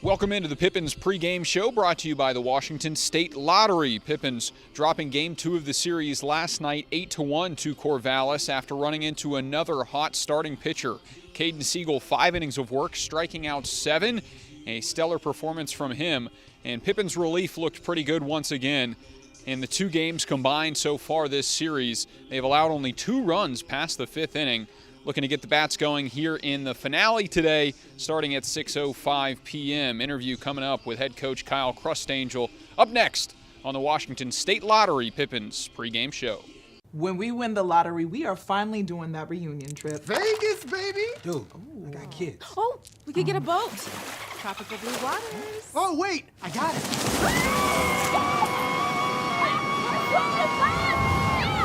Welcome into the Pippins pregame show brought to you by the Washington State Lottery. Pippins dropping game 2 of the series last night 8-1 to Corvallis after running into another hot starting pitcher. Caden Siegel, 5 innings of work, striking out 7. A stellar performance from him. And Pippins' relief looked pretty good once again. In the 2 games combined so far this series, they've allowed only 2 runs past the 5th inning. Looking to get the bats going here in the finale today, starting at 6:05 p.m. Interview coming up with head coach Kyle Crustangel. Up next on the Washington State Lottery Pippins pregame show. When we win the lottery, we are finally doing that reunion trip. Vegas, baby! Dude, I got kids. Oh, we could get a boat. Tropical blue waters. Oh, wait, I got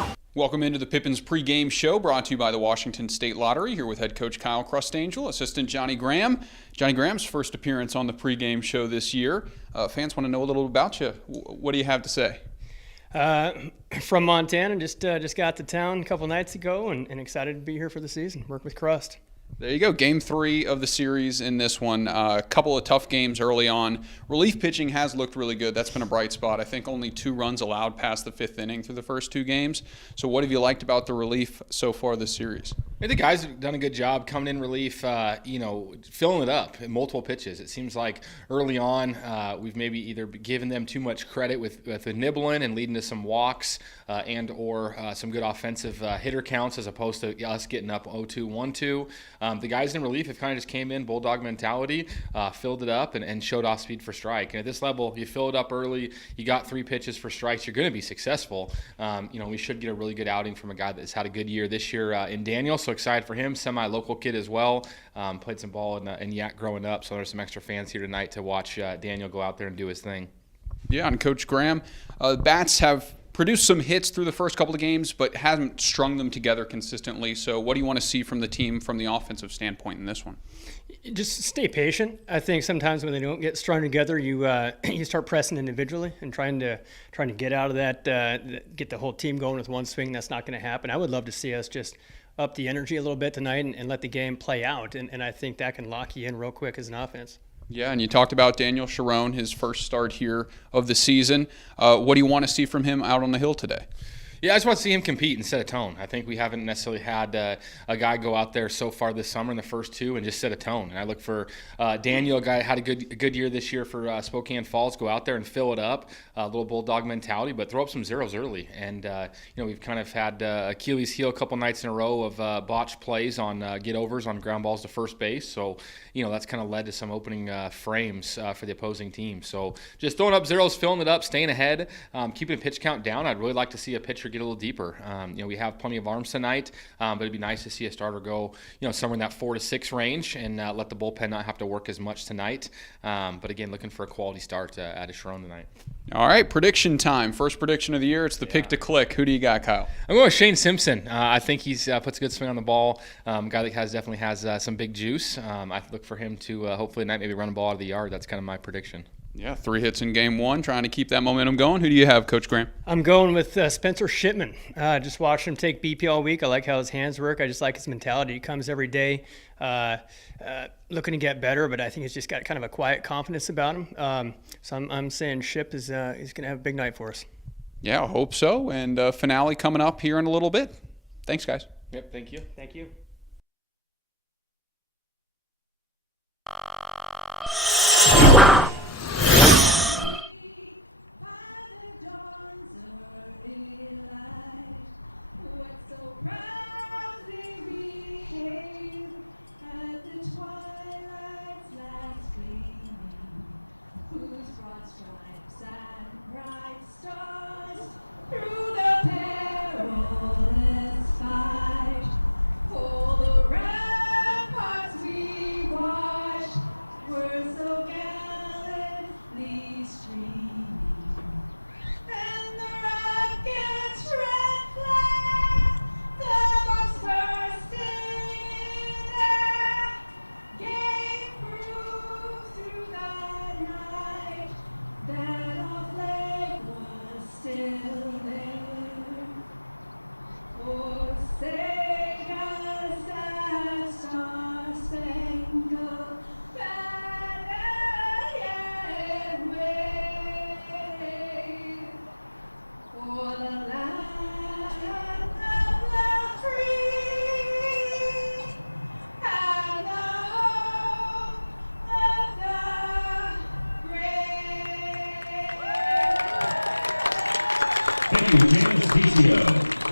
it. Welcome into the Pippins pregame show brought to you by the Washington State Lottery. Here with head coach Kyle Crustangel, assistant Johnny Graham. Johnny Graham's first appearance on the pregame show this year. Fans want to know a little about you. What do you have to say? From Montana, just got to town a couple nights ago and excited to be here for the season, work with Crust. There you go. Game 3 of the series in this one. A couple of tough games early on. Relief pitching has looked really good. That's been a bright spot. I think only 2 runs allowed past the 5th inning through the first 2 games. So what have you liked about the relief so far this series? I think the guys have done a good job coming in relief, filling it up in multiple pitches. It seems like early on we've maybe either given them too much credit with the nibbling and leading to some walks and/or some good offensive hitter counts as opposed to us getting up 0-2, 1-2. The guys in relief have kind of just came in, bulldog mentality, filled it up and showed off speed for strike. And at this level, you fill it up early, you got 3 pitches for strikes, you're going to be successful. We should get a really good outing from a guy that's had a good year this year in Daniel. So excited for him, semi-local kid as well. Played some ball in Yak growing up, so there's some extra fans here tonight to watch Daniel go out there and do his thing. Yeah, and Coach Graham, bats have produced some hits through the first couple of games, but hasn't strung them together consistently. So what do you want to see from the team from the offensive standpoint in this one? Just stay patient. I think sometimes when they don't get strung together, you you start pressing individually and trying to get out of that, get the whole team going with one swing. That's not going to happen. I would love to see us just up the energy a little bit tonight and let the game play out. And I think that can lock you in real quick as an offense. Yeah, and you talked about Daniel Sharon, his first start here of the season. What do you want to see from him out on the hill today? Yeah, I just want to see him compete and set a tone. I think we haven't necessarily had a guy go out there so far this summer in the first 2 and just set a tone. And I look for Daniel, a guy had a good year this year for Spokane Falls, go out there and fill it up, a little bulldog mentality, but throw up some zeros early. And we've kind of had Achilles heel a couple nights in a row of botched plays on get-overs on ground balls to first base. So that's kind of led to some opening frames for the opposing team. So just throwing up zeros, filling it up, staying ahead, keeping a pitch count down. I'd really like to see a pitcher get a little deeper. We have plenty of arms tonight, but it'd be nice to see a starter go, somewhere in that 4 to 6 range and let the bullpen not have to work as much tonight. But again, looking for a quality start out of Sharon tonight. All right, prediction time. First prediction of the year. It's the pick to click. Who do you got, Kyle? I'm going with Shane Simpson. I think he's puts a good swing on the ball. Guy that definitely has some big juice. I look for him to hopefully tonight maybe run a ball out of the yard. That's kind of my prediction. Yeah, 3 hits in game 1, trying to keep that momentum going. Who do you have, Coach Graham? I'm going with Spencer Shipman. Just watched him take BP all week. I like how his hands work. I just like his mentality. He comes every day looking to get better, but I think he's just got kind of a quiet confidence about him. So I'm saying Ship is he's going to have a big night for us. Yeah, I hope so. And finale coming up here in a little bit. Thanks, guys. Yep, thank you. Thank you. you, James DCO.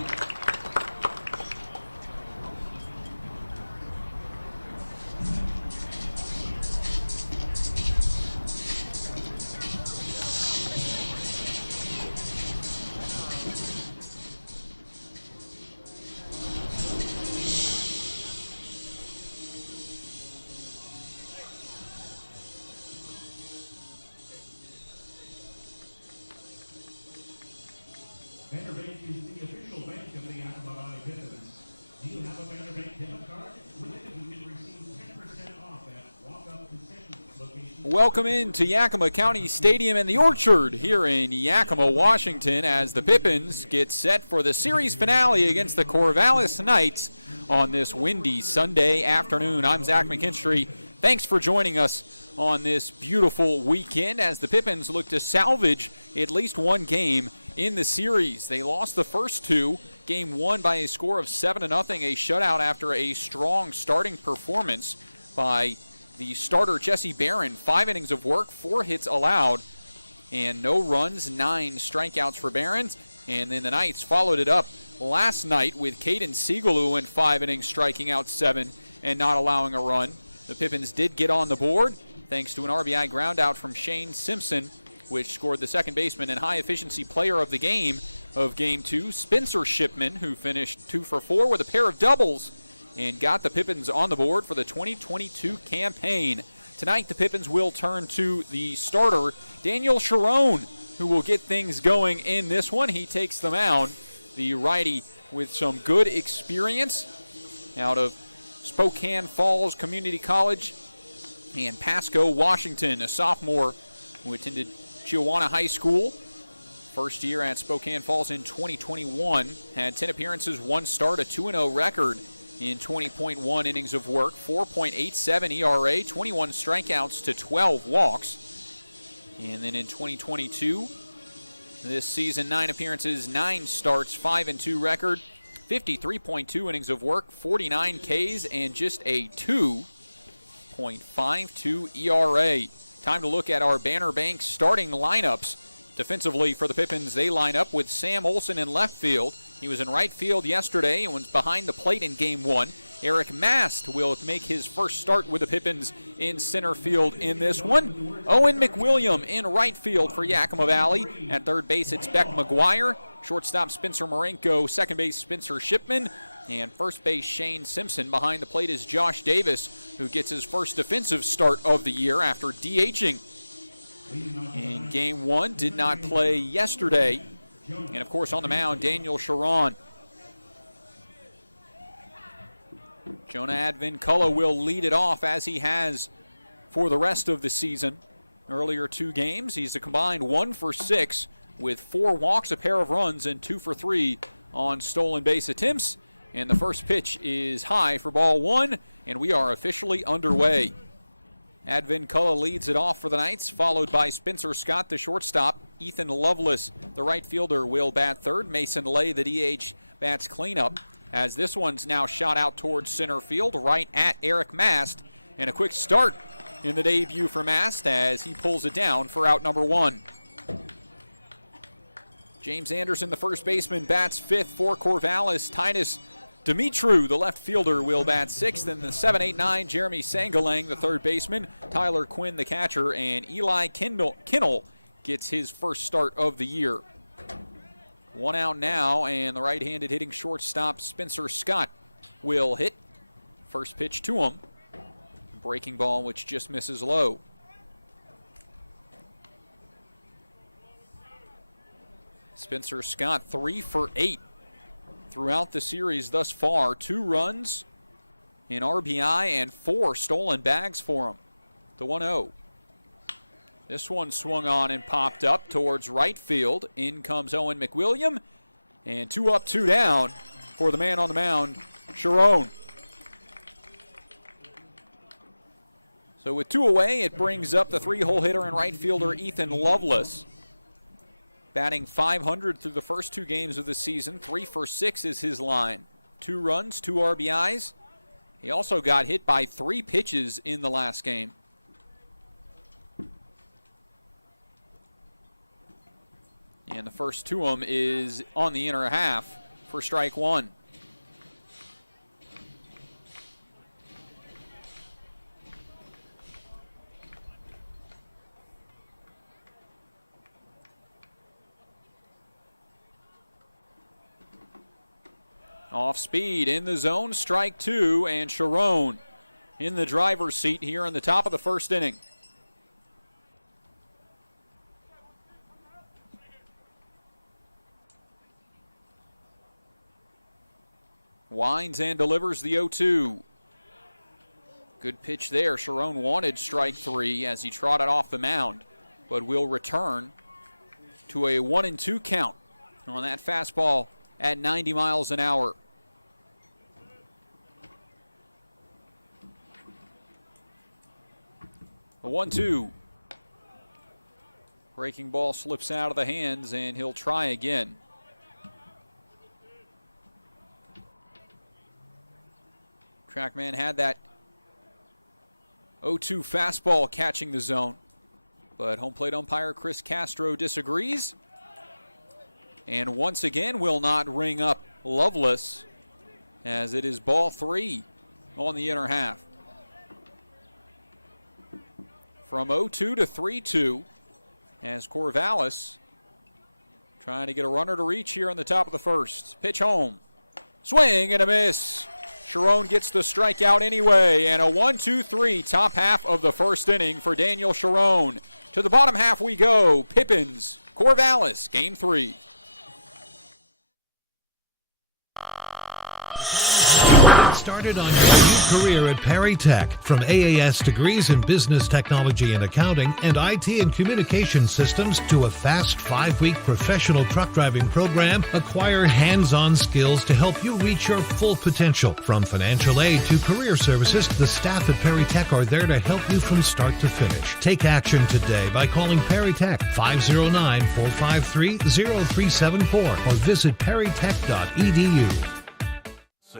Bannerbank is the official bank of the Yakima Valley Pippins. Do you have a Bannerbank debit card? With it, you can receive 10% off at walk-up concession locations. Welcome into Yakima County Stadium and the Orchard here in Yakima, Washington, as the Pippins get set for the series finale against the Corvallis Knights on this windy Sunday afternoon. I'm Zach McKinstry. Thanks for joining us on this beautiful weekend as the Pippins look to salvage at least one game in the series. They lost the first two. Game one by a score of 7-0, a shutout after a strong starting performance by the starter Jesse Barron. 5 innings of work, 4 hits allowed, and no runs, 9 strikeouts for Barron. And then the Knights followed it up last night with Caden Siegelou in 5 innings, striking out 7 and not allowing a run. The Pippins did get on the board thanks to an RBI groundout from Shane Simpson, which scored the second baseman and high-efficiency player of the game of Game 2, Spencer Shipman, who finished 2 for 4 with a pair of doubles and got the Pippins on the board for the 2022 campaign. Tonight, the Pippins will turn to the starter, Daniel Sharon, who will get things going in this one. He takes the mound, the righty with some good experience out of Spokane Falls Community College and Pasco, Washington, a sophomore who attended Chiawana High School. First year at Spokane Falls in 2021. Had 10 appearances, 1 start, a 2-0 record in 20.1 innings of work, 4.87 ERA, 21 strikeouts to 12 walks. And then in 2022, this season, 9 appearances, 9 starts, 5-2 record, 53.2 innings of work, 49 Ks, and just a 2.52 ERA. Time to look at our Bannerbank starting lineups. Defensively for the Pippins, they line up with Sam Olson in left field. He was in right field yesterday and was behind the plate in Game 1. Eric Mast will make his first start with the Pippins in center field in this one. Owen McWilliam in right field for Yakima Valley. At third base, it's Beck McGuire. Shortstop Spencer Marenko. Second base, Spencer Shipman. And first base, Shane Simpson. Behind the plate is Josh Davis, who gets his first defensive start of the year after DHing in Game 1. Did not play yesterday. And, of course, on the mound, Daniel Sharon. Jonah Advinculla will lead it off as he has for the rest of the season. Earlier 2 games, he's a combined 1 for 6 with 4 walks, a pair of runs, and 2 for 3 on stolen base attempts. And the first pitch is high for ball 1, and we are officially underway. Advinculla leads it off for the Knights, followed by Spencer Scott, the shortstop. Ethan Lovelace, the right fielder, will bat third. Mason Lay, the DH, bats cleanup, as this one's now shot out towards center field, right at Eric Mast. And a quick start in the debut for Mast as he pulls it down for out number 1. James Anderson, the first baseman, bats 5th for Corvallis. Titus Dimitru, the left fielder, will bat 6th. And the 7-8-9, Jeremy Sangalang, the third baseman. Tyler Quinn, the catcher. And Eli Kinnell gets his first start of the year. 1 out now, and the right-handed hitting shortstop Spencer Scott will hit. First pitch to him. Breaking ball, which just misses low. Spencer Scott 3 for 8 throughout the series thus far. 2 runs, an RBI, and 4 stolen bags for him. The 1-0. This one swung on and popped up towards right field. In comes Owen McWilliam. And 2 up, 2 down for the man on the mound, Sharon. So with 2 away, it brings up the 3-hole hitter and right fielder Ethan Lovelace. Batting .500 through the first 2 games of the season. 3 for 6 is his line. 2 runs, 2 RBIs. He also got hit by 3 pitches in the last game. And the first to him is on the inner half for strike one. Off speed in the zone, strike two, and Sharon in the driver's seat here in the top of the first inning. Winds and delivers the 0-2. Good pitch there. Sharon wanted strike three as he trotted off the mound, but will return to a 1-2 count on that fastball at 90 miles an hour. A 1-2. Breaking ball slips out of the hands, and he'll try again. Trackman had that 0-2 fastball catching the zone, but home plate umpire Chris Castro disagrees, and once again will not ring up Loveless, as it is ball three on the inner half. From 0-2 to 3-2, as Corvallis trying to get a runner to reach here in the top of the first. Pitch home. Swing and a miss. Sharon gets the strikeout anyway, and a 1-2-3 top half of the first inning for Daniel Sharon. To the bottom half we go. Pippins, Corvallis, game three. Started on your new career at Perry Tech. From AAS degrees in business technology and accounting and IT and communication systems to a fast 5-week professional truck driving program, acquire hands-on skills to help you reach your full potential. From financial aid to career services, the staff at Perry Tech are there to help you from start to finish. Take action today by calling Perry Tech 509-453-0374 or visit perrytech.edu.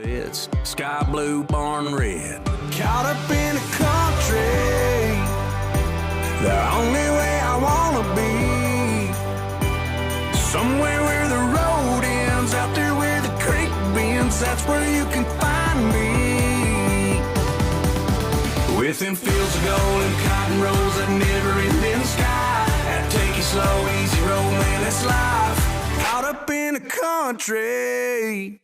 It's sky blue, barn red. Caught up in the country, the only way I wanna be. Somewhere where the road ends, out there where the creek bends, that's where you can find me. Within fields of gold and cotton rows that never end in the sky. That take you slow, easy road, man, that's life. Caught up in the country.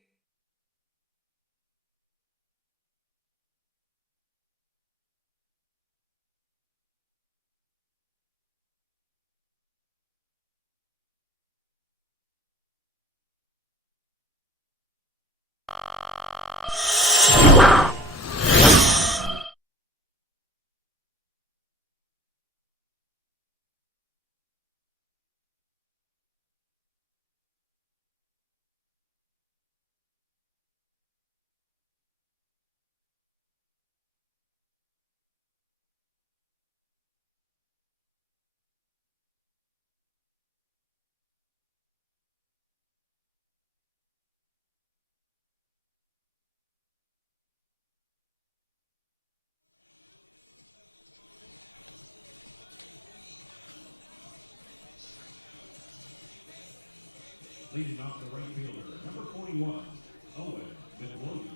Leading off the right fielder, number 41, Owen McWilliams.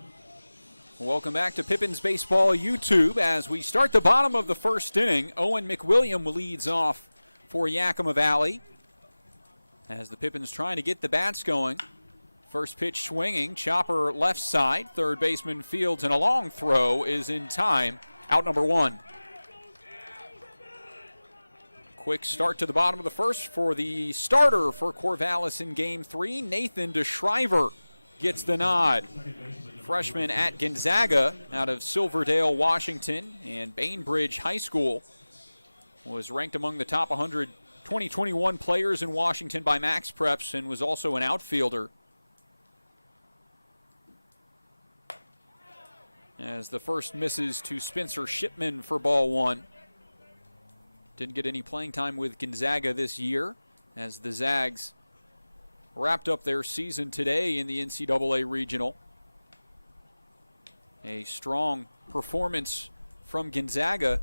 Welcome back to Pippins Baseball YouTube as we start the bottom of the first inning. Owen McWilliams leads off for Yakima Valley as the Pippins trying to get the bats going. First pitch swinging, chopper left side, third baseman fields, and a long throw is in time, out number one. Quick start to the bottom of the first for the starter for Corvallis in game three. Nathan DeShriver gets the nod. Freshman at Gonzaga out of Silverdale, Washington, and Bainbridge High School. Was ranked among the top 100 2021 players in Washington by Max Preps and was also an outfielder. As the first misses to Spencer Shipman for ball one. Didn't get any playing time with Gonzaga this year as the Zags wrapped up their season today in the NCAA Regional. A strong performance from Gonzaga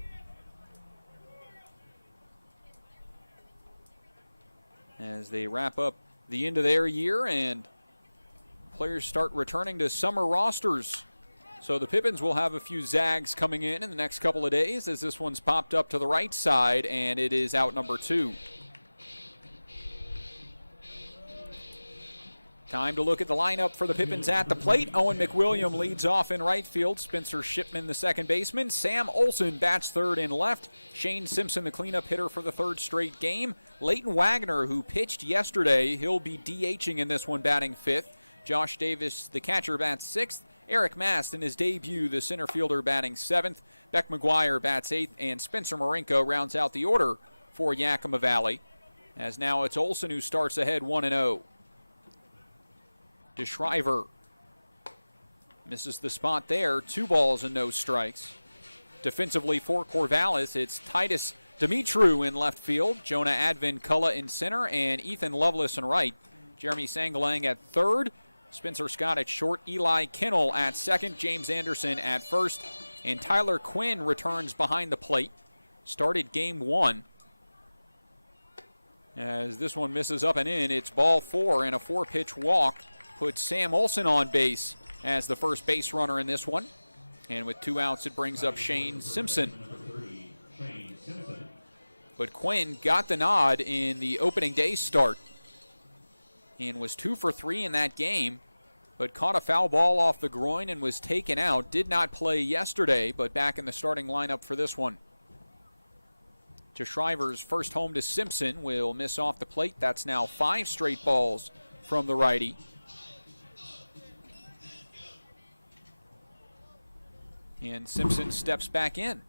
as they wrap up the end of their year and players start returning to summer rosters. So the Pippins will have a few zags coming in the next couple of days, as this one's popped up to the right side, and it is out number 2. Time to look at the lineup for the Pippins at the plate. Owen McWilliam leads off in right field. Spencer Shipman, the second baseman. Sam Olson bats third in left. Shane Simpson, the cleanup hitter for the third straight game. Leighton Wagner, who pitched yesterday, he'll be DHing in this one, batting fifth. Josh Davis, the catcher, bats sixth. Eric Mast, in his debut, the center fielder, batting seventh. Beck McGuire bats eighth, and Spencer Marinko rounds out the order for Yakima Valley, as now it's Olson who starts ahead 1-0. DeShriver misses the spot there. 2 balls and no strikes. Defensively for Corvallis, it's Titus Dimitru in left field, Jonah Advin Cullah in center, and Ethan Lovelace in right. Jeremy Sangalang at third, Spencer Scott at short, Eli Kinnell at second, James Anderson at first, and Tyler Quinn returns behind the plate. Started game 1. As this one misses up and in, it's ball 4 and a 4-pitch walk. Puts Sam Olson on base as the first base runner in this one. And with 2 outs, it brings up Shane Simpson. But Quinn got the nod in the opening day start and was 2 for 3 in that game, but caught a foul ball off the groin and was taken out. Did not play yesterday, but back in the starting lineup for this one. DeShriver's first home to Simpson will miss off the plate. That's now 5 straight balls from the righty. And Simpson steps back in.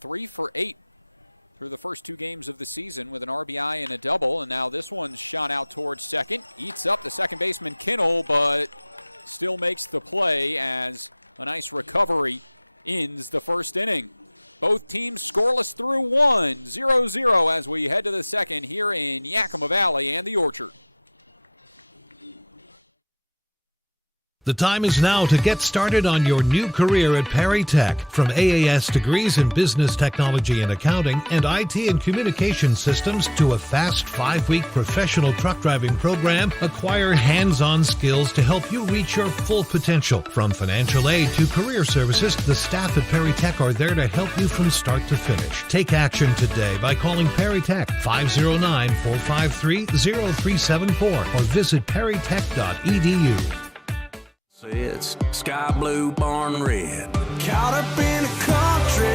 3 for 8 through the first 2 games of the season with an RBI and a double. And now this one's shot out towards second. Eats up the second baseman Kinnell, but still makes the play as a nice recovery ends the first inning. Both teams scoreless through 1, 0-0 as we head to the second here in Yakima Valley and the Orchard. The time is now to get started on your new career at Perry Tech. From AAS degrees in business technology and accounting and IT and communication systems to a fast 5-week professional truck driving program, acquire hands-on skills to help you reach your full potential. From financial aid to career services, the staff at Perry Tech are there to help you from start to finish. Take action today by calling Perry Tech 509-453-0374 or visit perrytech.edu. It's sky blue, barn red. Caught up in a country,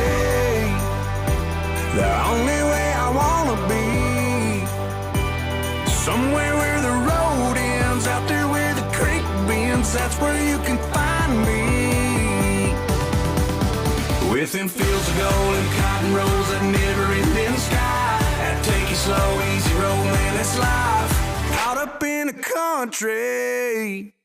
the only way I wanna be. Somewhere where the road ends, out there where the creek bends, that's where you can find me. Within fields of gold and cotton rows that never ending sky. That take it slow, easy road, man, it's life. Caught up in a country.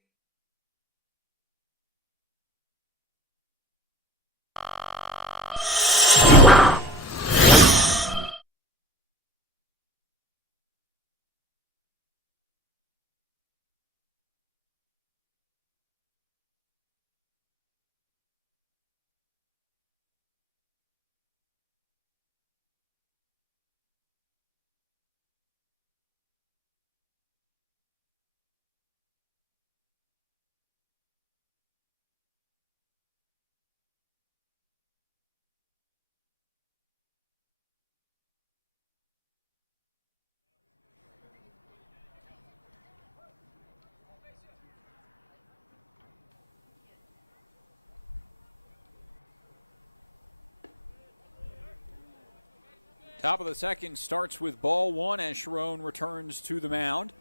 Top of the second starts with ball 1 as Sharon returns to the mound.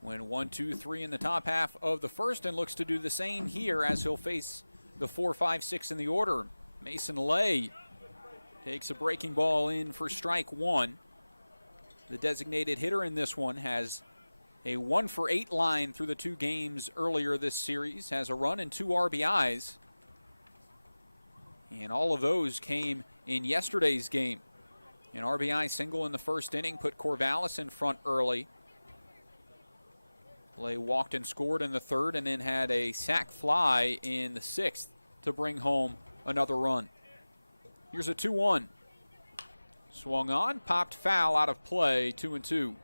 Went 1-2-3 in the top half of the first and looks to do the same here as he'll face the 4-5-6 in the order. Mason Lay takes a breaking ball in for strike 1. The designated hitter in this one has a 1-for-8 line through the 2 games earlier this series, has a run and 2 RBIs. And all of those came in yesterday's game. An RBI single in the first inning put Corvallis in front early. Lay walked and scored in the third and then had a sac fly in the 6th to bring home another run. Here's a 2-1. Swung on, popped foul out of play, 2-2.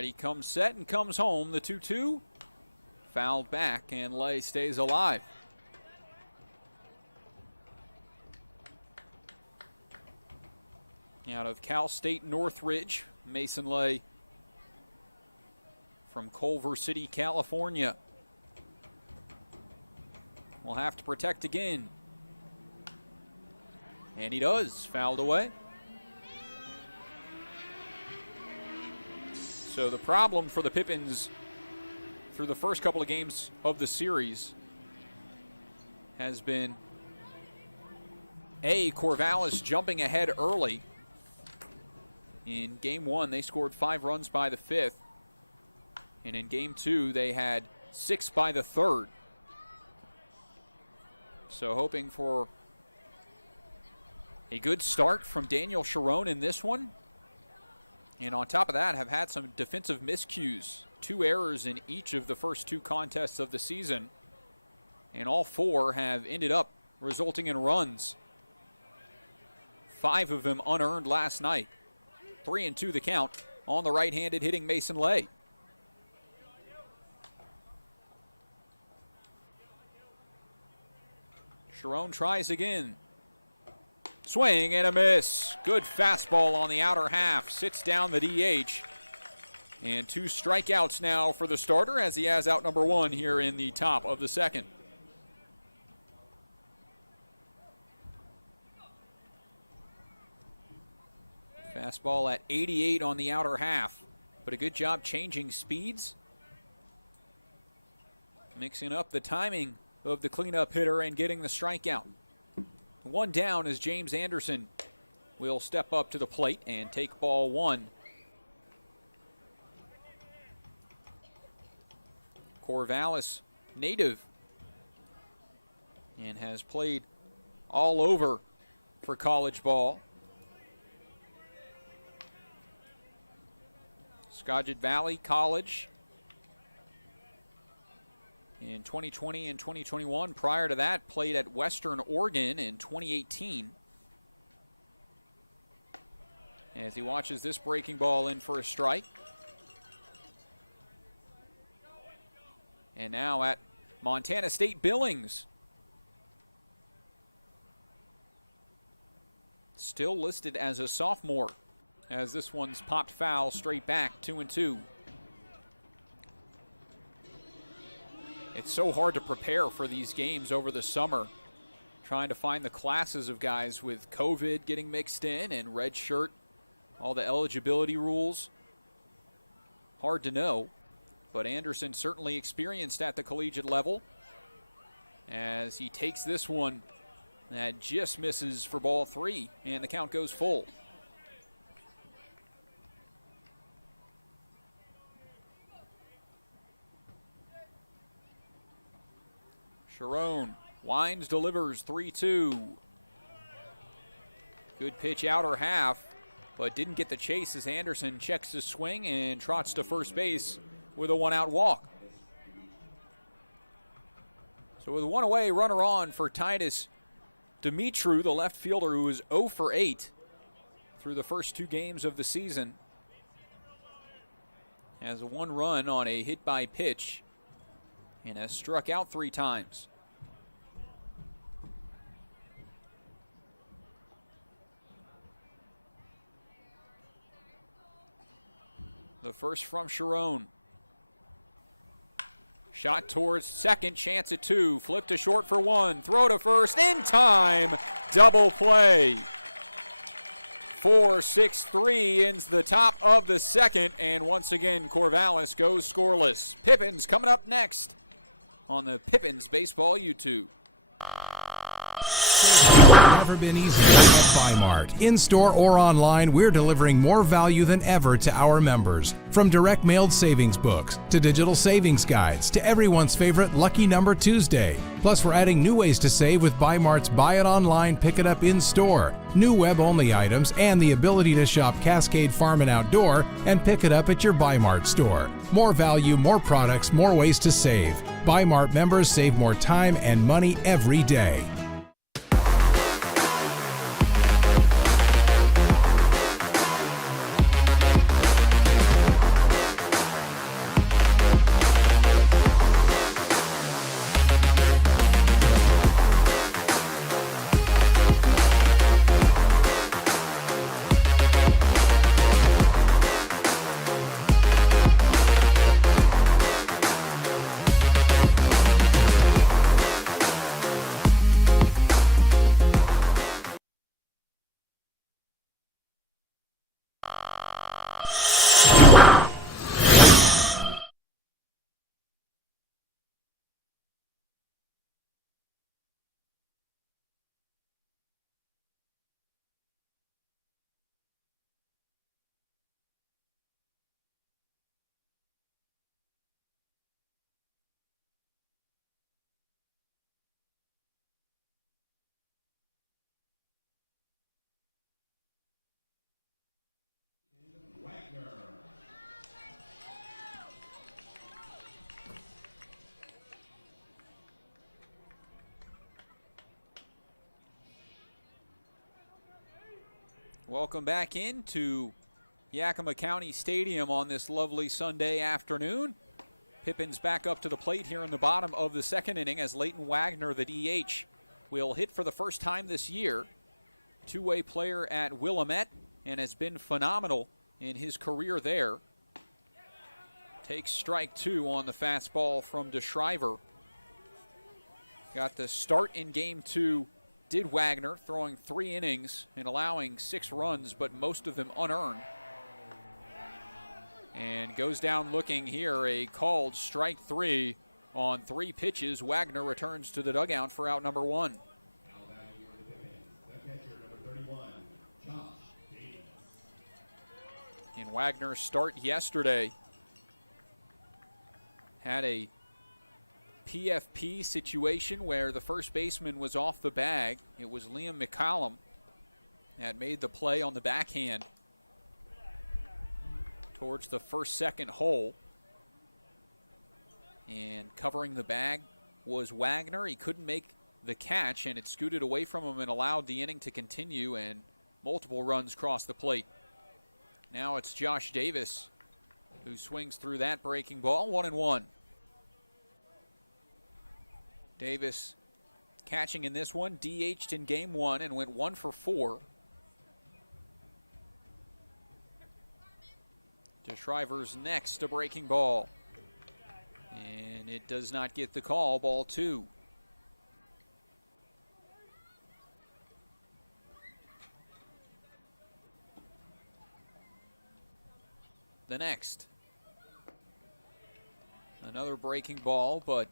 right, he comes set and comes home. The 2-2. Fouled back, and Lay stays alive. Out of Cal State Northridge, Mason Lay from Culver City, California. Will have to protect again. And he does, fouled away. So the problem for the Pippins through the first couple of games of the series has been Corvallis jumping ahead early. In game 1, they scored 5 runs by the 5th. And in game 2, they had 6 by the 3rd. So hoping for a good start from Daniel Sharon in this one. And on top of that, have had some defensive miscues. 2 errors in each of the first 2 contests of the season. And all 4 have ended up resulting in runs. 5 of them unearned last night. 3-2 the count on the right-handed hitting Mason Lay. Sharon tries again. Swing and a miss. Good fastball on the outer half. Sits down the DH. And 2 strikeouts now for the starter as he has out number 1 here in the top of the second. Fastball at 88 on the outer half, but a good job changing speeds. Mixing up the timing of the cleanup hitter and getting the strikeout. 1 down as James Anderson will step up to the plate and take ball 1. Corvallis native and has played all over for college ball. Skagit Valley College in 2020 and 2021. Prior to that, played at Western Oregon in 2018. As he watches this breaking ball in for a strike. And now at Montana State Billings. Still listed as a sophomore, as this one's popped foul straight back, 2-2. It's so hard to prepare for these games over the summer, trying to find the classes of guys with COVID getting mixed in and red shirt, all the eligibility rules. Hard to know, but Anderson certainly experienced at the collegiate level as he takes this one that just misses for ball 3, and the count goes full. Sharon winds, delivers, 3-2. Good pitch outer half, but didn't get the chase as Anderson checks his swing and trots to first base with a 1-out walk. So with 1 away, runner on for Titus Dimitru, the left fielder who is 0 for 8 through the first 2 games of the season. Has a 1 run on a hit by pitch and has struck out 3 times. The first from Sharon. Shot towards second, chance at 2, flip to short for 1, throw to first, in time, double play. 4-6-3 ends the top of the second, and once again Corvallis goes scoreless. Pippins coming up next on the Pippins Baseball YouTube. Never been easier at Bi-Mart. In-store or online, we're delivering more value than ever to our members. From direct mailed savings books, to digital savings guides, to everyone's favorite Lucky Number Tuesday. Plus, we're adding new ways to save with Bi-Mart's Buy It Online, Pick It Up in-store, new web-only items, and the ability to shop Cascade Farm and Outdoor and pick it up at your Bi-Mart store. More value, more products, more ways to save. Bi-Mart members save more time and money every day. Welcome back into Yakima County Stadium on this lovely Sunday afternoon. Pippins back up to the plate here in the bottom of the second inning as Leighton Wagner, the DH, will hit for the first time this year. Two-way player at Willamette and has been phenomenal in his career there. Takes strike 2 on the fastball from DeShriver. Got the start in game 2, did Wagner, throwing 3 innings and allowing 6 runs, but most of them unearned. And goes down looking here, a called strike 3 on 3 pitches. Wagner returns to the dugout for out number 1. In Wagner's start yesterday, had a PFP situation where the first baseman was off the bag. It was Liam McCollum that made the play on the backhand towards the second hole. And covering the bag was Wagner. He couldn't make the catch, and it scooted away from him and allowed the inning to continue, and multiple runs crossed the plate. Now it's Josh Davis who swings through that breaking ball, 1-1. Davis catching in this one, DH'd in game 1 and went 1 for 4. DeShriver's next, a breaking ball. And it does not get the call, ball 2. The next. Another breaking ball, but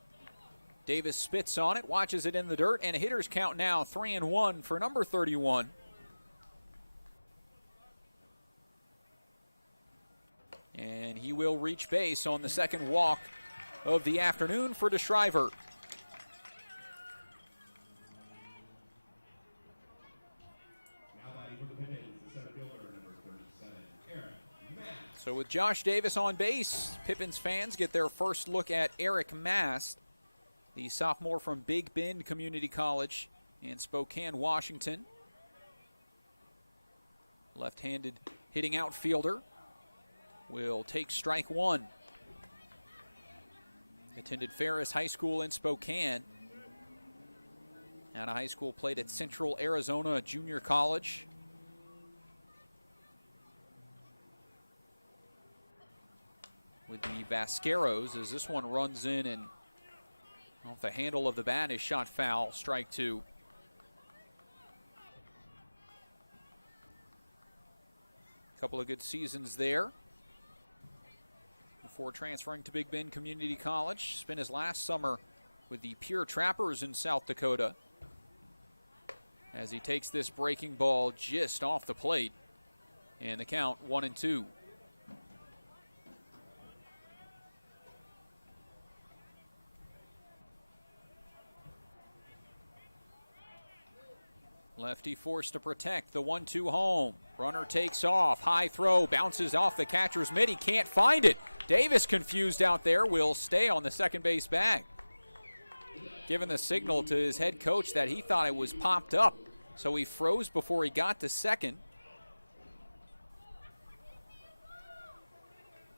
Davis spits on it, watches it in the dirt, and a hitter's count now 3-1 for number 31. And he will reach base on the second walk of the afternoon for DeShriver. So with Josh Davis on base, Pippins fans get their first look at Eric Mast, the sophomore from Big Bend Community College in Spokane, Washington. Left-handed hitting outfielder will take strike 1. Attended Ferris High School in Spokane. Out of high school, played at Central Arizona Junior College. With the Vasqueros, as this one runs in and off the handle of the bat is shot foul, strike 2. Couple of good seasons there before transferring to Big Bend Community College. Spent his last summer with the Pure Trappers in South Dakota as he takes this breaking ball just off the plate, and the count 1-2. Lefty forced to protect the 1-2 home. Runner takes off. High throw, bounces off the catcher's mitt. He can't find it. Davis, confused out there, will stay on the second base bag. Giving the signal to his head coach that he thought it was popped up. So he froze before he got to second.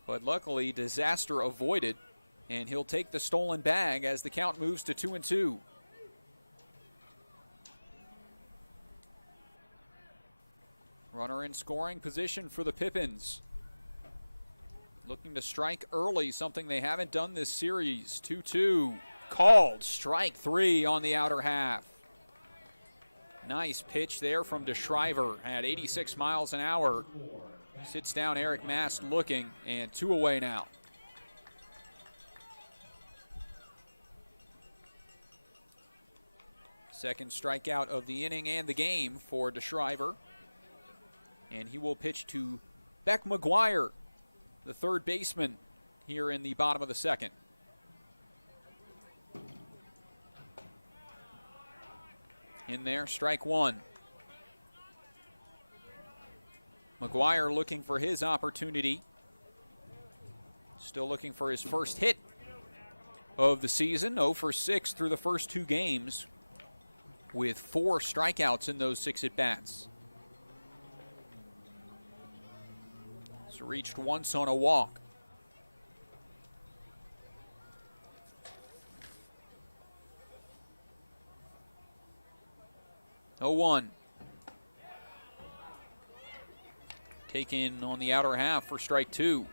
But luckily, disaster avoided. And he'll take the stolen bag as the count moves to 2-2. Runner in scoring position for the Pippins. Looking to strike early, something they haven't done this series. 2-2, called, strike 3 on the outer half. Nice pitch there from DeShriver at 86 miles an hour. Sits down Eric Mast looking, and 2 away now. Second strikeout of the inning and the game for DeShriver. And he will pitch to Beck McGuire, the third baseman, here in the bottom of the second. In there, strike 1. McGuire looking for his opportunity. Still looking for his first hit of the season. 0 for 6 through the first 2 games with 4 strikeouts in those 6 at-bats. It's reached once on a walk. Oh, 1. Taken on the outer half for strike 2.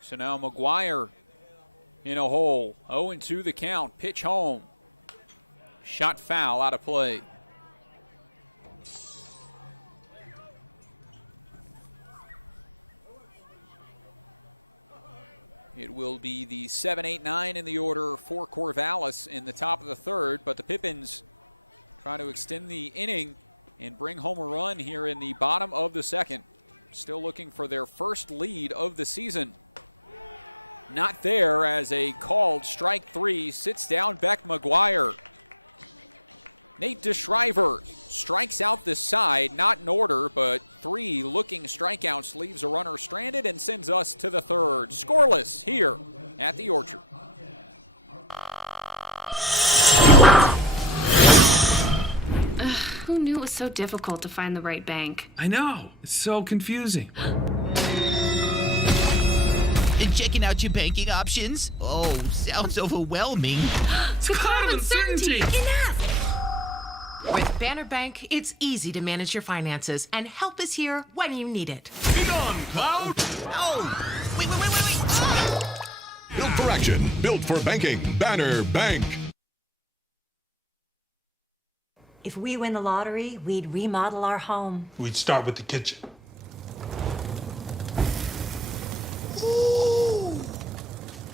So now McGuire in a hole. 0-2 the count. Pitch home. Shot foul, out of play. It will be the 7-8-9 in the order for Corvallis in the top of the third, but the Pippins try to extend the inning and bring home a run here in the bottom of the second. Still looking for their first lead of the season. Not there as a called strike 3 sits down Beck McGuire. Nate DeShriver strikes out this side, not in order, but 3 looking strikeouts leaves a runner stranded and sends us to the third. Scoreless here at the Orchard. Who knew it was so difficult to find the right bank? I know. It's so confusing. And checking out your banking options? Oh, sounds overwhelming. The common certainty! Enough! With Banner Bank, it's easy to manage your finances, and help is here when you need it. Be gone, Cloud! Oh! Wait! Built for action, built for banking. Banner Bank. If we win the lottery, we'd remodel our home. We'd start with the kitchen.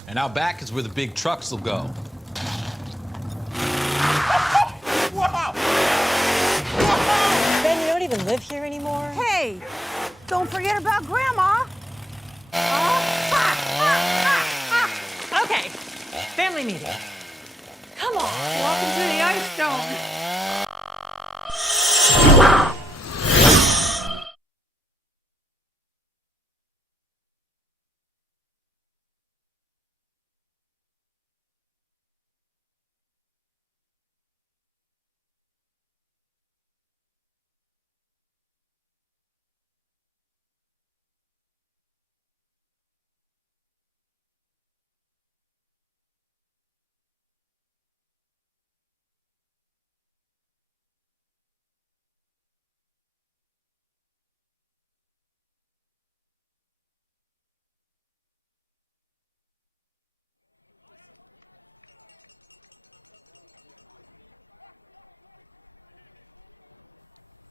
And out back is where the big trucks will go. Wow! Ben, you don't even live here anymore? Hey, don't forget about Grandma. Okay, family meeting. Come on. Welcome to the Ice Dome.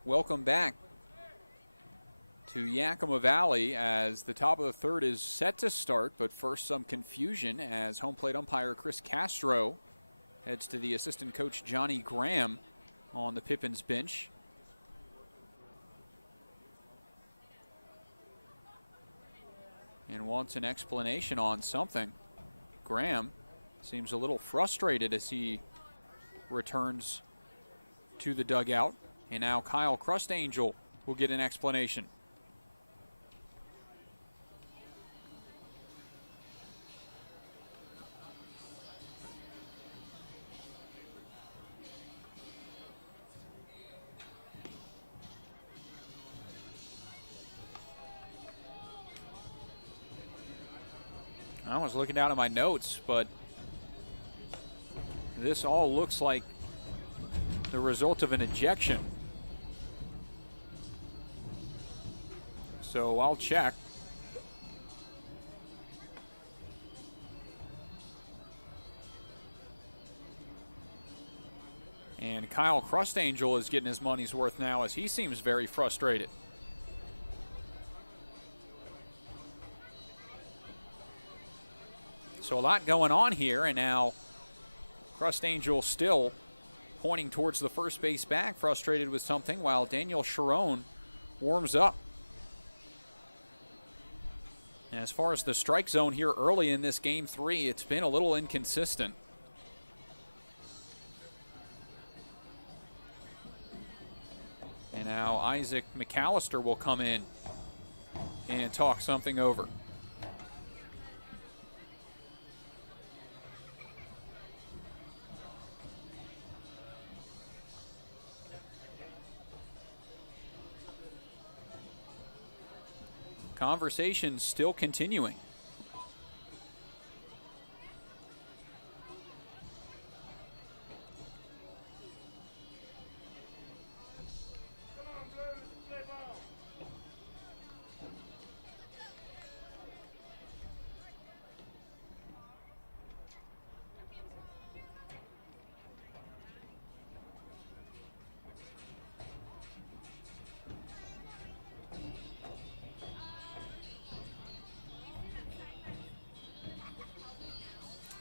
Welcome back to Yakima Valley as the top of the third is set to start, but first some confusion as home plate umpire Chris Castro heads to the assistant coach Johnny Graham on the Pippins bench. And wants an explanation on something. Graham seems a little frustrated as he returns to the dugout. And now Kyle Crustangel will get an explanation. I was looking down at my notes, but this all looks like the result of an ejection. So I'll check. And Kyle Crustangel is getting his money's worth now as he seems very frustrated. So a lot going on here, and now Crustangel still pointing towards the first base bag, frustrated with something, while Daniel Sharon warms up. And as far as the strike zone here early in this game 3, it's been a little inconsistent. And now Isaac McAllister will come in and talk something over. Conversation still continuing.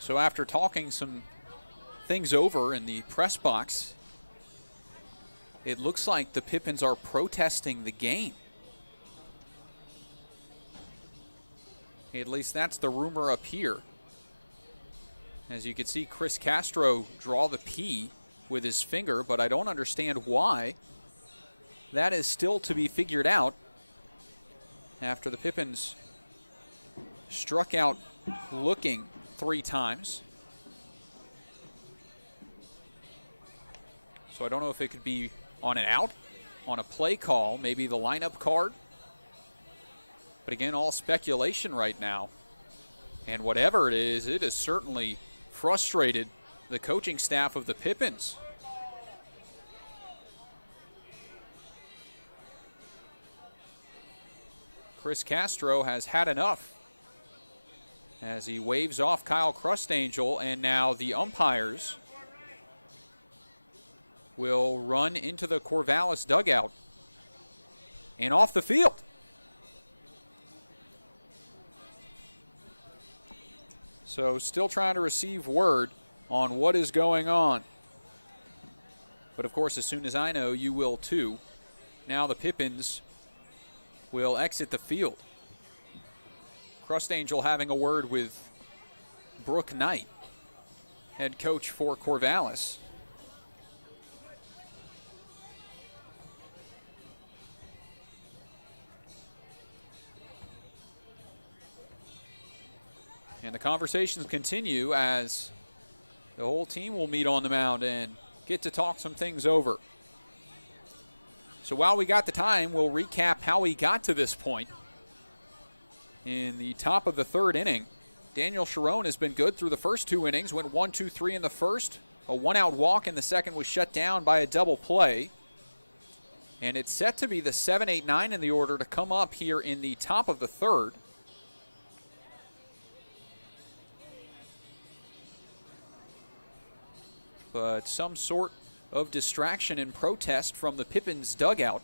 So after talking some things over in the press box, it looks like the Pippins are protesting the game. At least that's the rumor up here. As you can see, Chris Castro draw the P with his finger, but I don't understand why. That is still to be figured out after the Pippins struck out looking 3 times. So I don't know if it could be on an out, on a play call, maybe the lineup card. But again, all speculation right now. And whatever it is, it has certainly frustrated the coaching staff of the Pippins. Chris Castro has had enough as he waves off Kyle Crustangel, and now the umpires will run into the Corvallis dugout and off the field. So still trying to receive word on what is going on. But of course, as soon as I know, you will too. Now the Pippins will exit the field. Crustangel having a word with Brooke Knight, head coach for Corvallis. And the conversations continue as the whole team will meet on the mound and get to talk some things over. So while we got the time, we'll recap how we got to this point. In the top of the 3rd inning, Daniel Sharon has been good through the first 2 innings. Went 1-2-3 in the first. A 1-out walk in the second was shut down by a double play. And it's set to be the 7, 8, 9 in the order to come up here in the top of the 3rd. But some sort of distraction and protest from the Pippins dugout.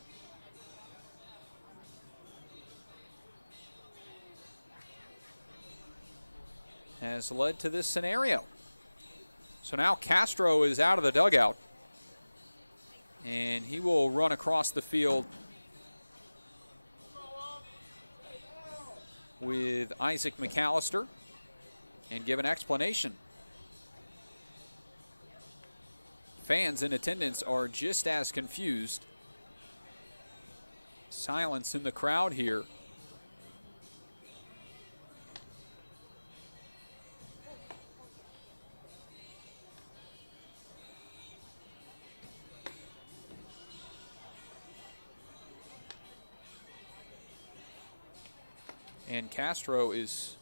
Has led to this scenario. So now Castro is out of the dugout, and he will run across the field with Isaac McAllister and give an explanation. Fans in attendance are just as confused. Silence in the crowd here. And Castro is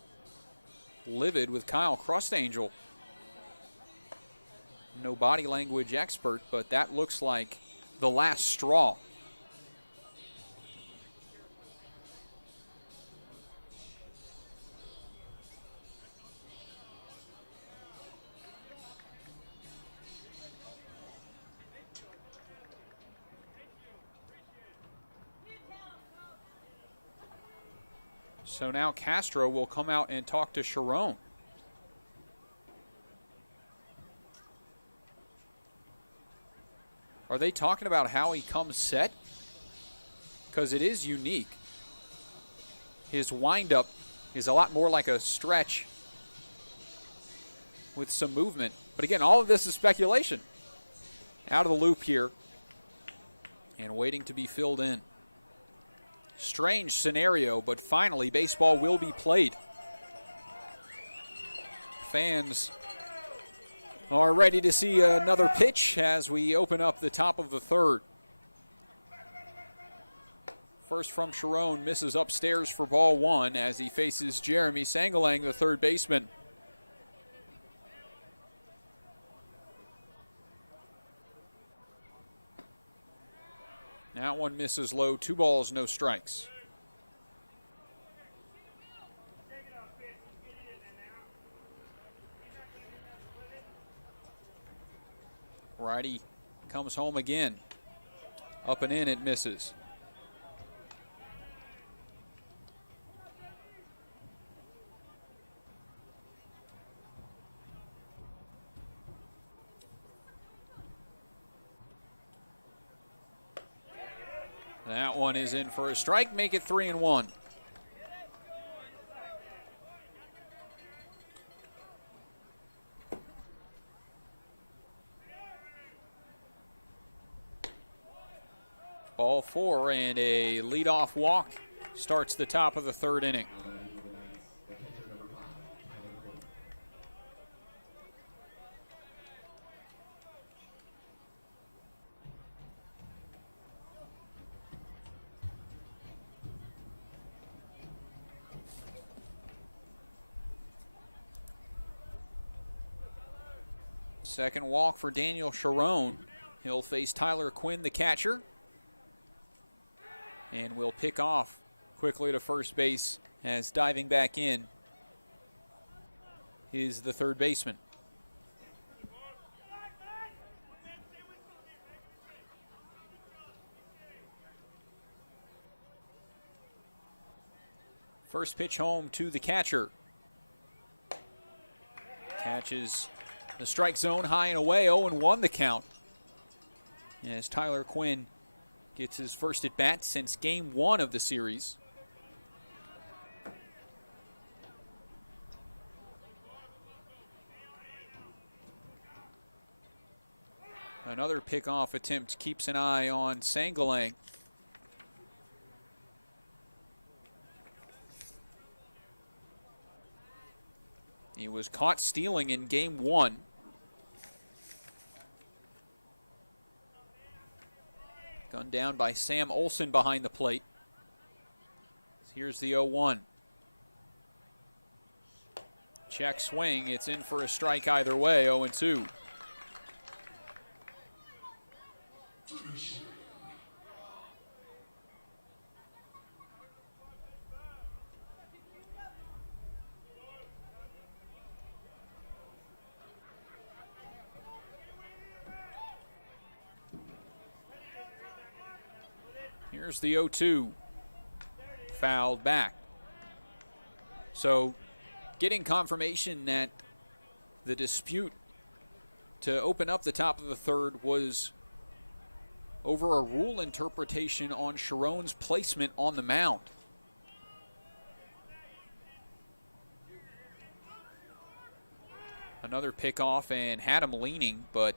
livid with Kyle Crustangel. No body language expert, but that looks like the last straw. So now Castro will come out and talk to Sharon. Are they talking about how he comes set? Because it is unique. His windup is a lot more like a stretch with some movement. But again, all of this is speculation. Out of the loop here and waiting to be filled in. Strange scenario, but finally baseball will be played. Fans are ready to see another pitch as we open up the top of the 3rd. First from Sharon, misses upstairs for ball one as he faces Jeremy Sangalang, the third baseman. That one misses low, 2 balls, no strikes. Righty comes home again. Up and in, it misses. That one is in for a strike, make it 3-1. Ball 4 and a leadoff walk starts the top of the third inning. Second walk for Daniel Sharon. He'll face Tyler Quinn, the catcher, and will pick off quickly to first base as diving back in is the third baseman. First pitch home to the catcher. Catches the strike zone high and away, 0-1 the count. As Tyler Quinn gets his first at bat since game 1 of the series. Another pickoff attempt keeps an eye on Sangalang. He was caught stealing in game 1. Gunned down by Sam Olson behind the plate. Here's the 0-1. Check swing, it's in for a strike either way, 0-2. Here's the 0-2, fouled back. So getting confirmation that the dispute to open up the top of the third was over a rule interpretation on Sharon's placement on the mound. Another pickoff and had him leaning, but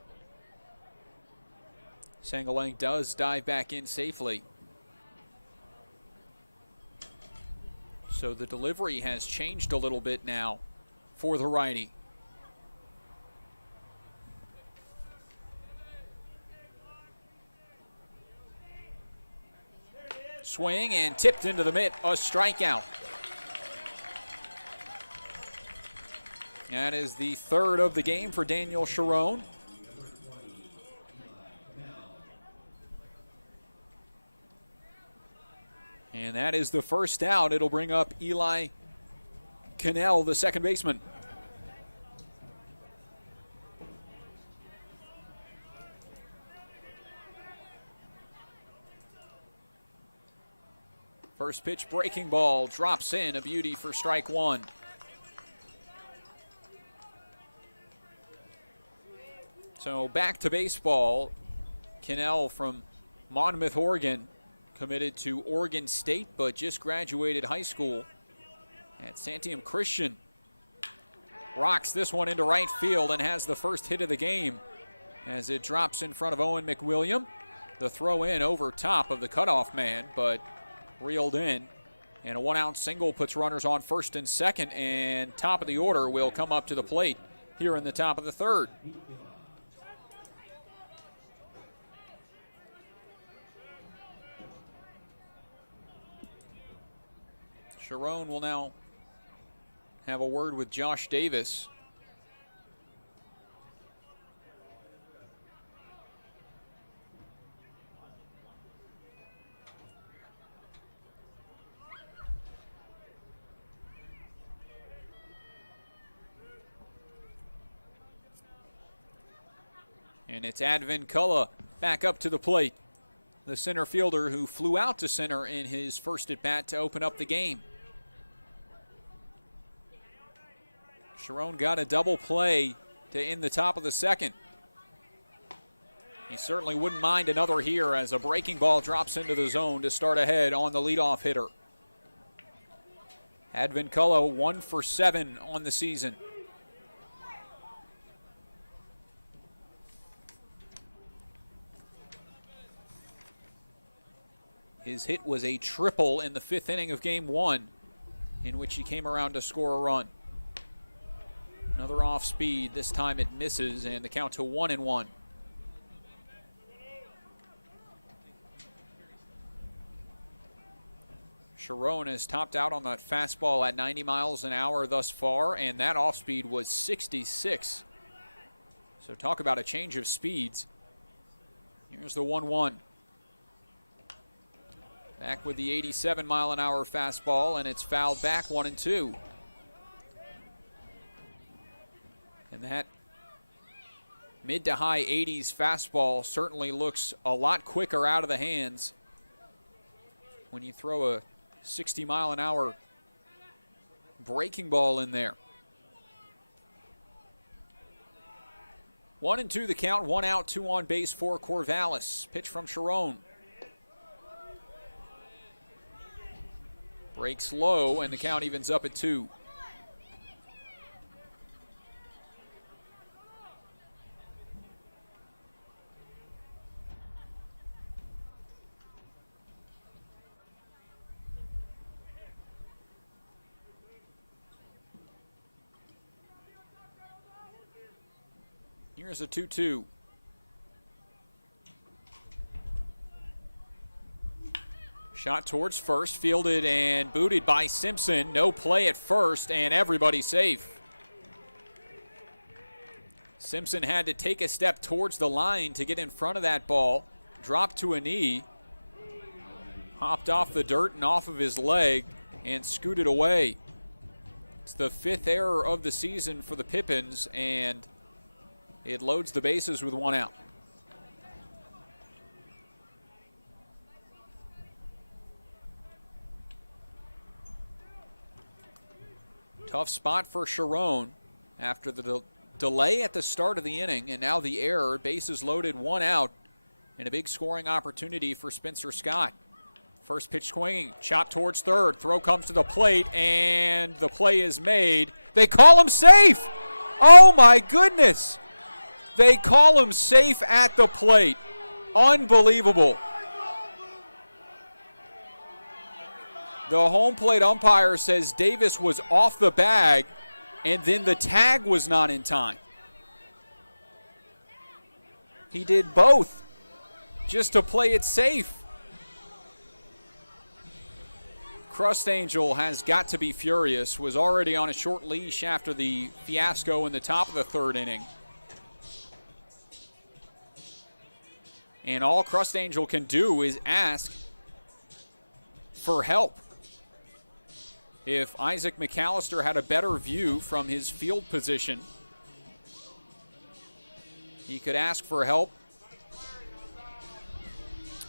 Sangalang does dive back in safely. So the delivery has changed a little bit now for the righty. Swing and tipped into the mitt, a strikeout. That is the third of the game for Daniel Sharon. And that is the first out. It'll bring up Eli Cannell, the second baseman. First pitch breaking ball, drops in, a beauty for strike 1. So back to baseball. Cannell from Monmouth, Oregon, committed to Oregon State, but just graduated high school at Santiam Christian. Rocks this one into right field and has the first hit of the game as it drops in front of Owen McWilliam. The throw in over top of the cutoff man, but reeled in. And a 1-out single puts runners on first and second, and top of the order will come up to the plate here in the top of the third. Sharon will now have a word with Josh Davis. And it's Advin Cullen back up to the plate. The center fielder who flew out to center in his first at-bat to open up the game. Sharon got a double play to end the top of the second. He certainly wouldn't mind another here as a breaking ball drops into the zone to start ahead on the leadoff hitter. Advin Cullen 1 for 7 on the season. His hit was a triple in the 5th inning of Game 1, in which he came around to score a run. Another off speed, this time it misses, and the count to 1-1. Sharon has topped out on that fastball at 90 miles an hour thus far, and that off speed was 66. So talk about a change of speeds. Here's the 1-1. Back with the 87-mile-an-hour fastball, and it's fouled back 1-2. And that mid to high 80s fastball certainly looks a lot quicker out of the hands when you throw a 60-mile-an-hour breaking ball in there. 1-2 the count, 1 out, 2 on base for Corvallis. Pitch from Sharon. Breaks low, and the count evens up at 2. Here's a 2-2. Shot towards first, fielded and booted by Simpson. No play at first, and everybody safe. Simpson had to take a step towards the line to get in front of that ball. Dropped to a knee. Hopped off the dirt and off of his leg and scooted away. It's the 5th error of the season for the Pippins, and it loads the bases with 1 out. Tough spot for Sharon after the delay at the start of the inning, and now the error. Bases loaded, 1 out, and a big scoring opportunity for Spencer Scott. First pitch swinging, chop towards third. Throw comes to the plate, and the play is made. They call him safe. Oh, my goodness. They call him safe at the plate. Unbelievable. The home plate umpire says Davis was off the bag, and then the tag was not in time. He did both just to play it safe. Crust Angel has got to be furious, was already on a short leash after the fiasco in the top of the 3rd inning. And all Crust Angel can do is ask for help. If Isaac McAllister had a better view from his field position, he could ask for help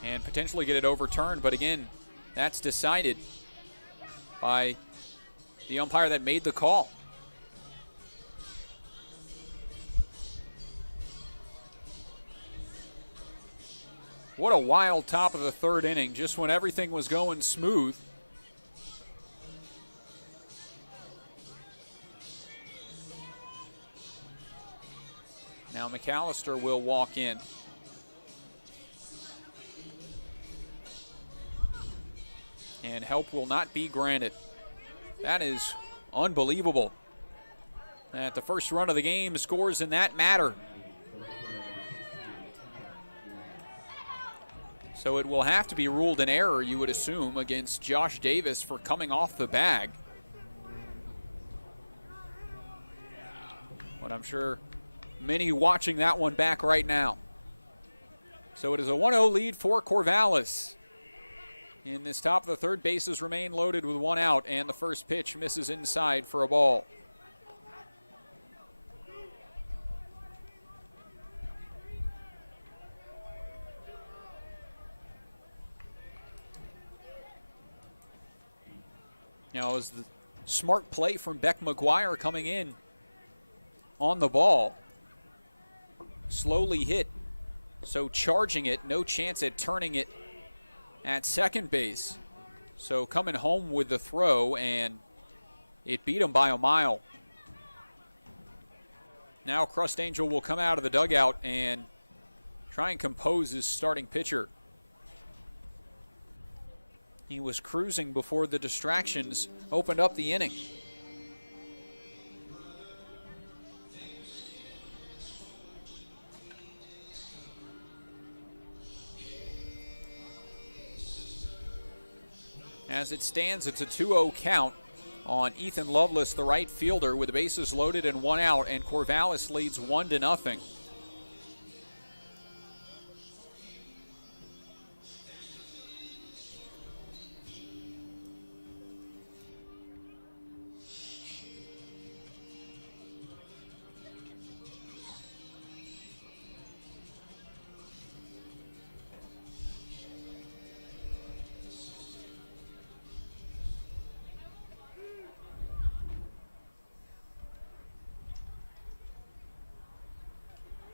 and potentially get it overturned. But again, that's decided by the umpire that made the call. What a wild top of the 3rd inning, just when everything was going smooth. Now McAllister will walk in. And help will not be granted. That is unbelievable. That the first run of the game scores in that matter. So it will have to be ruled an error, you would assume, against Josh Davis for coming off the bag. But I'm sure many watching that one back right now. So it is a 1-0 lead for Corvallis. In this top of the third, bases remain loaded with one out, and the first pitch misses inside for a ball. Now, as the smart play from Beck McGuire coming in on the ball. Slowly hit, so charging it, no chance at turning it at second base. So coming home with the throw, and it beat him by a mile. Now Crust Angel will come out of the dugout and try and compose his starting pitcher. He was cruising before the distractions opened up the inning. As it stands, it's a 2-0 count on Ethan Lovelace, the right fielder, with the bases loaded and one out, and Corvallis leads 1-0.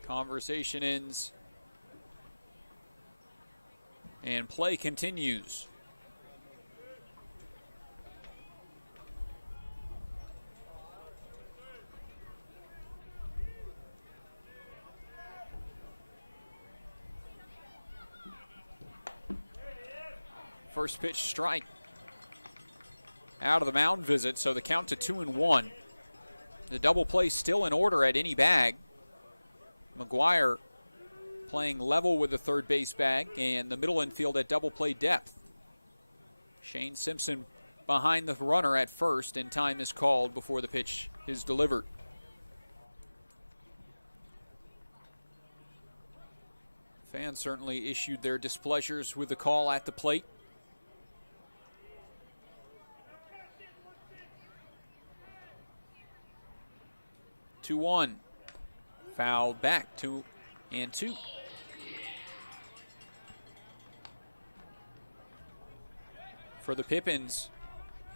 Conversation ends and play continues. First pitch strike out of the mound visit, so the count to 2-1. The double play still in order at any bag. McGuire playing level with the third base bag and the middle infield at double play depth. Shane Simpson behind the runner at first, and time is called before the pitch is delivered. Fans certainly issued their displeasures with the call at the plate. Two one. Fouled back, 2-2. For the Pippins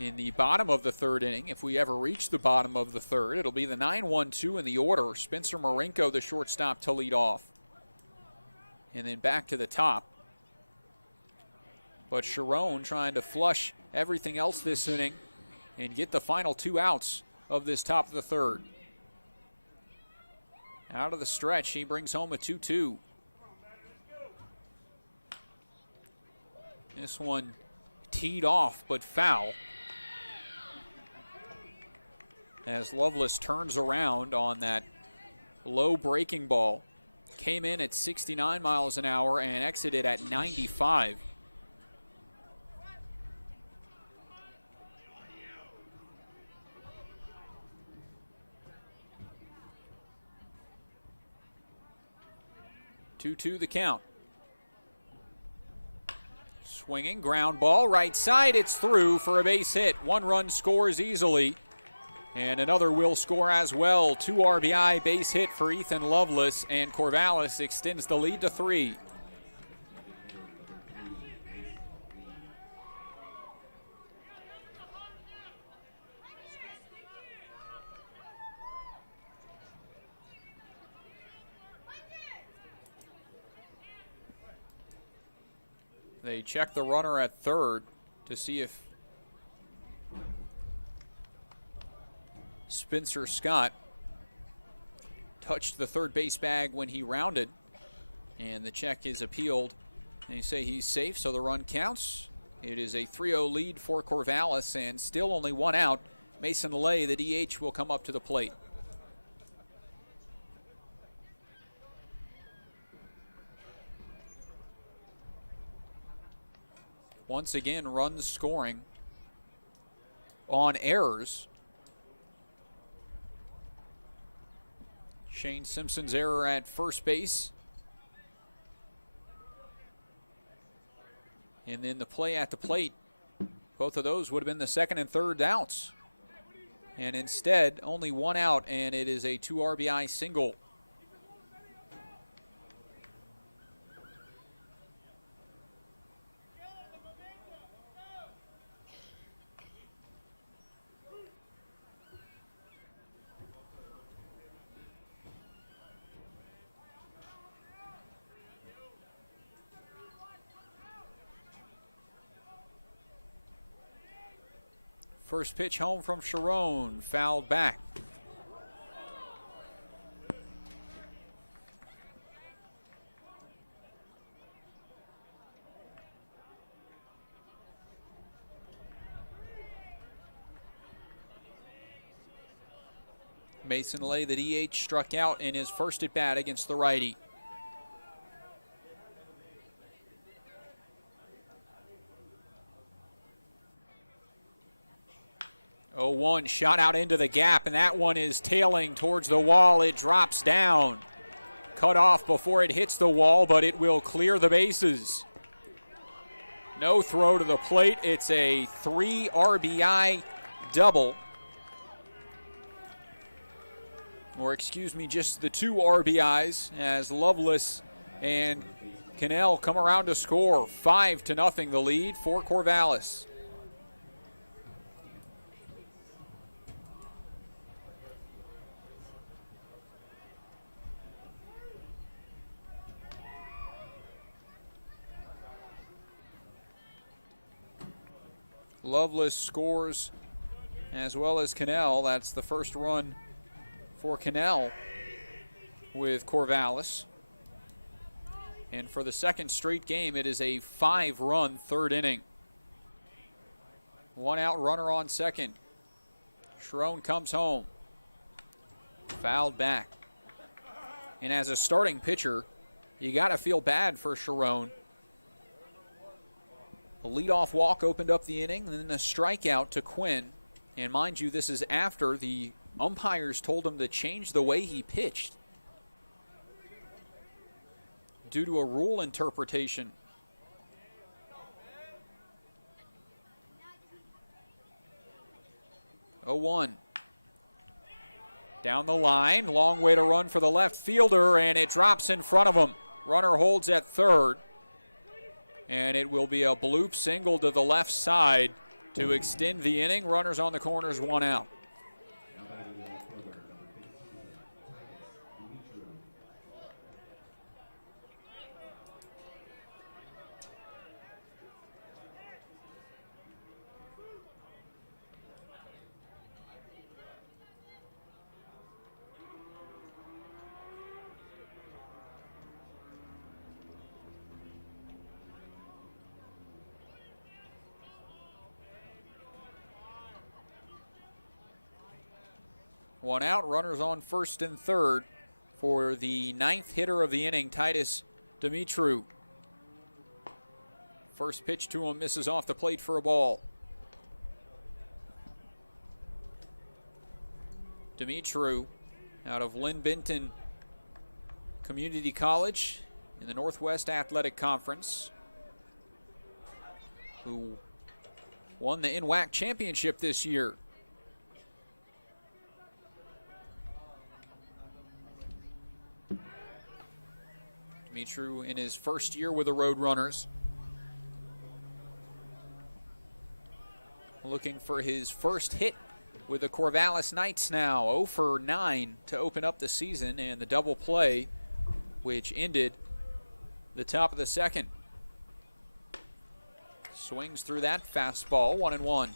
in the bottom of the third inning, if we ever reach the bottom of the third, it'll be the 9-1-2 in the order. Spencer Marinko, the shortstop, to lead off. And then back to the top. But Sharon trying to flush everything else this inning and get the final 2 outs of this top of the third. Out of the stretch, he brings home a 2-2. This one teed off, but foul. As Lovelace turns around on that low breaking ball. Came in at 69 miles an hour and exited at 95. Two-two the count. Swinging, ground ball, right side, it's through for a base hit. 1 run scores easily, and another will score as well. 2 RBI base hit for Ethan Lovelace, and Corvallis extends the lead to 3. They check the runner at third to see if Spencer Scott touched the third base bag when he rounded, and the check is appealed. They say he's safe, so the run counts. It is a 3-0 lead for Corvallis, and still only 1 out. Mason Lay, the DH, will come up to the plate. Once again, runs scoring on errors. Shane Simpson's error at first base. And then the play at the plate, both of those would have been the second and third outs. And instead, only one out, and it is a 2 RBI single. First pitch home from Sharon, fouled back. Mason Lay, the DH, struck out in his first at bat against the righty. Oh, 1 shot out into the gap, and that one is tailing towards the wall. It drops down. Cut off before it hits the wall, but it will clear the bases. No throw to the plate. It's a 3 RBI double. Or excuse me, just the 2 RBIs as Lovelace and Cannell come around to score. 5-0 the lead for Corvallis. Lovelace scores as well as Cannell. That's the first run for Cannell with Corvallis. And for the second straight game, it is a 5-run third inning. 1 out, runner on second. Sharon comes home. Fouled back. And as a starting pitcher, you got to feel bad for Sharon. A leadoff walk opened up the inning, and then a strikeout to Quinn. And mind you, this is after the umpires told him to change the way he pitched due to a rule interpretation. Oh, 1. Down the line, long way to run for the left fielder, and it drops in front of him. Runner holds at third. And it will be a bloop single to the left side to extend the inning. Runners on the corners, 1 out. One out, runners on first and third for the 9th hitter of the inning, Titus Dumitru. First pitch to him misses off the plate for a ball. Dumitru out of Lynn Benton Community College in the Northwest Athletic Conference, who won the NWAC championship this year. Dumitru in his first year with the Roadrunners. Looking for his first hit with the Corvallis Knights now. 0 for 9 to open up the season, and the double play which ended the top of the second. Swings through that fastball, 1-1.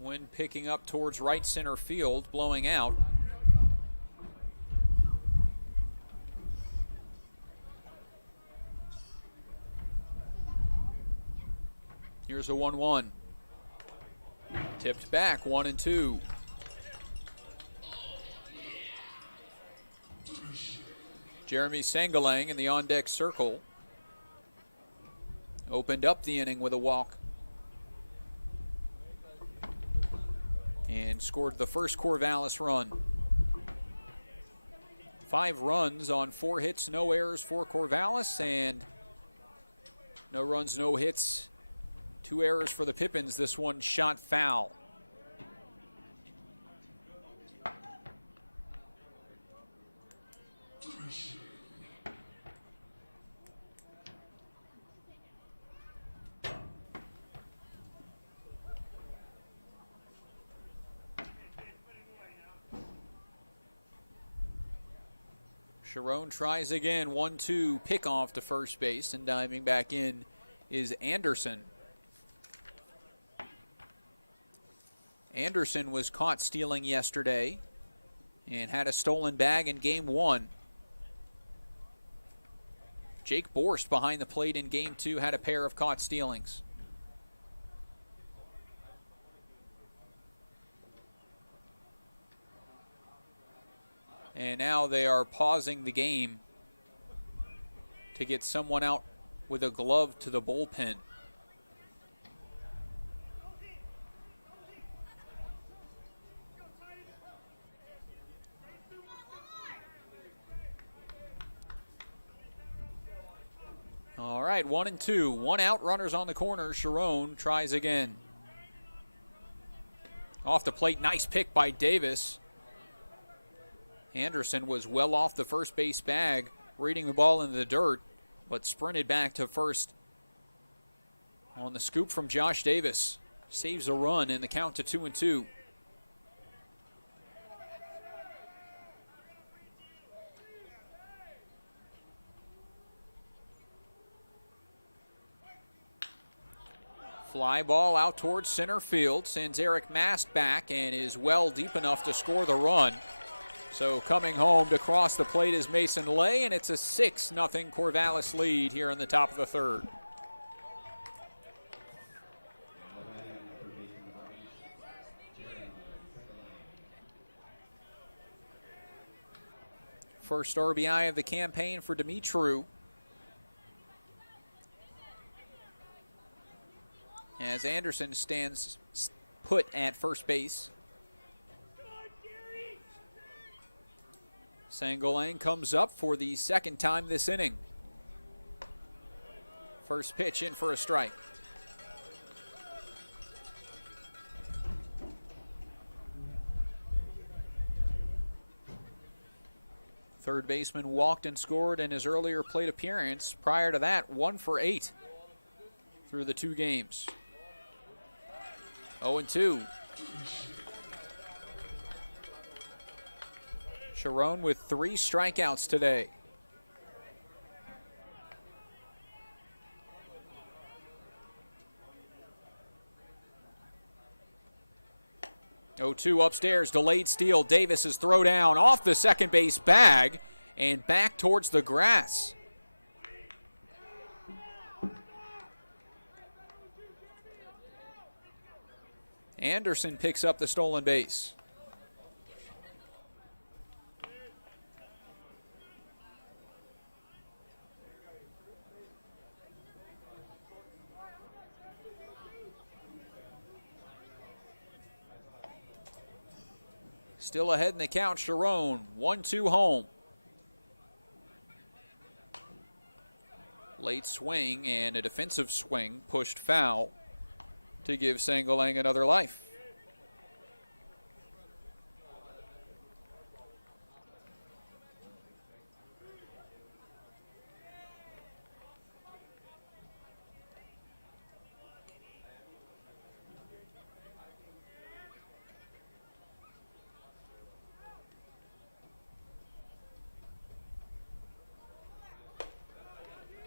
Wind picking up towards right center field, blowing out. Here's a 1-1. Tipped back, 1-2. Jeremy Sangalang in the on-deck circle opened up the inning with a walk and scored the first Corvallis run. 5 runs on 4 hits, no errors for Corvallis, and no runs, no hits, 2 errors for the Pippins. This one shot foul. Sharon tries again, 1-2 pickoff to first base, and diving back in is Anderson. Anderson was caught stealing yesterday and had a stolen bag in game 1. Jake Borst behind the plate in game 2 had a pair of caught stealings. And now they are pausing the game to get someone out with a glove to the bullpen. All right, 1-2. 1 out, runners on the corner. Sharon tries again. Off the plate, nice pick by Davis. Anderson was well off the first base bag, reading the ball in the dirt, but sprinted back to first on the scoop from Josh Davis. Saves a run in the count to 2-2. Fly ball out towards center field, sends Eric Mast back and is well deep enough to score the run. So coming home to cross the plate is Mason Lay, and it's a 6-0 Corvallis lead here in the top of the third. First RBI of the campaign for Dimitru. As Anderson stands put at first base. Sangalang comes up for the second time this inning. First pitch in for a strike. Third baseman walked and scored in his earlier plate appearance. Prior to that, 1 for 8 through the 2 games. 0-2. Sharon with 3 strikeouts today. Oh, 2 upstairs, delayed steal. Davis's throw down off the second base bag and back towards the grass. Anderson picks up the stolen base. Still ahead in the count, Sharon, 1-2 home. Late swing and a defensive swing pushed foul to give Sangalang another life.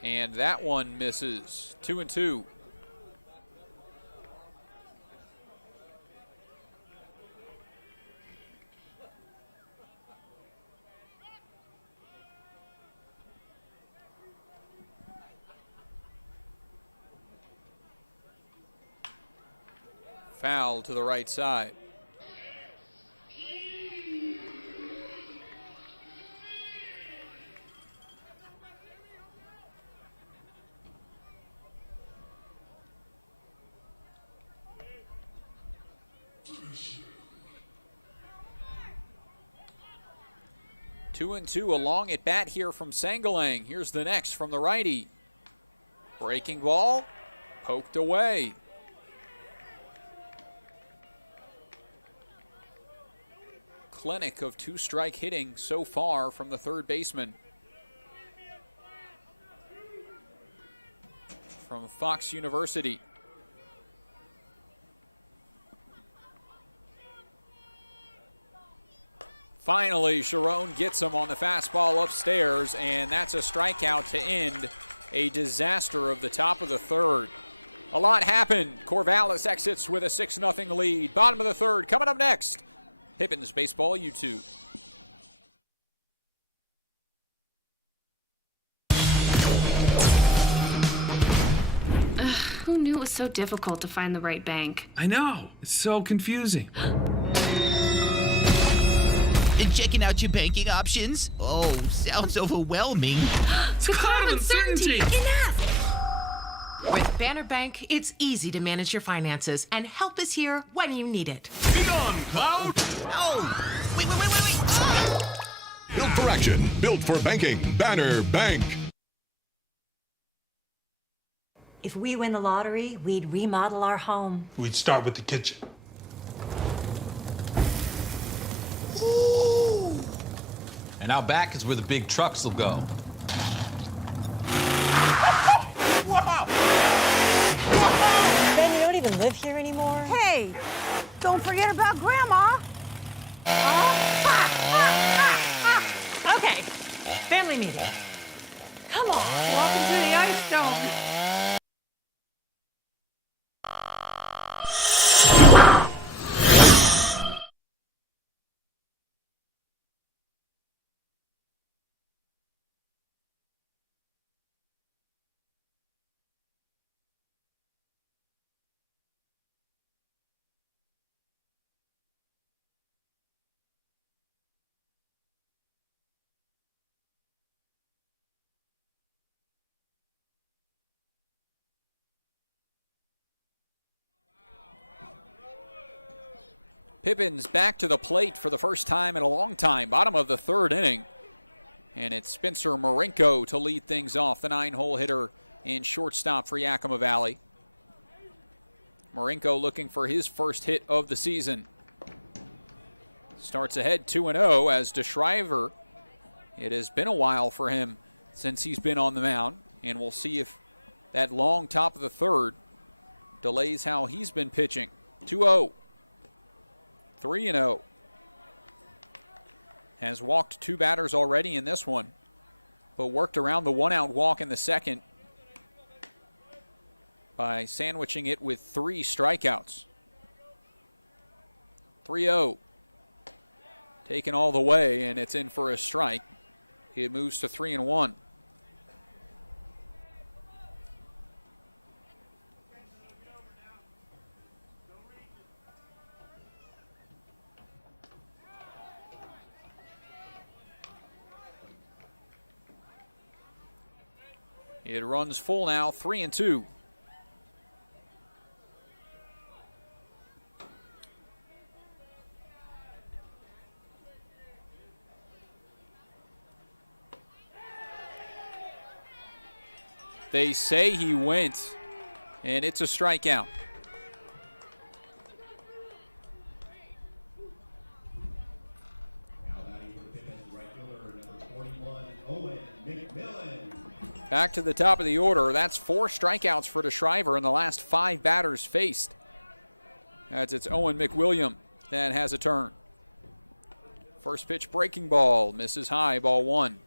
And that one misses. 2-2. Foul to the right side. 2-2 along at bat here from Sangalang. Here's the next from the righty. Breaking ball, poked away. Clinic of two-strike hitting so far from the third baseman. From Fox University. Finally, Sharon gets him on the fastball upstairs, and that's a strikeout to end a disaster of the top of the third. A lot happened. Corvallis exits with a 6-0 lead. Bottom of the third. Coming up next, Pippins Baseball YouTube. Who knew it was so difficult to find the right bank? I know. It's so confusing. And checking out your banking options? Oh, sounds overwhelming. Secure uncertainty! Enough! With Banner Bank, it's easy to manage your finances, and help is here when you need it. Be gone, Cloud! Oh, wait. Ah! Built for action, built for banking. Banner Bank. If we win the lottery, we'd remodel our home. We'd start with the kitchen. And out back is where the big trucks will go. Wow! Ben, you don't even live here anymore? Hey, don't forget about Grandma. Okay, family meeting. Come on. Welcome to the Ice Dome. Pippins back to the plate for the first time in a long time. Bottom of the third inning. And it's Spencer Marinko to lead things off, the 9-hole hitter and shortstop for Yakima Valley. Marinko looking for his first hit of the season. Starts ahead 2-0 as DeShriver. It has been a while for him since he's been on the mound, and we'll see if that long top of the third delays how he's been pitching. 2-0. 3-0. Has walked two batters already in this one, but worked around the one-out walk in the second by sandwiching it with 3 strikeouts. 3-0. Taken all the way, and it's in for a strike. It moves to 3-1. It runs full now, 3-2. They say he went, and it's a strikeout. Back to the top of the order. That's 4 strikeouts for DeShriver in the last 5 batters faced. It's Owen McWilliam that has a turn. First pitch breaking ball, misses high, ball 1.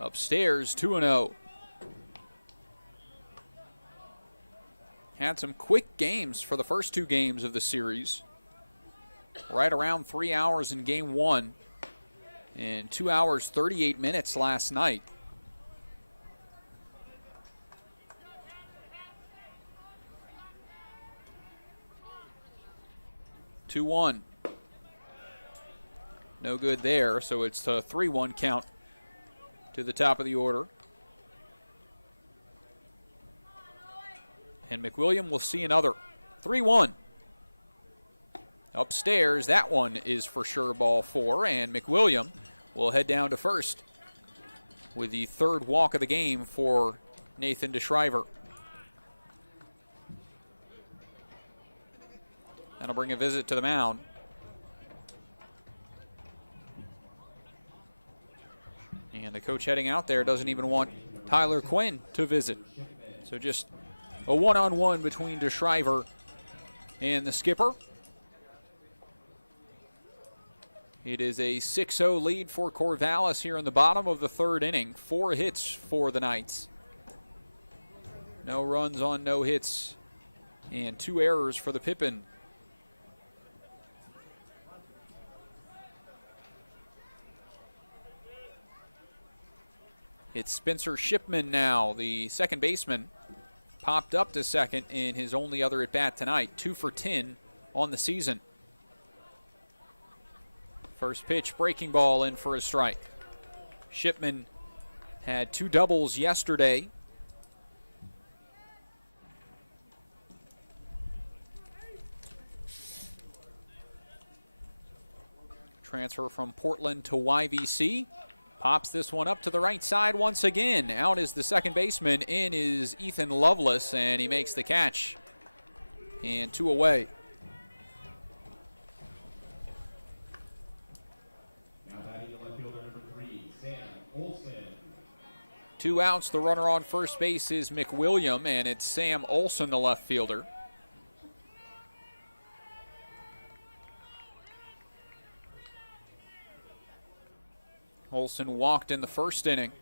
Upstairs, 2-0. Had some quick games for the first 2 games of the series. Right around 3 hours in game 1 and 2 hours, 38 minutes last night. No good there, so it's a 3-1 count to the top of the order. And McWilliam will see another. 3-1. Upstairs, that one is for sure ball 4, and McWilliam will head down to first with the third walk of the game for Nathan DeShriver. That'll bring a visit to the mound. And the coach heading out there doesn't even want Tyler Quinn to visit. So just a one-on-one between DeShriver and the skipper. It is a 6-0 lead for Corvallis here in the bottom of the third inning. 4 hits for the Knights. No runs on no hits and 2 errors for the Pippin. It's Spencer Shipman now, the second baseman. Popped up to second in his only other at-bat tonight. 2 for 10 on the season. First pitch, breaking ball in for a strike. Shipman had 2 doubles yesterday. Transfer from Portland to YVC. Pops this one up to the right side once again. Out is the second baseman. In is Ethan Lovelace, and he makes the catch. And 2 away. Now batting the left fielder number 3, Sam Olson. 2 outs. The runner on first base is McWilliam, and it's Sam Olson, the left fielder. Olson walked in the first inning.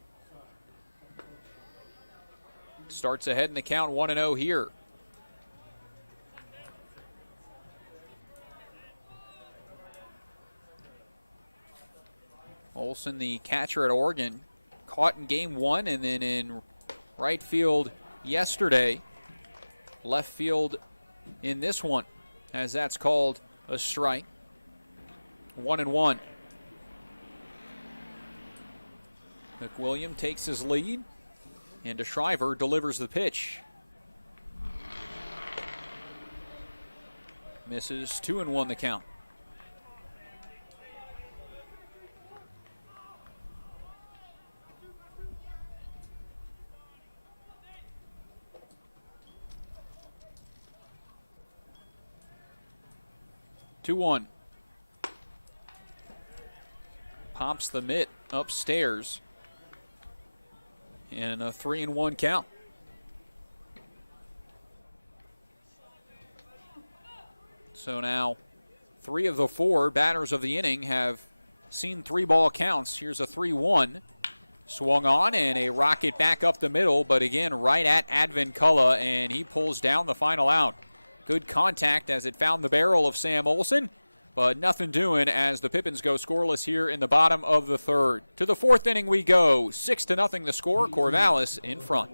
Starts ahead in the count, 1-0 here. Olson, the catcher at Oregon, caught in game 1 and then in right field yesterday. Left field in this one, as that's called a strike. 1-1. McWilliam takes his lead, and DeShriver delivers the pitch. Misses, 2-1 the count. Two one. Pops the mitt upstairs. And a 3-1 count. So now 3 of the 4 batters of the inning have seen 3-ball counts. Here's a 3-1. Swung on and a rocket back up the middle, but again right at Advincula, and he pulls down the final out. Good contact as it found the barrel of Sam Olson, but nothing doing as the Pippins go scoreless here in the bottom of the third. To the 4th inning we go. 6-0 the score. Corvallis in front.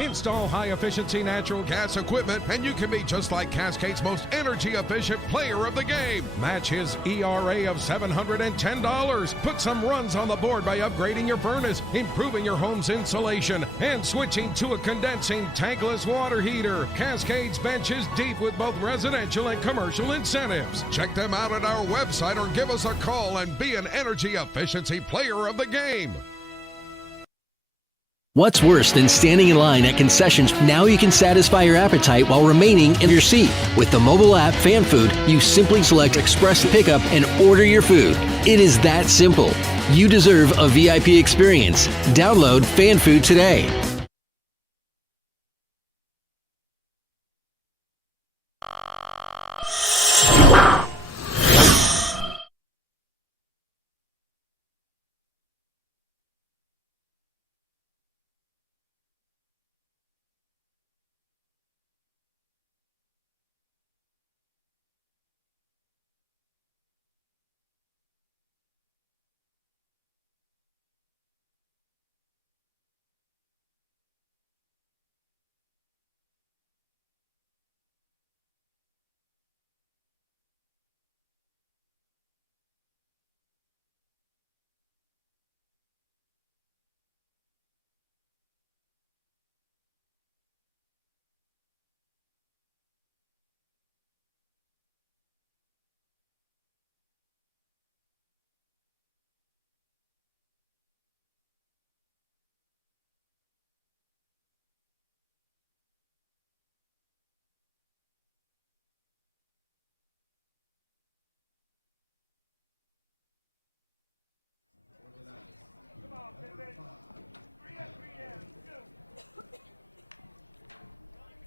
Install high-efficiency natural gas equipment, and you can be just like Cascade's most energy-efficient player of the game. Match his ERA of $710. Put some runs on the board by upgrading your furnace, improving your home's insulation, and switching to a condensing tankless water heater. Cascade's bench is deep with both residential and commercial incentives. Check them out at our website or give us a call and be an energy efficiency player of the game. What's worse than standing in line at concessions? Now you can satisfy your appetite while remaining in your seat. With the mobile app Fan Food, you simply select Express Pickup and order your food. It is that simple. You deserve a VIP experience. Download Fan Food today.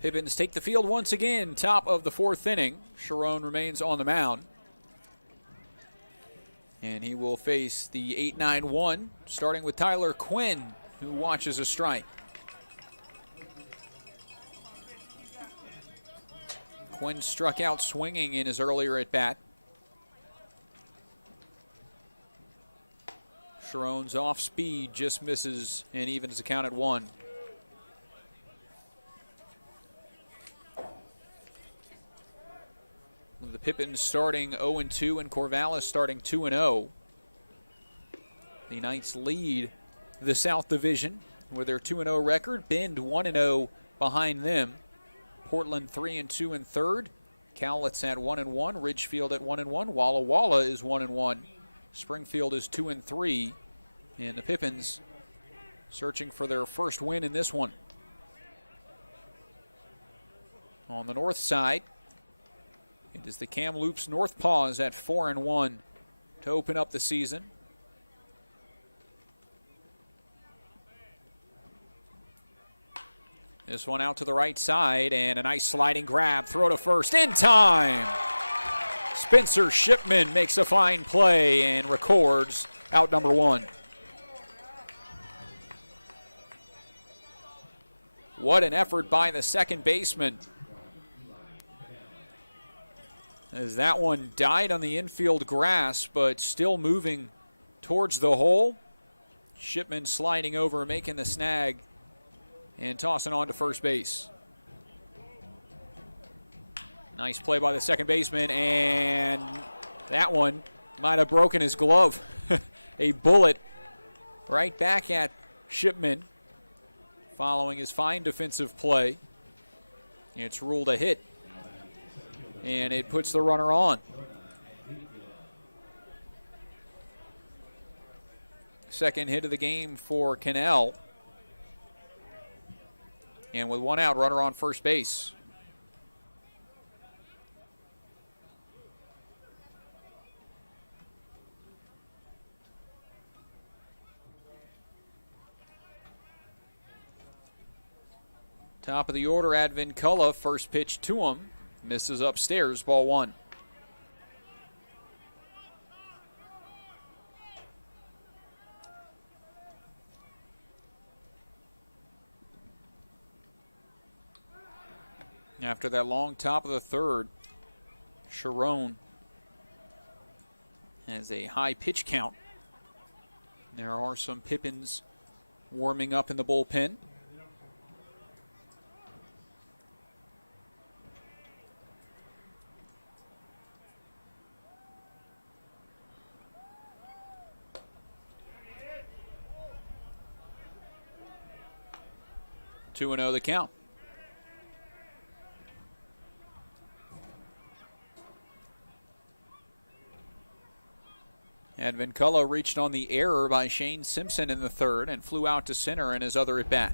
Pippins take the field once again, top of the 4th inning. Sharon remains on the mound. And he will face the 8-9-1, starting with Tyler Quinn, who watches a strike. Quinn struck out swinging in his earlier at bat. Sharon's off speed just misses and evens the count at 1. The Pippins starting 0-2 and Corvallis starting 2-0. The Knights lead the South Division with their 2-0 record. Bend 1-0 behind them. Portland 3-2 in third. Cowlitz at 1-1. Ridgefield at 1-1. Walla Walla is 1-1. Springfield is 2-3. And the Pippins searching for their first win in this one. On the north side, it is the Kamloops North Paws at 4-1 to open up the season. This one out to the right side, and a nice sliding grab. Throw to first in time. Spencer Shipman makes a fine play and records out number 1. What an effort by the second baseman, as that one died on the infield grass, but still moving towards the hole. Shipman sliding over, making the snag, and tossing on to first base. Nice play by the second baseman, and that one might have broken his glove. A bullet right back at Shipman following his fine defensive play. It's ruled a hit, and it puts the runner on. Second hit of the game for Cannell. And with one out, runner on first base. Top of the order, Advincula, first pitch to him. Misses upstairs, ball 1. After that long top of the third, Sharon has a high pitch count. There are some Pippins warming up in the bullpen. Two 2-0 the count. Advincula reached on the error by Shane Simpson in the third and flew out to center in his other at bat.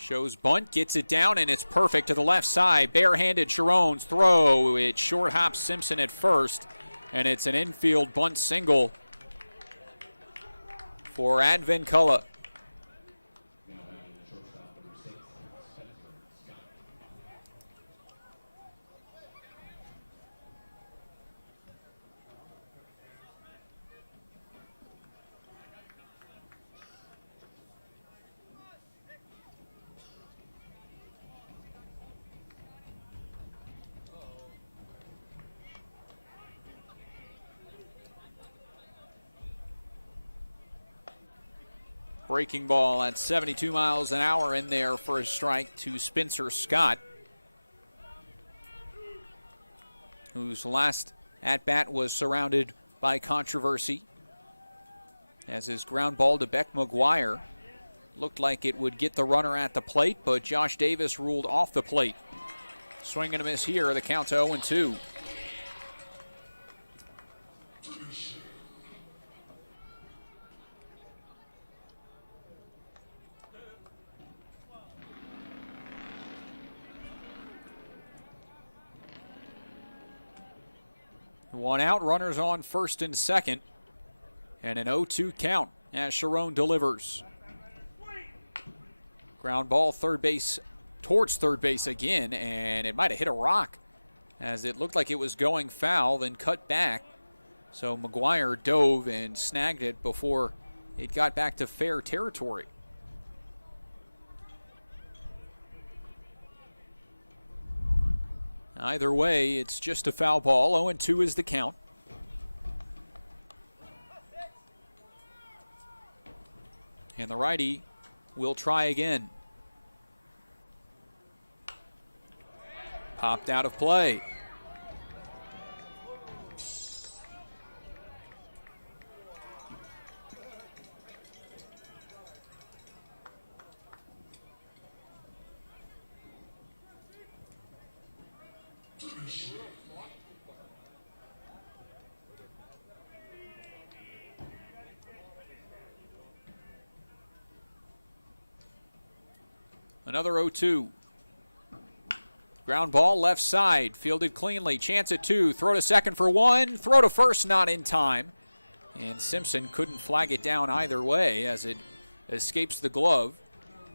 Shows bunt, gets it down, and it's perfect to the left side. Barehanded Sharon's throw. It short hops Simpson at first, and it's an infield bunt single for Advincula. Breaking ball at 72 miles an hour in there for a strike to Spencer Scott, whose last at-bat was surrounded by controversy, as his ground ball to Beck McGuire looked like it would get the runner at the plate, but Josh Davis ruled off the plate. Swing and a miss here, the count to 0-2. One out, runners on first and second. And an 0-2 count as Sharon delivers. Ground ball towards third base again, and it might have hit a rock as it looked like it was going foul, then cut back. So McGuire dove and snagged it before it got back to fair territory. Either way, it's just a foul ball. 0-2 is the count. And the righty will try again. Popped out of play. Another 0-2. Ground ball left side, fielded cleanly. Chance at 2, throw to second for 1, throw to first not in time. And Simpson couldn't flag it down either way as it escapes the glove.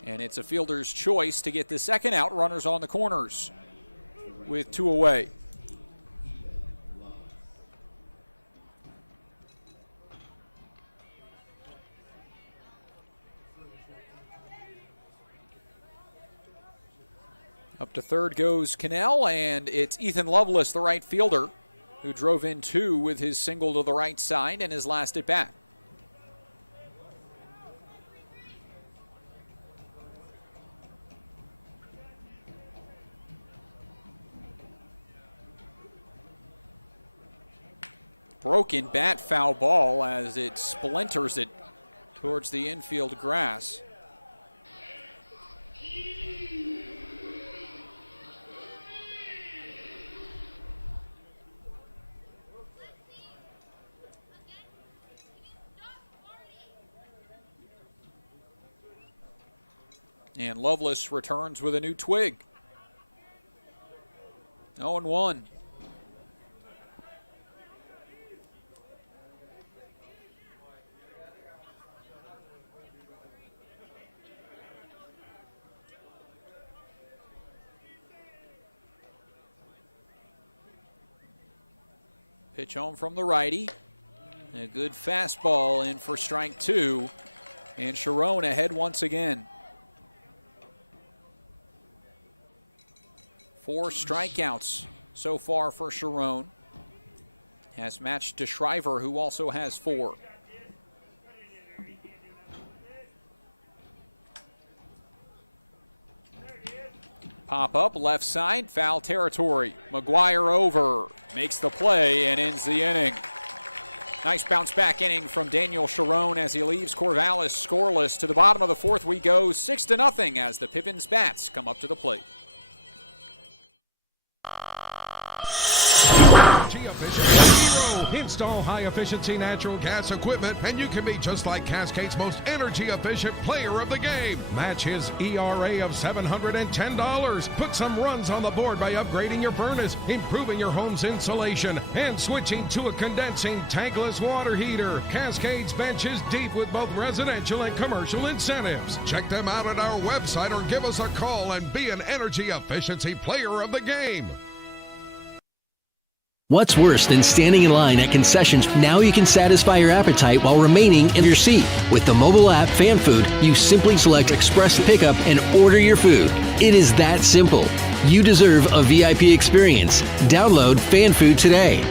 And it's a fielder's choice to get the second out, runners on the corners with 2 away. Up to third goes Cannell, and it's Ethan Lovelace, the right fielder, who drove in 2 with his single to the right side and his last at bat. Broken bat, foul ball as it splinters it towards the infield grass. And Lovelace returns with a new twig. 0-1. Pitch home from the righty. A good fastball in for strike 2. And Sharon ahead once again. 4 strikeouts so far for Sharon. Has matched DeShriver, who also has 4. Pop up left side, foul territory. McGuire over, makes the play and ends the inning. Nice bounce back inning from Daniel Sharon as he leaves Corvallis scoreless. To the bottom of the 4th we go, 6-0 as the Pippins bats come up to the plate. Install high-efficiency natural gas equipment, and you can be just like Cascade's most energy-efficient player of the game. Match his ERA of $710. Put some runs on the board by upgrading your furnace, improving your home's insulation, and switching to a condensing tankless water heater. Cascade's bench is deep with both residential and commercial incentives. Check them out at our website or give us a call and be an energy efficiency player of the game. What's worse than standing in line at concessions? Now you can satisfy your appetite while remaining in your seat. With the mobile app Fan Food, you simply select Express Pickup and order your food. It is that simple. You deserve a VIP experience. Download Fan Food today.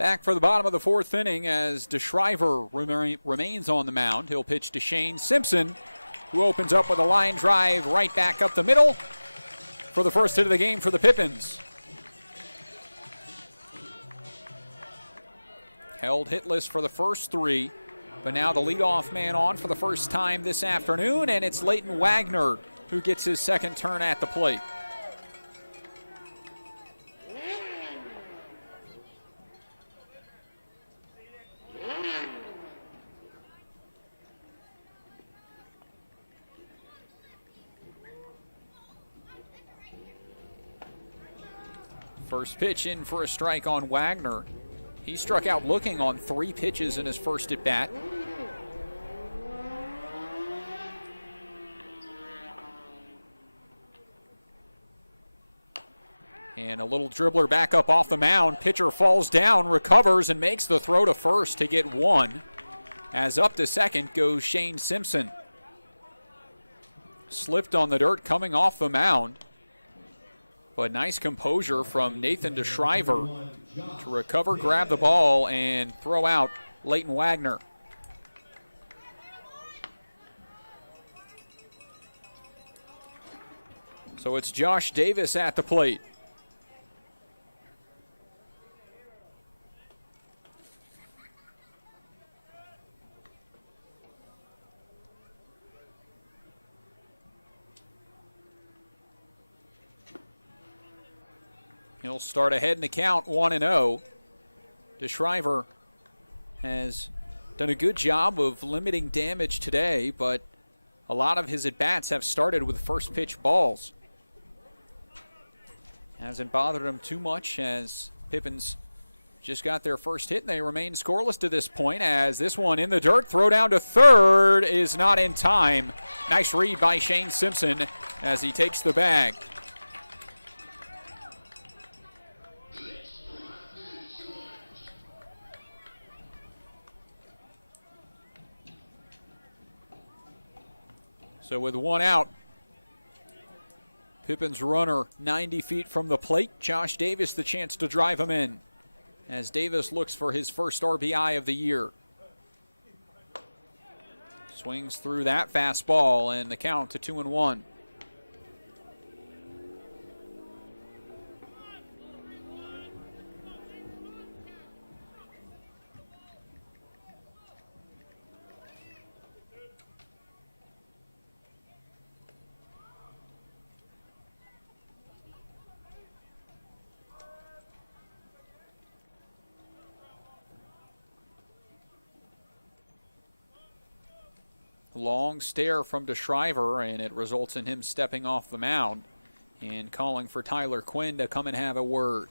Back for the bottom of the fourth inning as DeShriver remains on the mound. He'll pitch to Shane Simpson, who opens up with a line drive right back up the middle for the first hit of the game for the Pippins. Held hitless for the first three, but now the leadoff man on for the first time this afternoon, and it's Leighton Wagner who gets his second turn at the plate. First pitch in for a strike on Wagner. He struck out looking on 3 pitches in his first at bat. And a little dribbler back up off the mound. Pitcher falls down, recovers, and makes the throw to first to get 1. As up to second goes Shane Simpson. Slipped on the dirt coming off the mound. But nice composure from Nathan DeShriver to recover, grab the ball, and throw out Leighton Wagner. So it's Josh Davis at the plate. He'll start ahead in the count, 1-0. DeShriver has done a good job of limiting damage today, but a lot of his at-bats have started with first pitch balls. Hasn't bothered him too much as Pippins just got their first hit, and they remain scoreless to this point as this one in the dirt, throw down to third is not in time. Nice read by Shane Simpson as he takes the bag. So with 1 out, Pippins runner 90 feet from the plate. Josh Davis the chance to drive him in as Davis looks for his first RBI of the year. Swings through that fastball and the count to 2-1. Long stare from DeShriver, and it results in him stepping off the mound and calling for Tyler Quinn to come and have a word.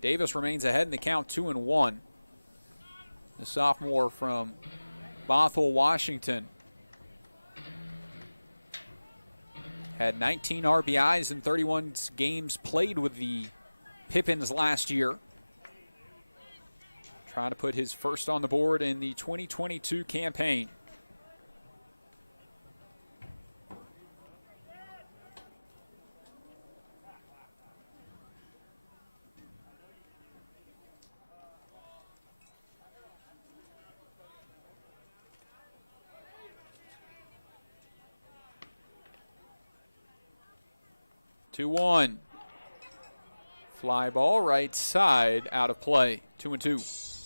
Davis remains ahead in the count, 2-1. The sophomore from Bothell, Washington. Had 19 RBIs in 31 games played with the Pippins last year. Trying to put his first on the board in the 2022 campaign. Two one. Fly ball right side, out of play. 2-2.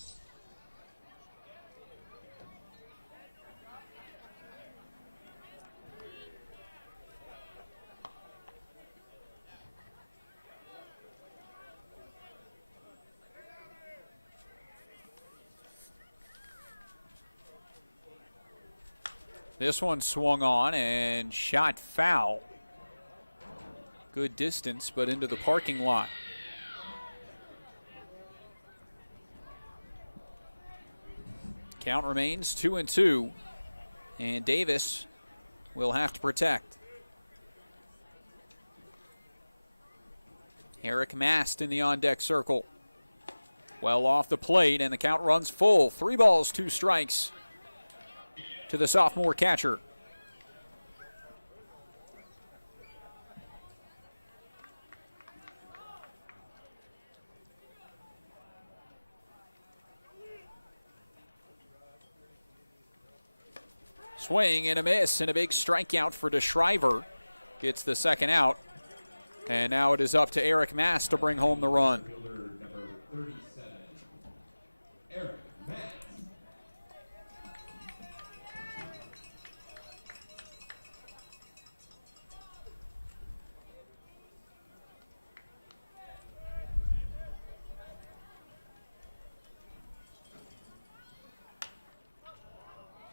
This one swung on and shot foul. Good distance, but into the parking lot. Count remains 2-2, and Davis will have to protect. Eric Mast in the on-deck circle. Well off the plate, and the count runs full. 3 balls, 2 strikes to the sophomore catcher. Swing and a miss and a big strikeout for DeShriver. Gets the second out. And now it is up to Eric Mast to bring home the run.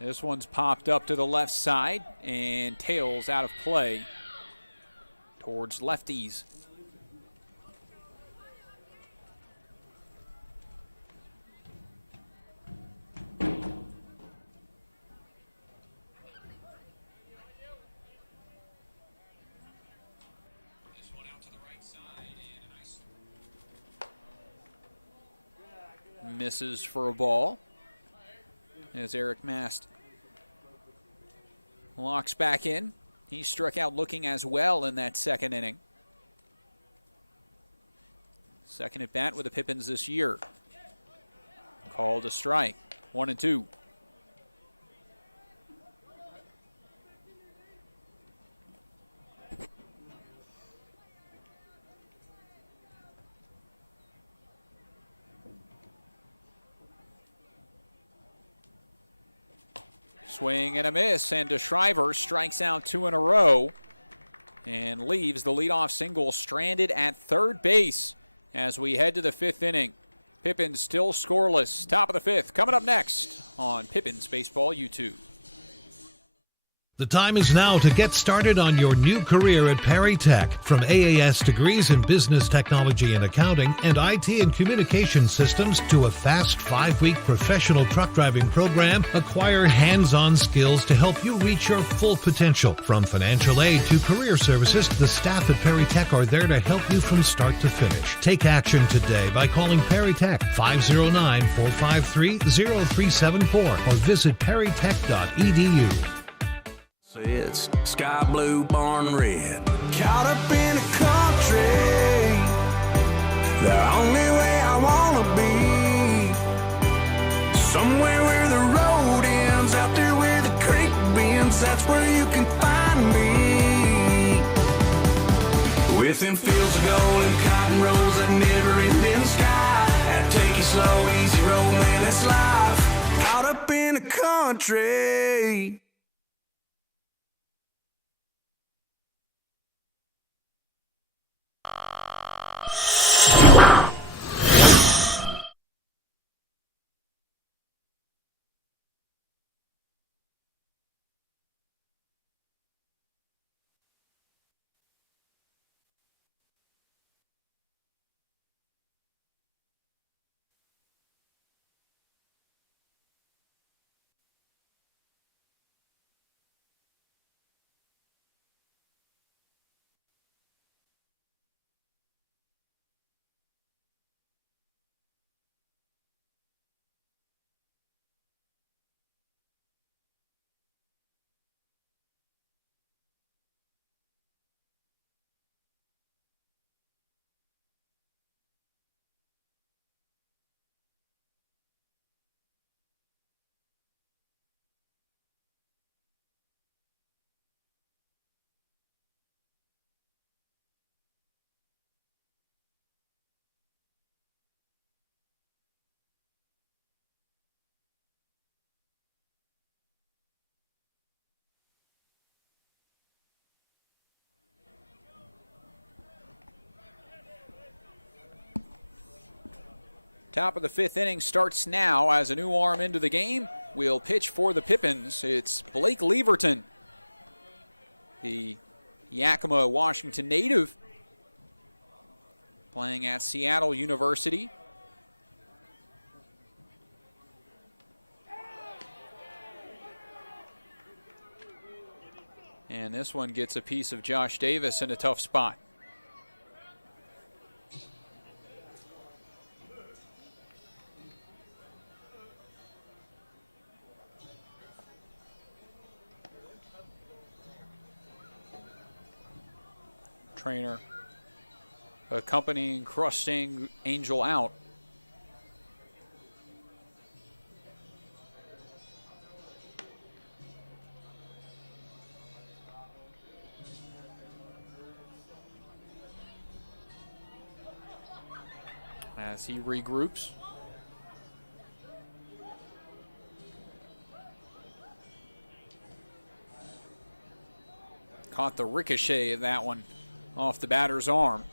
This one's popped up to the left side and tails out of play towards lefties. Misses for a ball as Eric Mast locks back in. He struck out looking as well in that second inning. Second at bat with the Pippins this year. Called a strike. 1-2. Swing and a miss, and DeShriver strikes out 2 in a row and leaves the leadoff single stranded at third base as we head to the 5th inning. Pippins still scoreless. Top of the 5th coming up next on Pippins Baseball YouTube. The time is now to get started on your new career at Perry Tech. From AAS degrees in business technology and accounting and IT and communication systems to a fast 5-week professional truck driving program, acquire hands-on skills to help you reach your full potential. From financial aid to career services, the staff at Perry Tech are there to help you from start to finish. Take action today by calling Perry Tech 509-453-0374 or visit perrytech.edu. It's sky blue, barn red. Caught up in a country, the only way I wanna be. Somewhere where the road ends, out there where the creek bends, that's where you can find me. With them fields of gold and cotton rows, that never-ending sky. That take it slow, easy road, man, that's life. Caught up in a country. Top of the 5th inning starts now as a new arm into the game will pitch for the Pippins. It's Blake Leverton, the Yakima, Washington native, playing at Seattle University. And this one gets a piece of Josh Davis in a tough spot. Trainer accompanying Crushing Angel out. as he regroups. Caught the ricochet of that one off the batter's arm.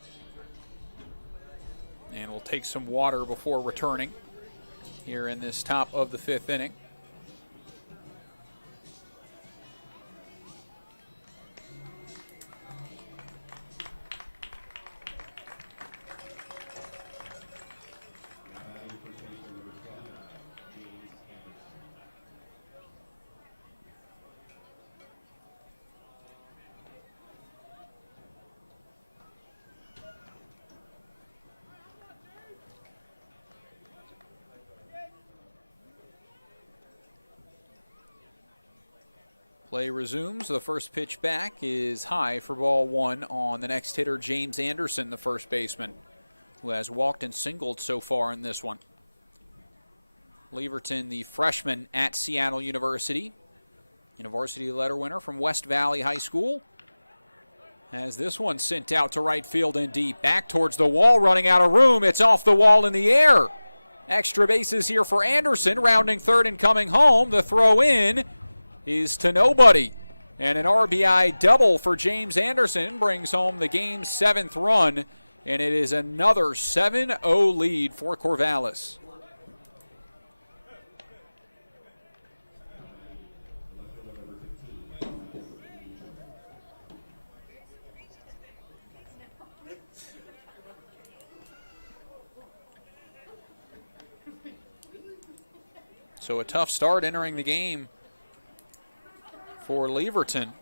And will take some water before returning here in this top of the 5th inning. Play resumes. The first pitch back is high for ball 1 on the next hitter, James Anderson, the first baseman, who has walked and singled so far in this one. Leverton, the freshman at Seattle University, and a varsity letter winner from West Valley High School, has this one sent out to right field and deep. Back towards the wall, running out of room. It's off the wall in the air. Extra bases here for Anderson, rounding third and coming home. The throw in is to nobody. And an RBI double for James Anderson brings home the game's 7th run, and it is another 7-0 lead for Corvallis. So a tough start entering the game for Leverton.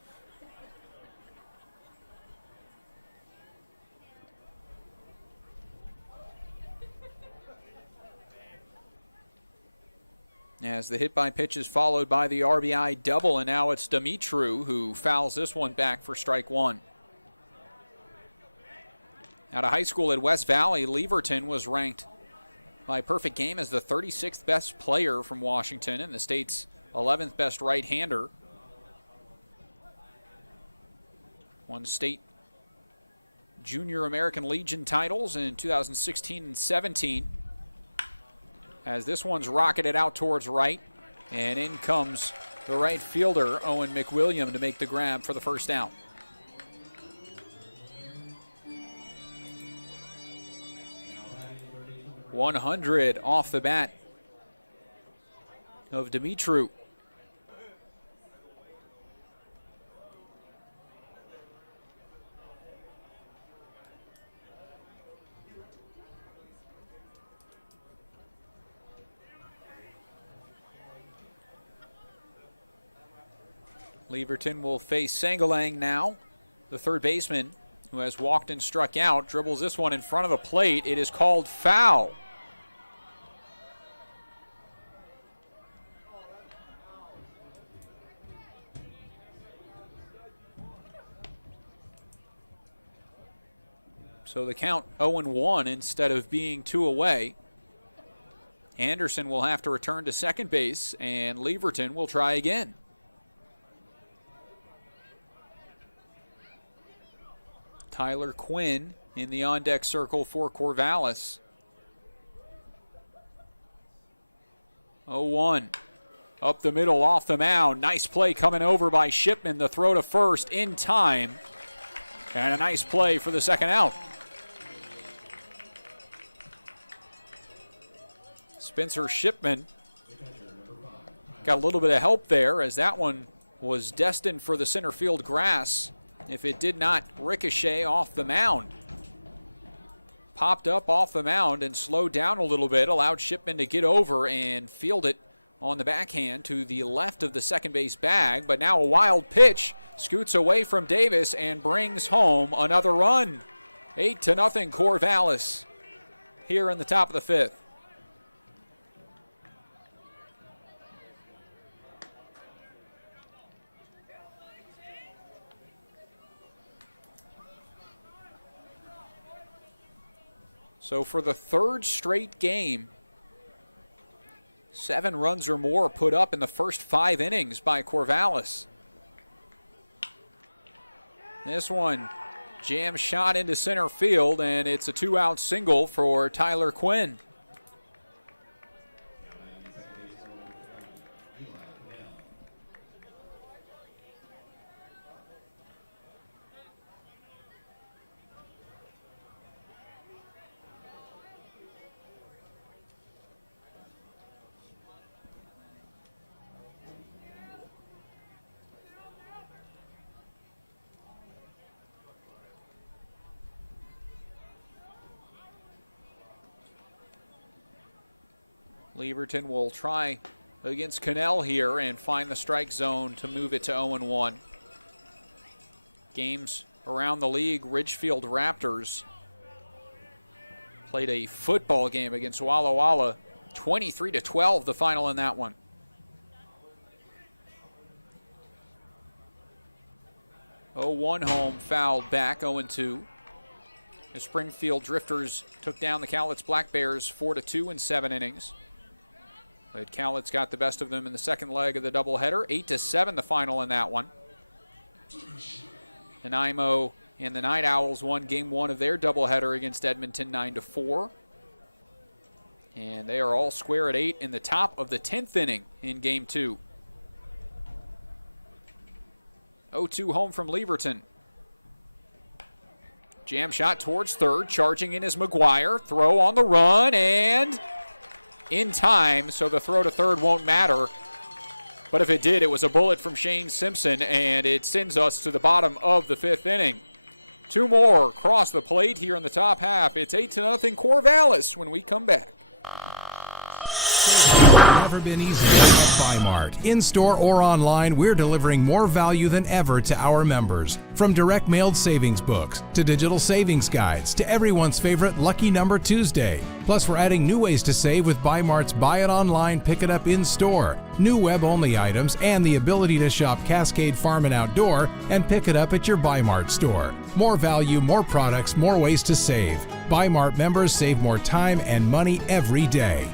As the hit by pitch is followed by the RBI double, and now it's Dimitru who fouls this one back for strike 1. Out of high school at West Valley, Leverton was ranked by Perfect Game as the 36th best player from Washington and the state's 11th best right-hander. Won state Junior American Legion titles in 2016 and 17. As this one's rocketed out towards right, and in comes the right fielder, Owen McWilliam, to make the grab for the first out. .100 off the bat of Dimitru. Leverton will face Sangalang now, the third baseman, who has walked and struck out. Dribbles this one in front of the plate. It is called foul. So the count 0-1 instead of being 2 away. Anderson will have to return to second base, and Leverton will try again. Tyler Quinn in the on-deck circle for Corvallis. 0-1. Up the middle, off the mound. Nice play coming over by Shipman. The throw to first in time. And a nice play for the second out. Spencer Shipman got a little bit of help there, as that one was destined for the center field grass if it did not ricochet off the mound. Popped up off the mound and slowed down a little bit, allowed Shipman to get over and field it on the backhand to the left of the second base bag. But now a wild pitch scoots away from Davis and brings home another run. 8-0 Corvallis here in the top of the 5th. So for the third straight game, 7 runs or more put up in the first 5 innings by Corvallis. This one Jam shot into center field, and it's a 2-out single for Tyler Quinn. Leverton will try against Cannell here and find the strike zone to move it to 0-1. Games around the league, Ridgefield Raptors played a football game against Walla Walla, 23-12 the final in that one. Oh, 0-1 home fouled back, 0-2. The Springfield Drifters took down the Cowlitz Black Bears 4-2 in 7 innings. But Cowlitz got the best of them in the second leg of the doubleheader. 8-7 the final in that one. Nanaimo and the Night Owls won game 1 of their doubleheader against Edmonton 9-4. And they are all square at 8 in the top of the 10th inning in game 2. 0-2 home from Leverton. Jam shot towards third. Charging in is McGuire. Throw on the run and in time, so the throw to third won't matter. But if it did, it was a bullet from Shane Simpson, and it sends us to the bottom of the 5th inning. 2 more across the plate here in the top half. It's 8-0 Corvallis when we come back. Never been easier at Bi-Mart. In-store or online, we're delivering more value than ever to our members. From direct mailed savings books, to digital savings guides, to everyone's favorite Lucky Number Tuesday. Plus, we're adding new ways to save with Bi-Mart's Buy It Online, Pick It Up in-store, new web-only items, and the ability to shop Cascade Farm and Outdoor and pick it up at your Bi-Mart store. More value, more products, more ways to save. Bi-Mart members save more time and money every day.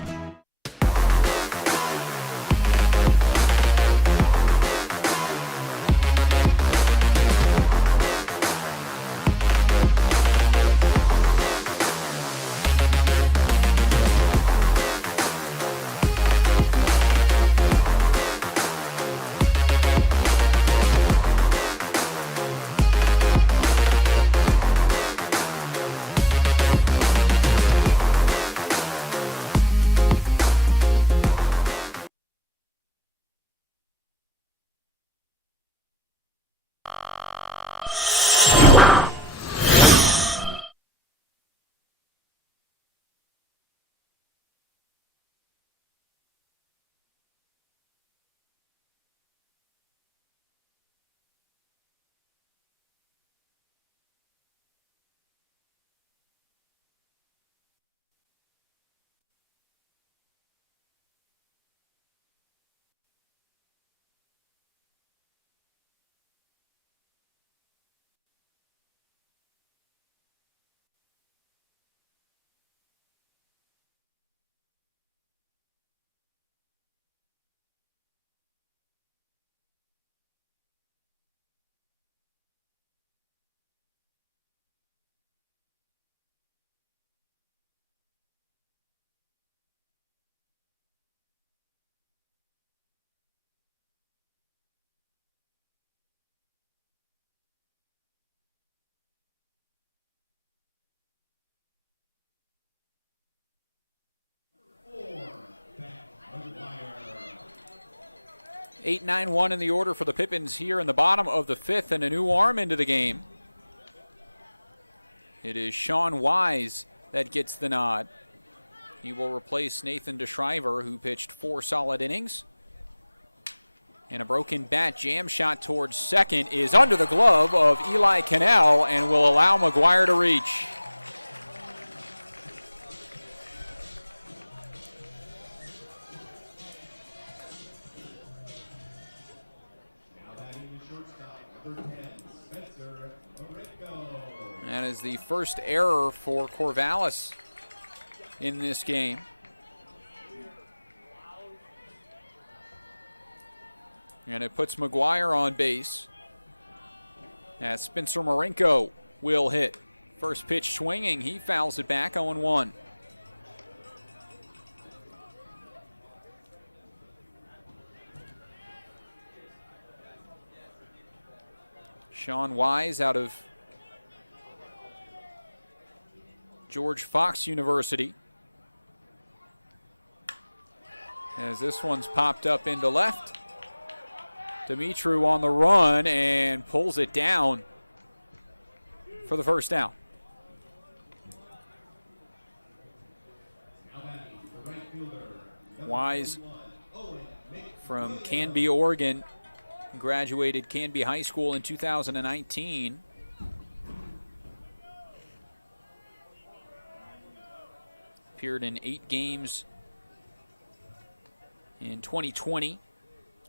Eight, 9-1 in the order for the Pippins here in the bottom of the 5th, and a new arm into the game. It is Sean Wise that gets the nod. He will replace Nathan DeShriver, who pitched 4 solid innings. And a broken bat jam shot towards second is under the glove of Eli Cannell and will allow McGuire to reach. That is the first error for Corvallis in this game. And it puts McGuire on base. As Spencer Marinko will hit. First pitch swinging, he fouls it back, 0-1. Sean Wise out of George Fox University. As this one's popped up into left. Dimitru on the run and pulls it down for the first down. Wise from Canby, Oregon, graduated Canby High School in 2019. Appeared in 8 games in 2020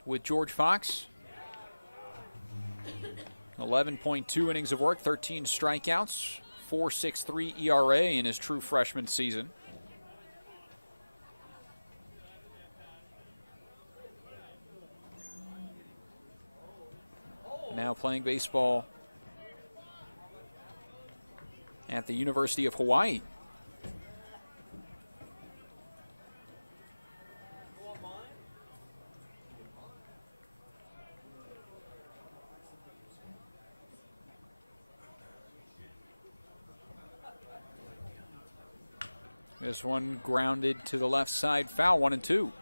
with George Fox. 11.2 innings of work, 13 strikeouts, 4.63 ERA in his true freshman season. Now playing baseball at the University of Hawaii. This one grounded to the left side, foul, 1-2.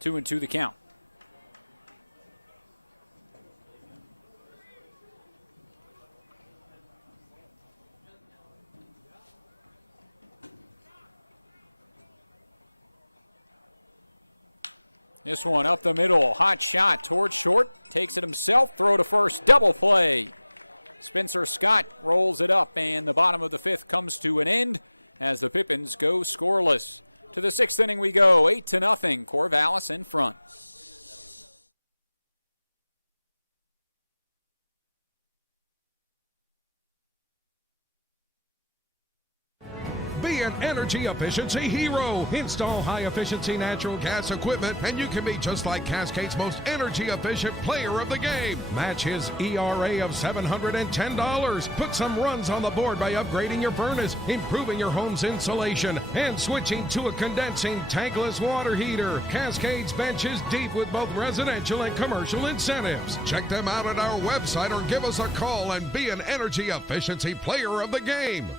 Two and two the count. This one up the middle, hot shot towards short, takes it himself, throw to first, double play. Spencer Scott rolls it up, and the bottom of the 5th comes to an end as the Pippins go scoreless. To the 6th inning we go, 8-0, Corvallis in front. Be an energy efficiency hero. Install high-efficiency natural gas equipment, and you can be just like Cascade's most energy-efficient player of the game. Match his ERA of $710. Put some runs on the board by upgrading your furnace, improving your home's insulation, and switching to a condensing tankless water heater. Cascade's bench is deep with both residential and commercial incentives. Check them out at our website or give us a call and be an energy efficiency player of the game.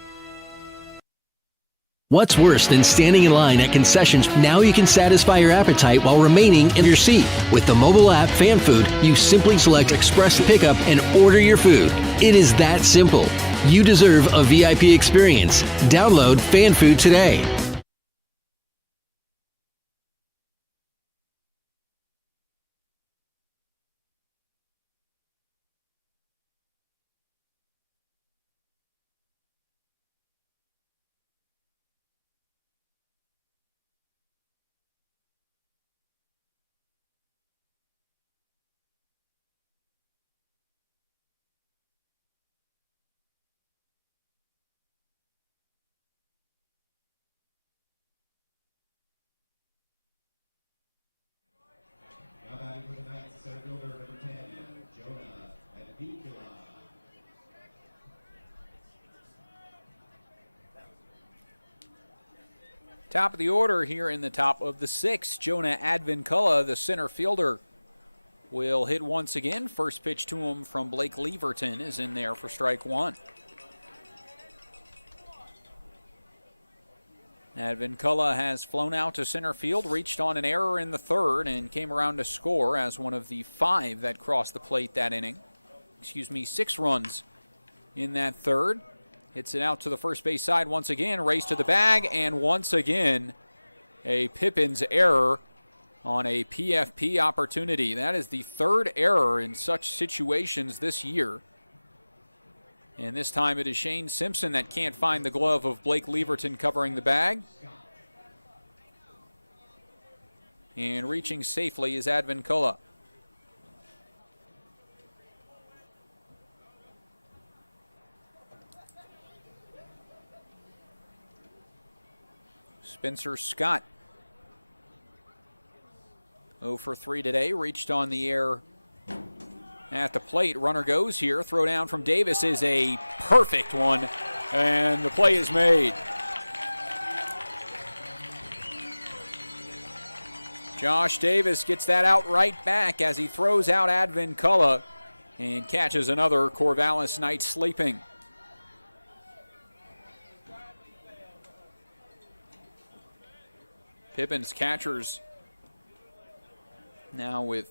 What's worse than standing in line at concessions? Now you can satisfy your appetite while remaining in your seat. With the mobile app Fan Food, you simply select Express Pickup and order your food. It is that simple. You deserve a VIP experience. Download Fan Food today. Top of the order here in the top of the 6th, Jonah Advincula, the center fielder, will hit once again. First pitch to him from Blake Leverton is in there for strike 1. Advincula has flown out to center field, reached on an error in the 3rd, and came around to score as one of the 5 that crossed the plate that inning. 6 runs in that 3rd. Hits it out to the first base side once again, race to the bag, and once again, a Pippins error on a PFP opportunity. That is the 3rd error in such situations this year. And this time it is Shane Simpson that can't find the glove of Blake Leverton covering the bag. And reaching safely is Advincula. Spencer Scott, 0 for 3 today, reached on the air at the plate. Runner goes here. Throw down from Davis is a perfect one, and the play is made. Josh Davis gets that out right back as he throws out Advincula and catches another Corvallis Knight sleeping. Pippins catchers now with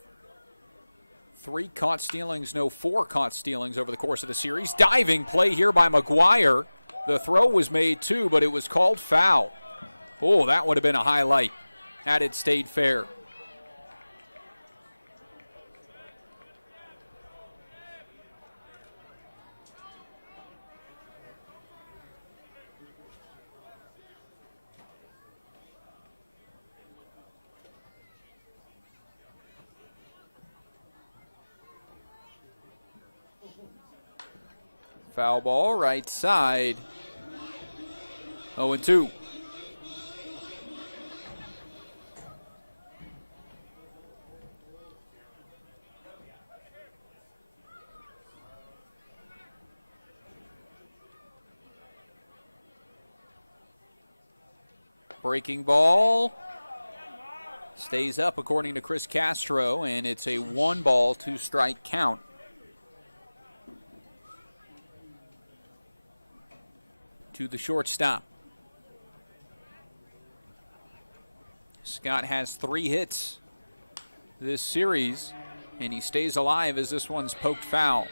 3 caught stealings, no 4 caught stealings over the course of the series. Diving play here by McGuire. The throw was made too, but it was called foul. Oh, that would have been a highlight had it stayed fair. Foul ball, right side. 0-2. Breaking ball. Stays up according to Chris Castro, and it's a 1-ball, 2-strike count. To the shortstop. Scott has 3 hits this series, and he stays alive as this one's poked foul.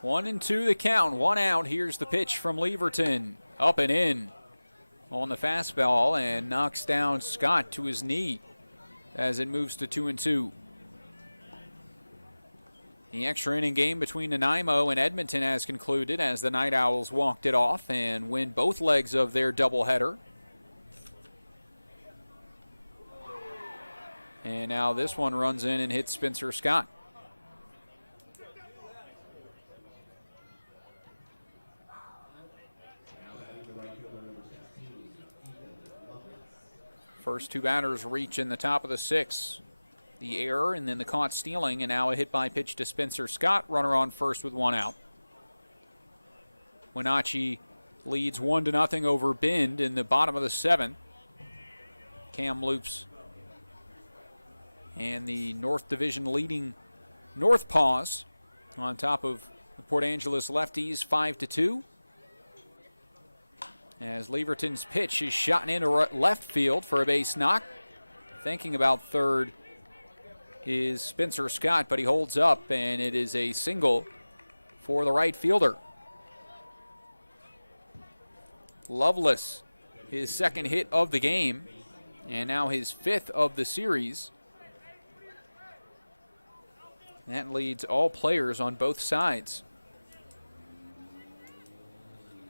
One and 2 the count, 1 out. Here's the pitch from Leverton. Up and in on the fastball and knocks down Scott to his knee as it moves to 2-2. The extra inning game between Nanaimo and Edmonton has concluded as the Night Owls walked it off and win both legs of their doubleheader. And now this one runs in and hits Spencer Scott. First 2 batters reach in the top of the 6th. The error and then the caught stealing, and now a hit by pitch to Spencer Scott. Runner on first with 1 out. Wenatchee leads 1-0 over Bend in the bottom of the 7th. Cam Loops and the North Division leading North Paws on top of the Port Angeles lefties 5-2. As Leverton's pitch is shot into left field for a base knock. Thinking about third is Spencer Scott, but he holds up, and it is a single for the right fielder. Loveless, his 2nd hit of the game, and now his 5th of the series. That leads all players on both sides.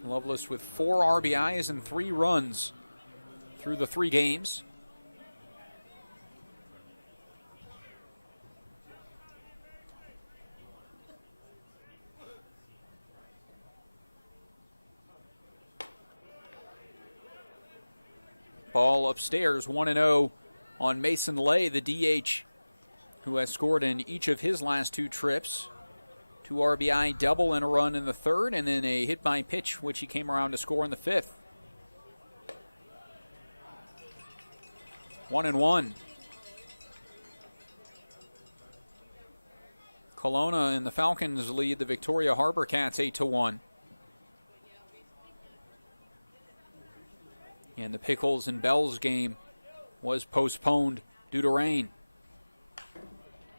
Loveless with 4 RBIs and 3 runs through the 3 games. Ball upstairs, 1-0 on Mason Lay, the DH, who has scored in each of his last 2 trips. 2 RBI double and a run in the 3rd, and then a hit by pitch, which he came around to score in the 5th. 1-1. Kelowna and the Falcons lead the Victoria Harbor Cats 8-1. And the Pickles and Bells game was postponed due to rain.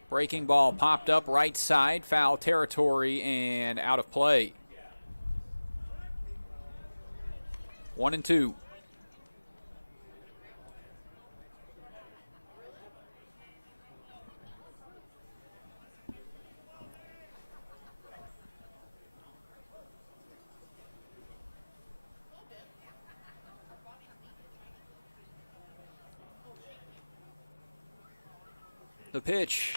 Breaking ball popped up right side, foul territory, and out of play. 1-2. The pitch.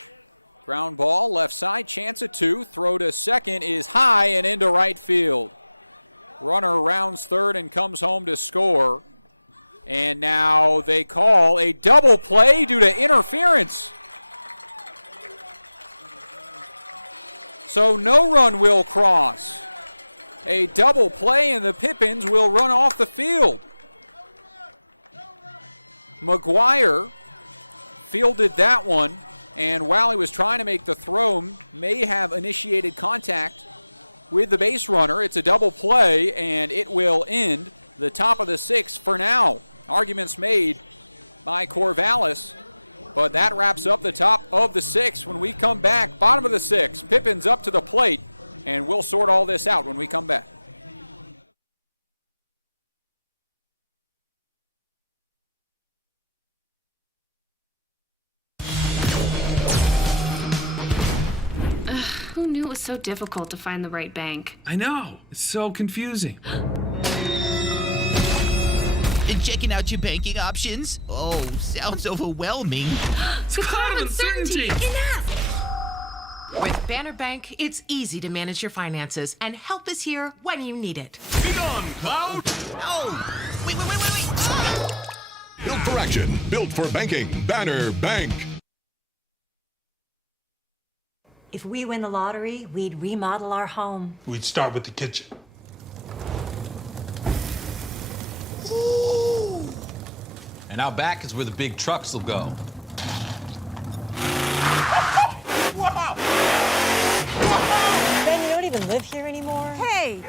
Ground ball, left side, chance at 2. Throw to second is high and into right field. Runner rounds third and comes home to score. And now they call a double play due to interference. So no run will cross. A double play and the Pippins will run off the field. McGuire fielded that one, and while he was trying to make the throw, may have initiated contact with the base runner. It's a double play, and it will end the top of the 6th for now. Arguments made by Corvallis, but that wraps up the top of the 6th. When we come back, bottom of the 6th, Pippins up to the plate, and we'll sort all this out when we come back. Who knew it was so difficult to find the right bank? I know. It's so confusing. And checking out your banking options? Oh, sounds overwhelming. The cloud of uncertainty! Enough! With Banner Bank, it's easy to manage your finances, and help is here when you need it. Be gone, Cloud! Oh! Wait! Ah! Built for action, built for banking. Banner Bank. If we win the lottery, we'd remodel our home. We'd start with the kitchen. And out back is where the big trucks will go. Ben, you don't even live here anymore? Hey,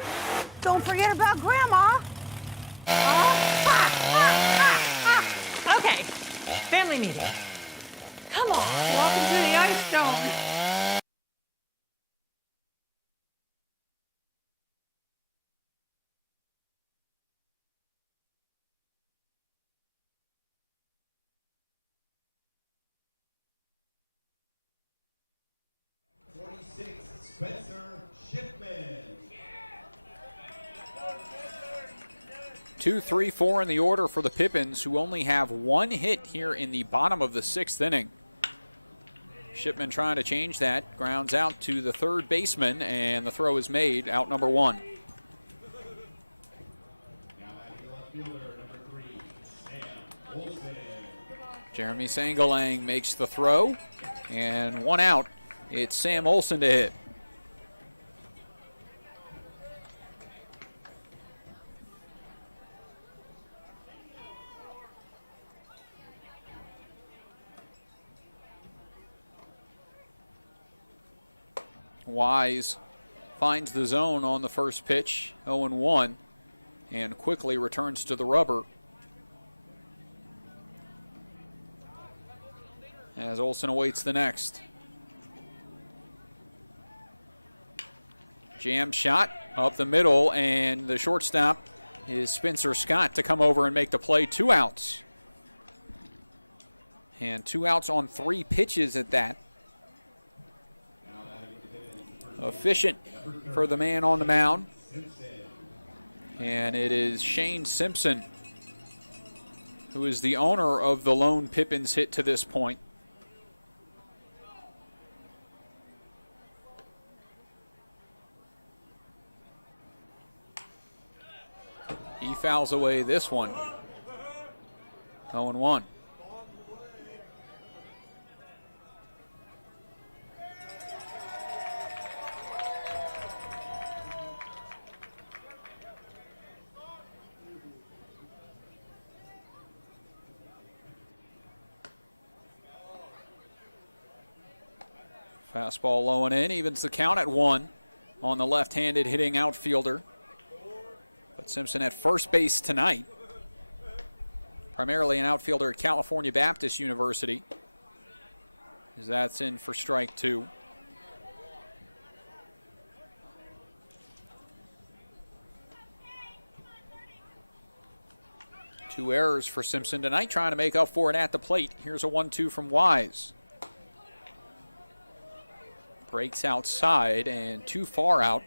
don't forget about Grandma. Okay, family meeting. Come on. Welcome to the ice dome. Spencer Shipman. 2, 3, 4 in the order for the Pippins, who only have 1 hit here in the bottom of the 6th inning. Shipman trying to change that. Grounds out to the third baseman, and the throw is made, out number 1. Jeremy Sangalang makes the throw, and 1 out. It's Sam Olson to hit. Wise finds the zone on the first pitch, 0-1, and quickly returns to the rubber. As Olson awaits the next. Jam shot up the middle, and the shortstop is Spencer Scott to come over and make the play. 2 outs. And 2 outs on 3 pitches at that. Efficient for the man on the mound. And it is Shane Simpson, who is the owner of the lone Pippins hit to this point. He fouls away this one. 0-1. Fastball low and in, evens the count at 1 on the left-handed hitting outfielder. But Simpson at first base tonight. Primarily an outfielder at California Baptist University, as that's in for strike 2. Two errors for Simpson tonight, trying to make up for it at the plate. Here's a 1-2 from Wise. Breaks outside and too far out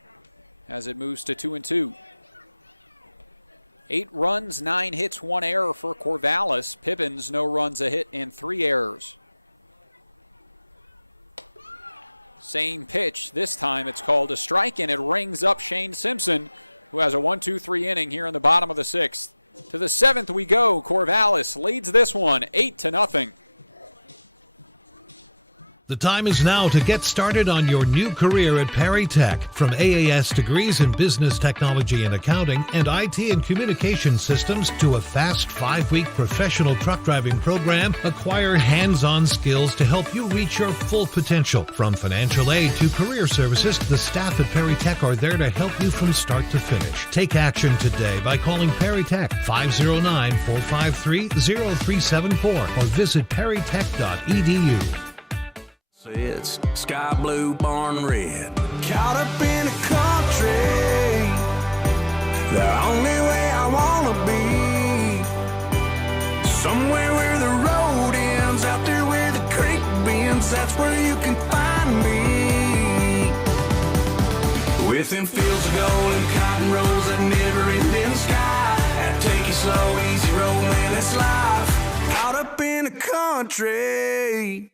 as it moves to 2-2. 8 runs, 9 hits, 1 error for Corvallis. Pippins, no runs, a hit, and 3 errors. Same pitch. This time it's called a strike, and it rings up Shane Simpson, who has a 1-2-3 inning here in the bottom of the 6th. To the 7th we go. Corvallis leads this one 8-0. The time is now to get started on your new career at Perry Tech. From AAS degrees in business technology and accounting and IT and communication systems to a fast 5-week professional truck driving program, acquire hands-on skills to help you reach your full potential. From financial aid to career services, the staff at Perry Tech are there to help you from start to finish. Take action today by calling Perry Tech 509-453-0374 or visit perrytech.edu. It's sky blue, barn red. Caught up in the country, the only way I wanna be. Somewhere where the road ends, out there where the creek bends, that's where you can find me. Within fields of gold and cotton rows that never end in the sky. That take it slow, easy road, man, it's life. Caught up in the country.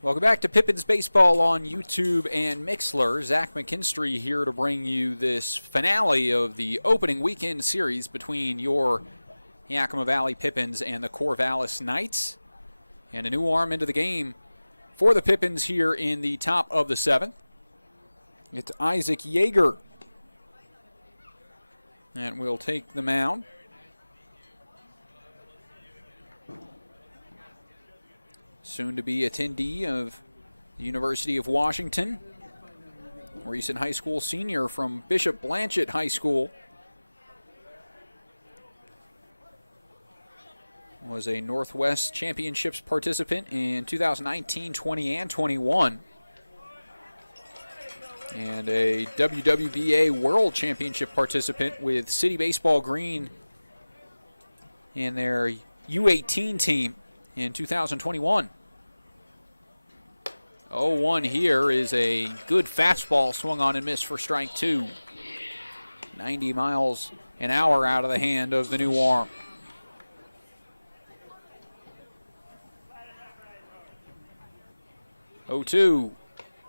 Welcome back to Pippins Baseball on YouTube and Mixlr. Zach McKinstry here to bring you this finale of the opening weekend series between your Yakima Valley Pippins and the Corvallis Knights. And a new arm into the game for the Pippins here in the top of the 7th. It's Isaac Yeager. And will take the mound. Soon to be attendee of the University of Washington. Recent high school senior from Bishop Blanchett High School. Was a Northwest Championships participant in 2019, 20, and 21. And a WWBA World Championship participant with City Baseball Green in their U18 team in 2021. 0-1 here is a good fastball swung on and missed for strike 2. 90 miles an hour out of the hand of the new arm. Oh, 2.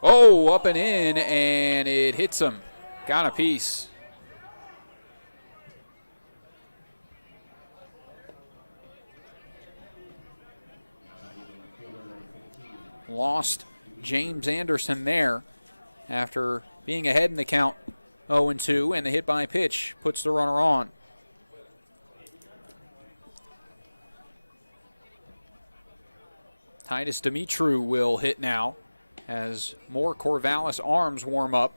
Oh, up and in, and it hits him. Got a piece. Lost James Anderson there after being ahead in the count 0-2, and the hit by pitch puts the runner on. Titus Dimitru will hit now as more Corvallis arms warm up.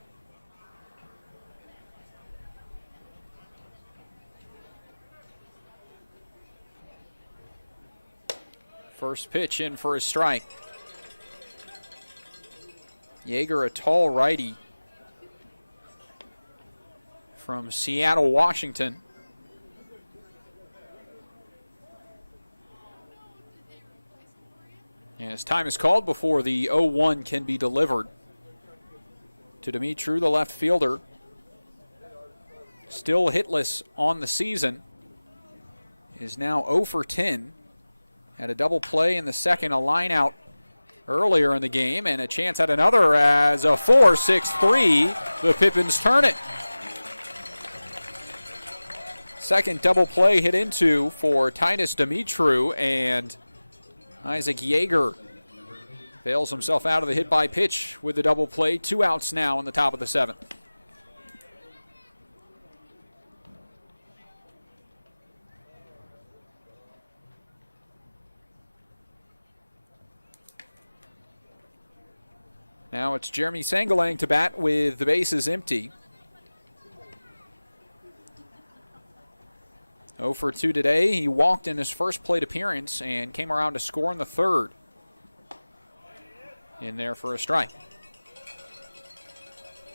First pitch in for a strike. Yeager, a tall righty from Seattle, Washington. As time is called before the 0-1 can be delivered to Dimitru, the left fielder. Still hitless on the season. Is now 0 for 10 Had a double play in the second, a line out earlier in the game, and a chance at another as a 4-6-3. The Pippins turn it. Second double play hit into for Titus Dimitru, and Isaac Yeager bails himself out of the hit by pitch with the double play. 2 outs now in the top of the 7th. Now it's Jeremy Sangalang to bat with the bases empty. 0 for 2 today. He walked in his first plate appearance and came around to score in the 3rd. In there for a strike.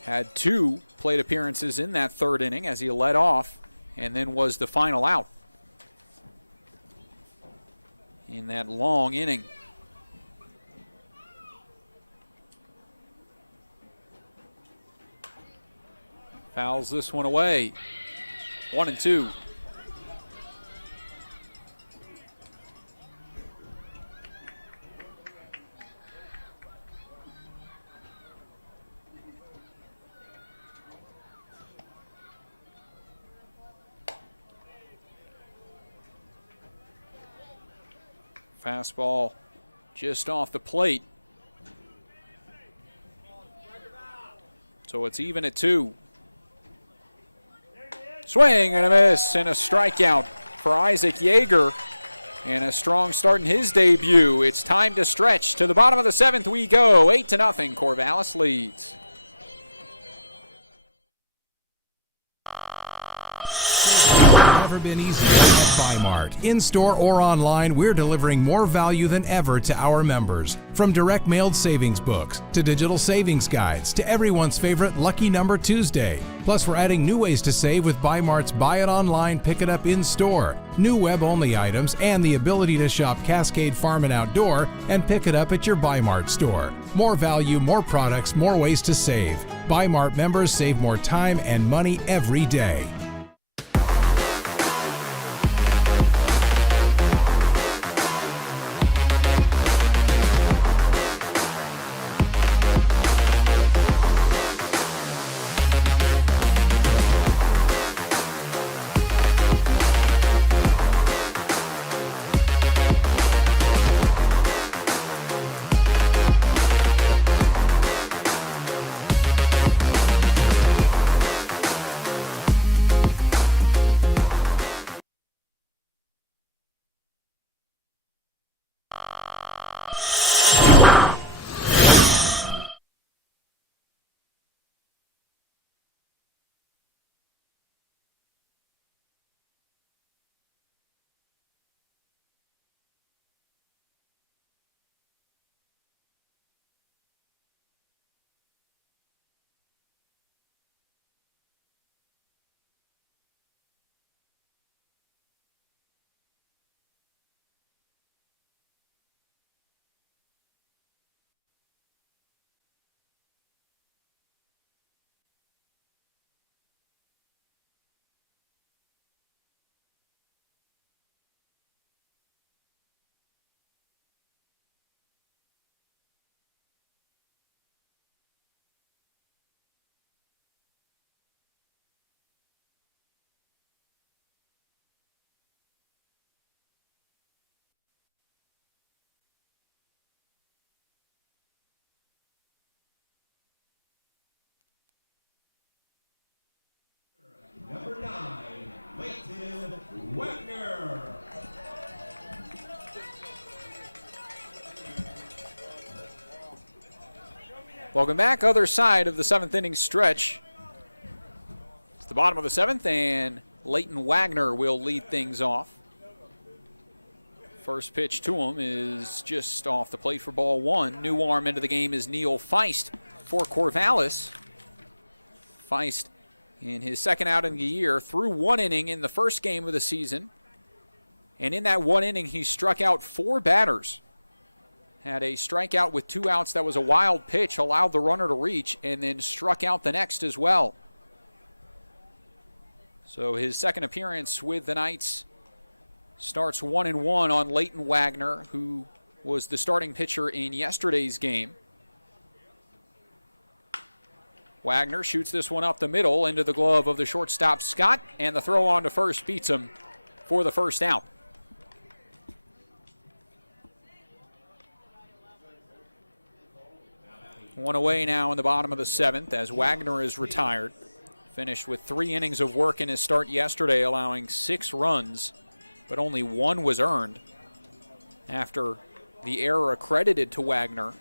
Had 2 plate appearances in that 3rd inning as he led off and then was the final out in that long inning. Fouls this one away. 1-2. Fastball just off the plate. So it's even at 2. Swing and a miss and a strikeout for Isaac Yeager. And a strong start in his debut. It's time to stretch. To the bottom of the 7th we go. 8-0. Corvallis leads. Never been easier at Bi-Mart. In-store or online, we're delivering more value than ever to our members. From direct mailed savings books, to digital savings guides, to everyone's favorite Lucky Number Tuesday. Plus, we're adding new ways to save with Bi-Mart's Buy It Online, Pick It Up in-store, new web-only items, and the ability to shop Cascade Farm and Outdoor and pick it up at your Bi-Mart store. More value, more products, more ways to save. Bi-Mart members save more time and money every day. Welcome back. Other side of the 7th inning stretch. It's the bottom of the 7th, and Leighton Wagner will lead things off. First pitch to him is just off the plate for ball 1. New arm into the game is Neil Feist for Corvallis. Feist in his 2nd out in the year, threw 1 inning in the first game of the season. And in that 1 inning, he struck out 4 batters. Had a strikeout with 2 outs that was a wild pitch, allowed the runner to reach, and then struck out the next as well. So his 2nd appearance with the Knights starts 1-1 on Leighton Wagner, who was the starting pitcher in yesterday's game. Wagner shoots this one up the middle into the glove of the shortstop Scott, and the throw on to first beats him for the first out. One away now in the bottom of the 7th as Wagner is retired. Finished with 3 innings of work in his start yesterday, allowing 6 runs, but only 1 was earned after the error accredited to Wagner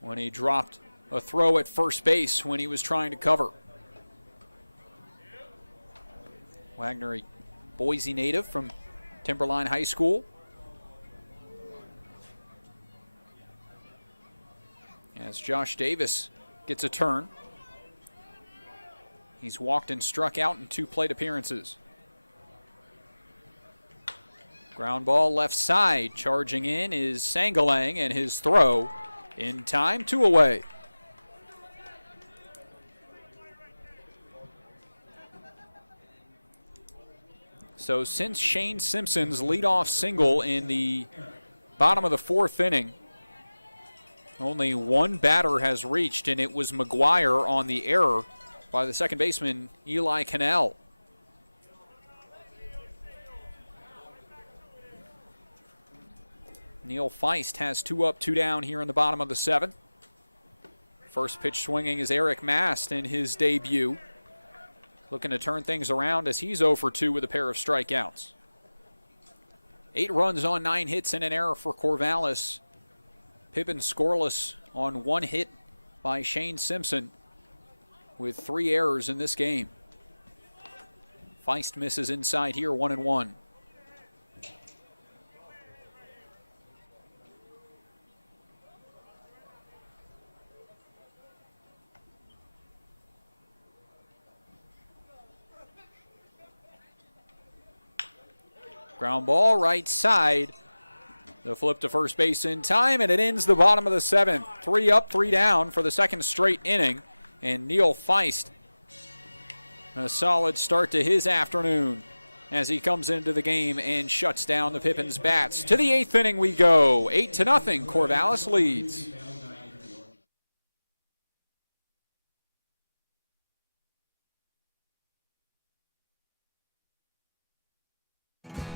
when he dropped a throw at first base when he was trying to cover. Wagner, a Boise native from Timberline High School. As Josh Davis gets a turn. He's walked and struck out in 2 plate appearances. Ground ball left side. Charging in is Sangalang, and his throw in time, 2 away. So since Shane Simpson's leadoff single in the bottom of the 4th inning, only 1 batter has reached, and it was McGuire on the error by the second baseman, Eli Cannell. Neil Feist has 2 up, 2 down here in the bottom of the 7th. First pitch swinging is Eric Mast in his debut. Looking to turn things around as he's 0 for 2 with a pair of strikeouts. 8 runs on 9 hits and an error for Corvallis. Pippins scoreless on 1 hit by Shane Simpson with 3 errors in this game. Feist misses inside here, 1-1. Ground ball right side. The flip to first base in time, and it ends the bottom of the 7th. 3 up, 3 down for the second straight inning. And Neil Feist, a solid start to his afternoon as he comes into the game and shuts down the Pippins bats. To the 8th inning we go. 8-0, Corvallis leads.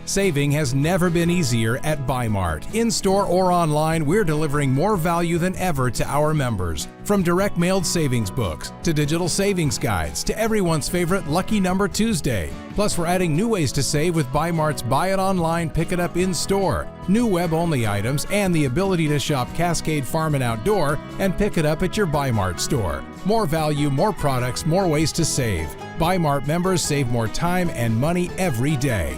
Saving has never been easier at Bi-Mart. In-store or online, we're delivering more value than ever to our members. From direct mailed savings books, to digital savings guides, to everyone's favorite Lucky Number Tuesday. Plus, we're adding new ways to save with Bi-Mart's Buy It Online, Pick It Up in-store, new web-only items, and the ability to shop Cascade Farm and Outdoor and pick it up at your Bi-Mart store. More value, more products, more ways to save. Bi-Mart members save more time and money every day.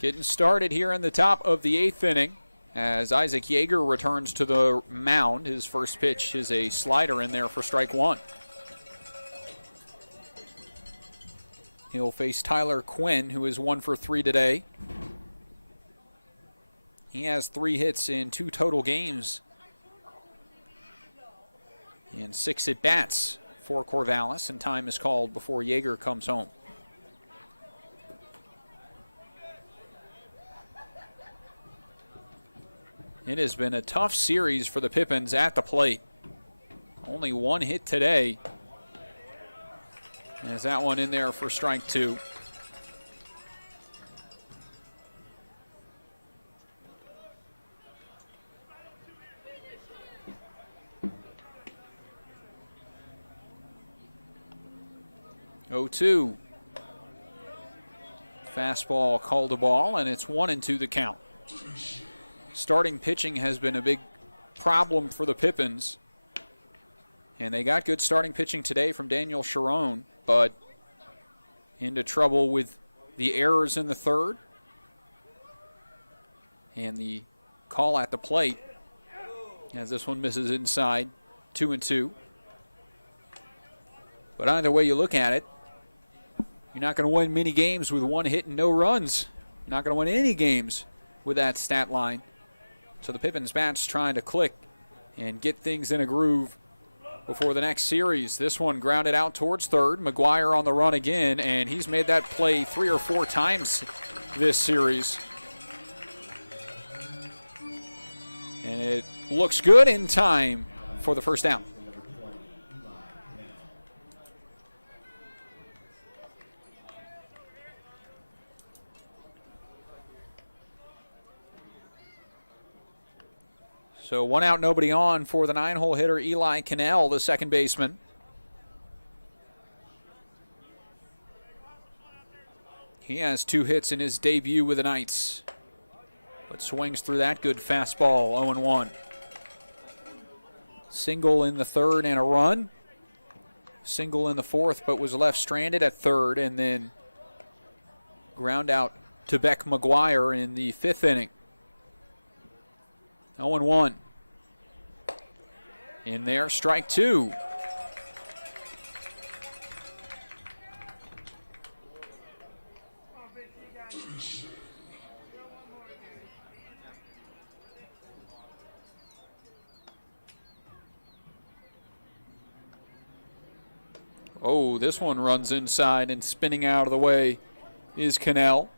Getting started here in the top of the 8th inning as Isaac Yeager returns to the mound. His first pitch is a slider in there for strike 1. He'll face Tyler Quinn, who is 1 for 3 today. He has 3 hits in 2 total games and 6 at-bats for Corvallis, and time is called before Yeager comes home. It has been a tough series for the Pippins at the plate. Only 1 hit today. As that one in there for strike 2. (0-2). Fastball called a ball, and it's 1-2 the count. Starting pitching has been a big problem for the Pippins. And they got good starting pitching today from Daniel Sharon, but into trouble with the errors in the third and the call at the plate as this one misses inside. 2-2. But either way you look at it, you're not going to win many games with 1 hit and no runs. You're not going to win any games with that stat line. So the Pippins bats trying to click and get things in a groove before the next series. This one grounded out towards third. McGuire on the run again, and he's made that play 3 or 4 times this series. And it looks good in time for the first down. So 1 out, nobody on for the 9-hole hitter Eli Cannell, the second baseman. He has 2 hits in his debut with the Knights, but swings through that good fastball. 0-1. Single in the third and a run. Single in the fourth, but was left stranded at third, and then ground out to Beck McGuire in the 5th inning. 0-1. In there, strike 2. Oh, this one runs inside, and spinning out of the way is Cannell.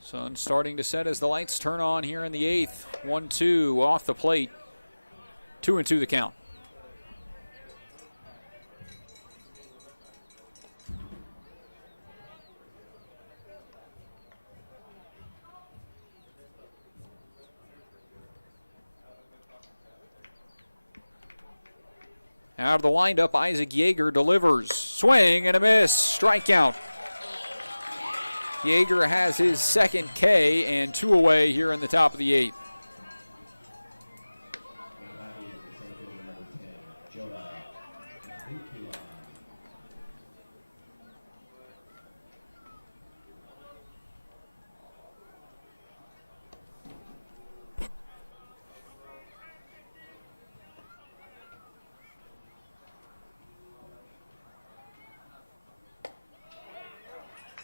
Sun starting to set as the lights turn on here in the 8th. 1-2 off the plate. 2-2 the count. Out of the windup, Isaac Yeager delivers. Swing and a miss. Strikeout. Yeager has his second K and 2 away here in the top of the 8th.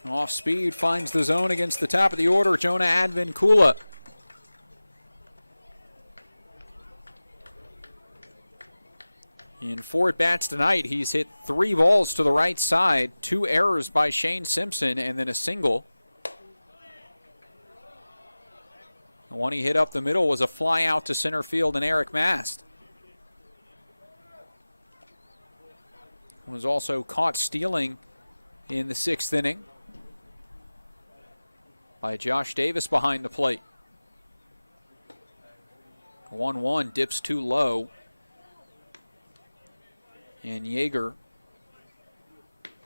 Off speed, finds the zone against the top of the order, Jonah Advincula. In 4 at-bats tonight, he's hit 3 balls to the right side, 2 errors by Shane Simpson, and then a single. The one he hit up the middle was a fly out to center field, and Eric Mast was also caught stealing in the 6th inning by Josh Davis behind the plate. 1-1, dips too low. And Yeager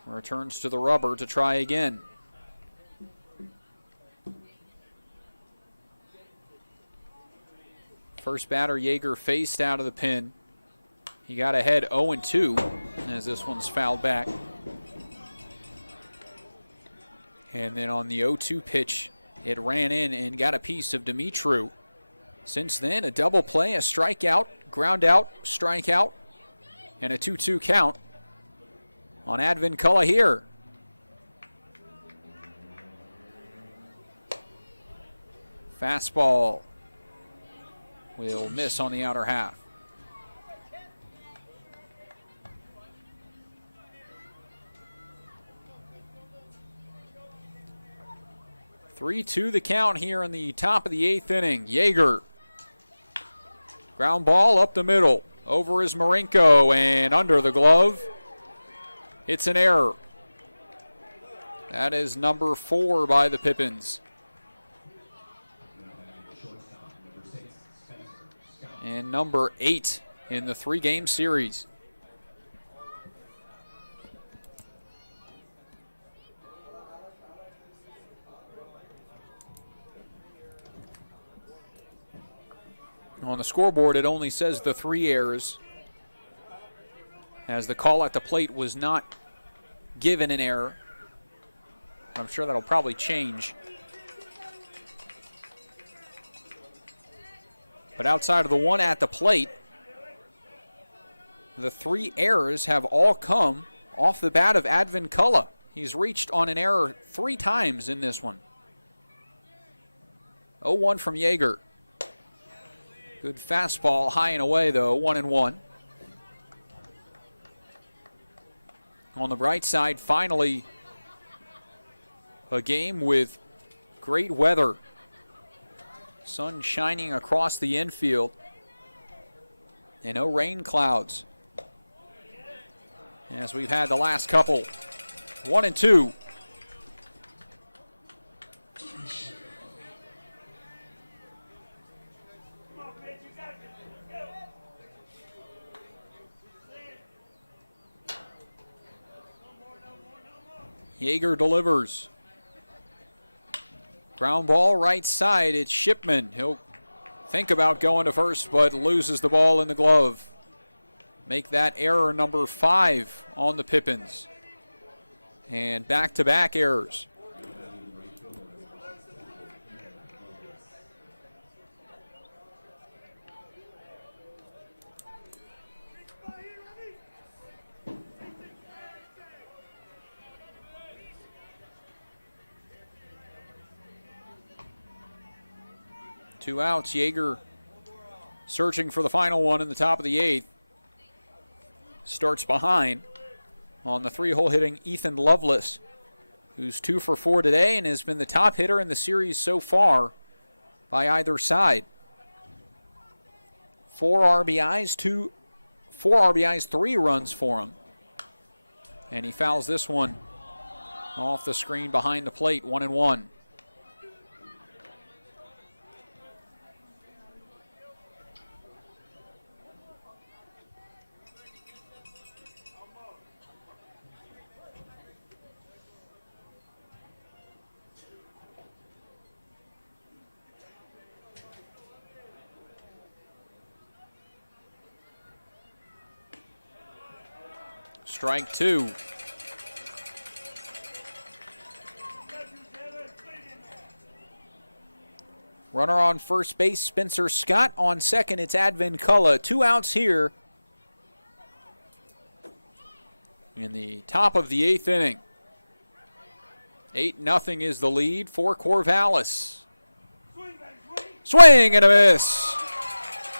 returns to the rubber to try again. First batter Yeager faced out of the pin. He got ahead 0-2 as this one's fouled back. And then on the 0-2 pitch, it ran in and got a piece of Dimitru. Since then, a double play, a strikeout, ground out, strikeout, and a 2-2 count on Advincula here. Fastball will miss on the outer half. 3-2 the count here in the top of the 8th inning. Yeager. Ground ball up the middle. Over is Marinko and under the glove. It's an error. That is number 4 by the Pippins. And number 8 in the 3-game series. On the scoreboard, it only says the 3 errors, as the call at the plate was not given an error. I'm sure that'll probably change. But outside of the one at the plate, the 3 errors have all come off the bat of Advincula. He's reached on an error 3 times in this one. 0-1 from Yeager. Good fastball, high and away though, 1-1. On the bright side, finally, a game with great weather. Sun shining across the infield. And no rain clouds, as we've had the last couple. 1-2. Yeager delivers. Ground ball right side. It's Shipman. He'll think about going to first, but loses the ball in the glove. Make that error number 5 on the Pippins. And back-to-back errors. Two outs. Yeager searching for the final one in the top of the 8th. Starts behind on the 3-hole hitting Ethan Lovelace, who's 2 for 4 today and has been the top hitter in the series so far by either side. 4 RBIs, 3 runs for him. And he fouls this one off the screen behind the plate, 1-1. Strike 2. Runner on first base, Spencer Scott. On second, it's Advincula. 2 outs here in the top of the 8th inning. 8-0 is the lead for Corvallis. Swing and a miss.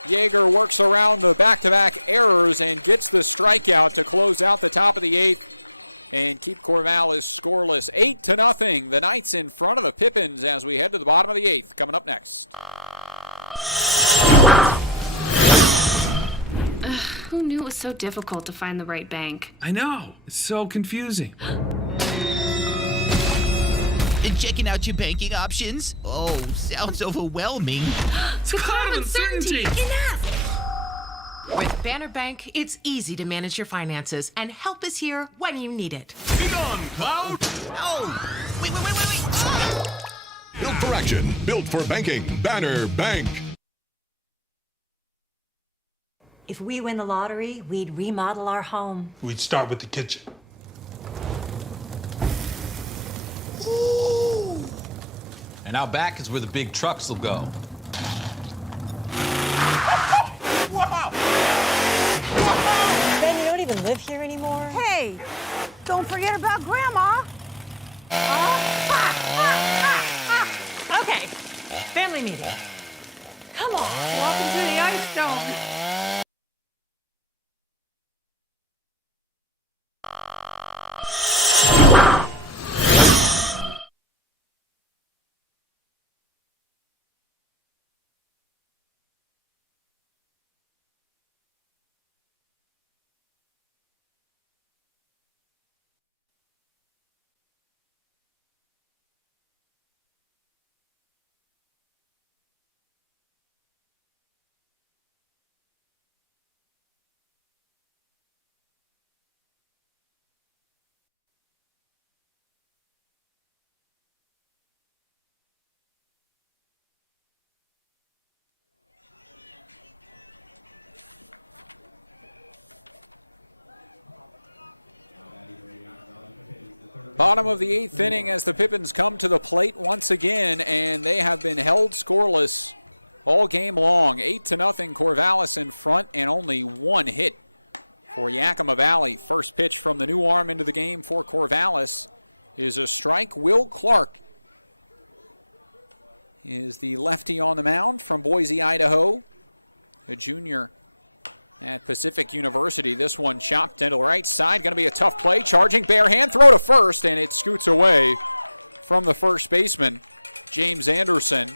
Yeager works around the back-to-back errors and gets the strikeout to close out the top of the 8th and keep Corvallis scoreless. 8-0. The Knights in front of the Pippins as we head to the bottom of the 8th. Coming up next. Who knew it was so difficult to find the right bank? I know. It's so confusing. Checking out your banking options? Oh, sounds overwhelming. The common certainty. Enough! With Banner Bank, it's easy to manage your finances, and help is here when you need it. Be gone, Cloud! Oh! Wait! Ah! Built for action, built for banking. Banner Bank. If we win the lottery, we'd remodel our home. We'd start with the kitchen. And out back is where the big trucks will go. Ben, you don't even live here anymore? Hey, don't forget about Grandma. Okay, family meeting. Come on, welcome to the Ice Dome. Bottom of the 8th inning as the Pippins come to the plate once again, and they have been held scoreless all game long. 8-0, Corvallis in front, and only one hit for Yakima Valley. First pitch from the new arm into the game for Corvallis is a strike. Will Clark is the lefty on the mound from Boise, Idaho, a junior at Pacific University. This one chopped into the right side. Going to be a tough play. Charging, bare hand, throw to first, and it scoots away from the first baseman, James Anderson,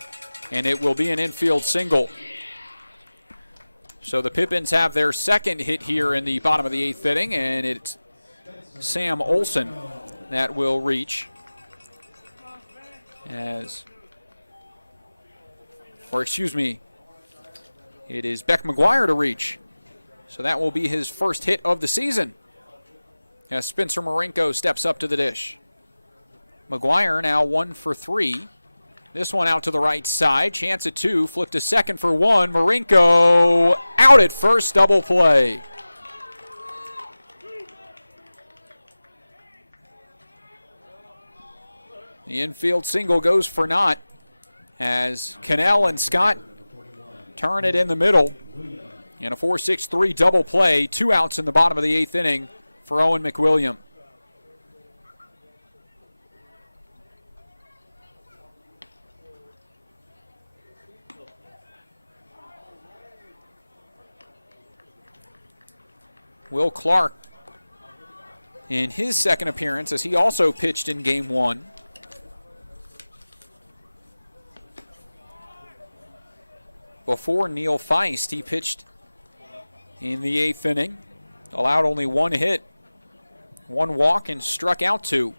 and it will be an infield single. So the Pippins have their second hit here in the bottom of the 8th inning, and it's Sam Olson that will reach. It is Beck McGuire to reach. So that will be his first hit of the season as Spencer Marinko steps up to the dish. McGuire now 1 for 3. This one out to the right side. Chance at 2. Flip to second for 1. Marinko out at first. Double play. The infield single goes for naught as Cannell and Scott turn it in the middle. And a 4-6-3 double play. 2 outs in the bottom of the 8th inning for Owen McWilliam. Will Clark in his second appearance, as he also pitched in Game 1. Before Neil Feist, he pitched in the 8th inning, allowed only 1 hit, 1 walk, and struck out 2.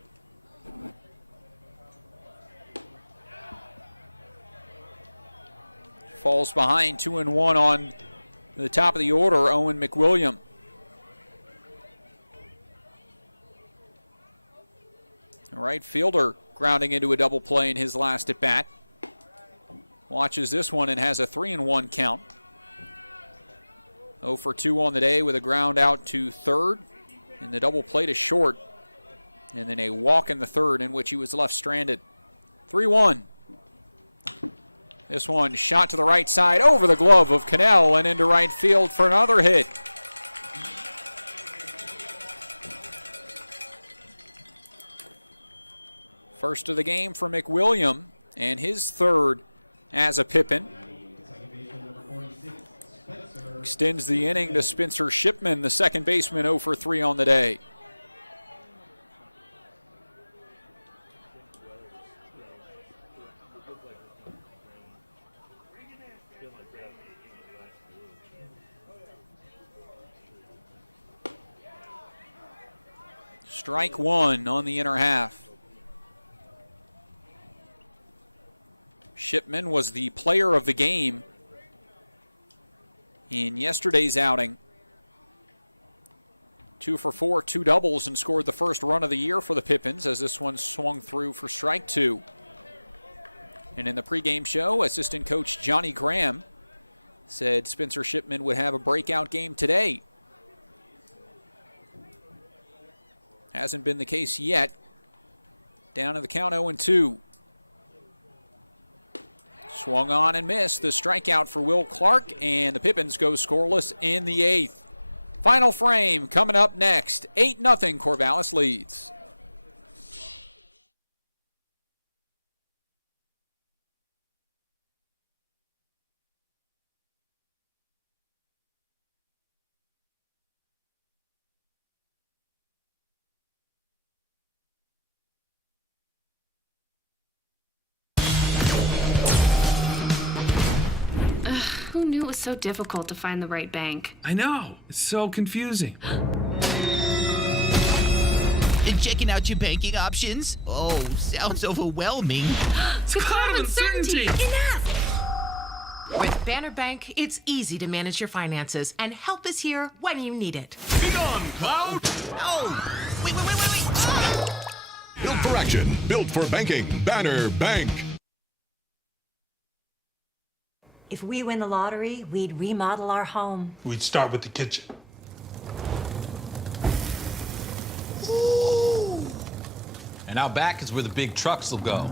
Falls behind 2-1 on the top of the order, Owen McWilliam. The right fielder grounding into a double play in his last at bat. Watches this one and has a 3-1 count. 0 for 2 on the day with a ground out to third. And the double play to short. And then a walk in the third in which he was left stranded. 3-1. This one shot to the right side over the glove of Cannell and into right field for another hit. First of the game for McWilliam and his third as a Pippin. Extends the inning to Spencer Shipman, the second baseman, 0 for 3 on the day. Strike 1 on the inner half. Shipman was the player of the game in yesterday's outing. 2 for 4, 2 doubles, and scored the first run of the year for the Pippins as this one swung through for strike 2. And in the pregame show, assistant coach Johnny Graham said Spencer Shipman would have a breakout game today. Hasn't been the case yet. Down to the count 0-2. Swung on and missed. The strikeout for Will Clark, and the Pippins go scoreless in the 8th. Final frame coming up next. 8-0 Corvallis leads. Who knew it was so difficult to find the right bank? I know. It's so confusing. Checking out your banking options? Oh, sounds overwhelming. The cloud of uncertainty! Enough! With Banner Bank, it's easy to manage your finances, and help is here when you need it. Be gone, Cloud! Oh, wait. Built for action, built for banking. Banner Bank. If we win the lottery, we'd remodel our home. We'd start with the kitchen. And out back is where the big trucks will go.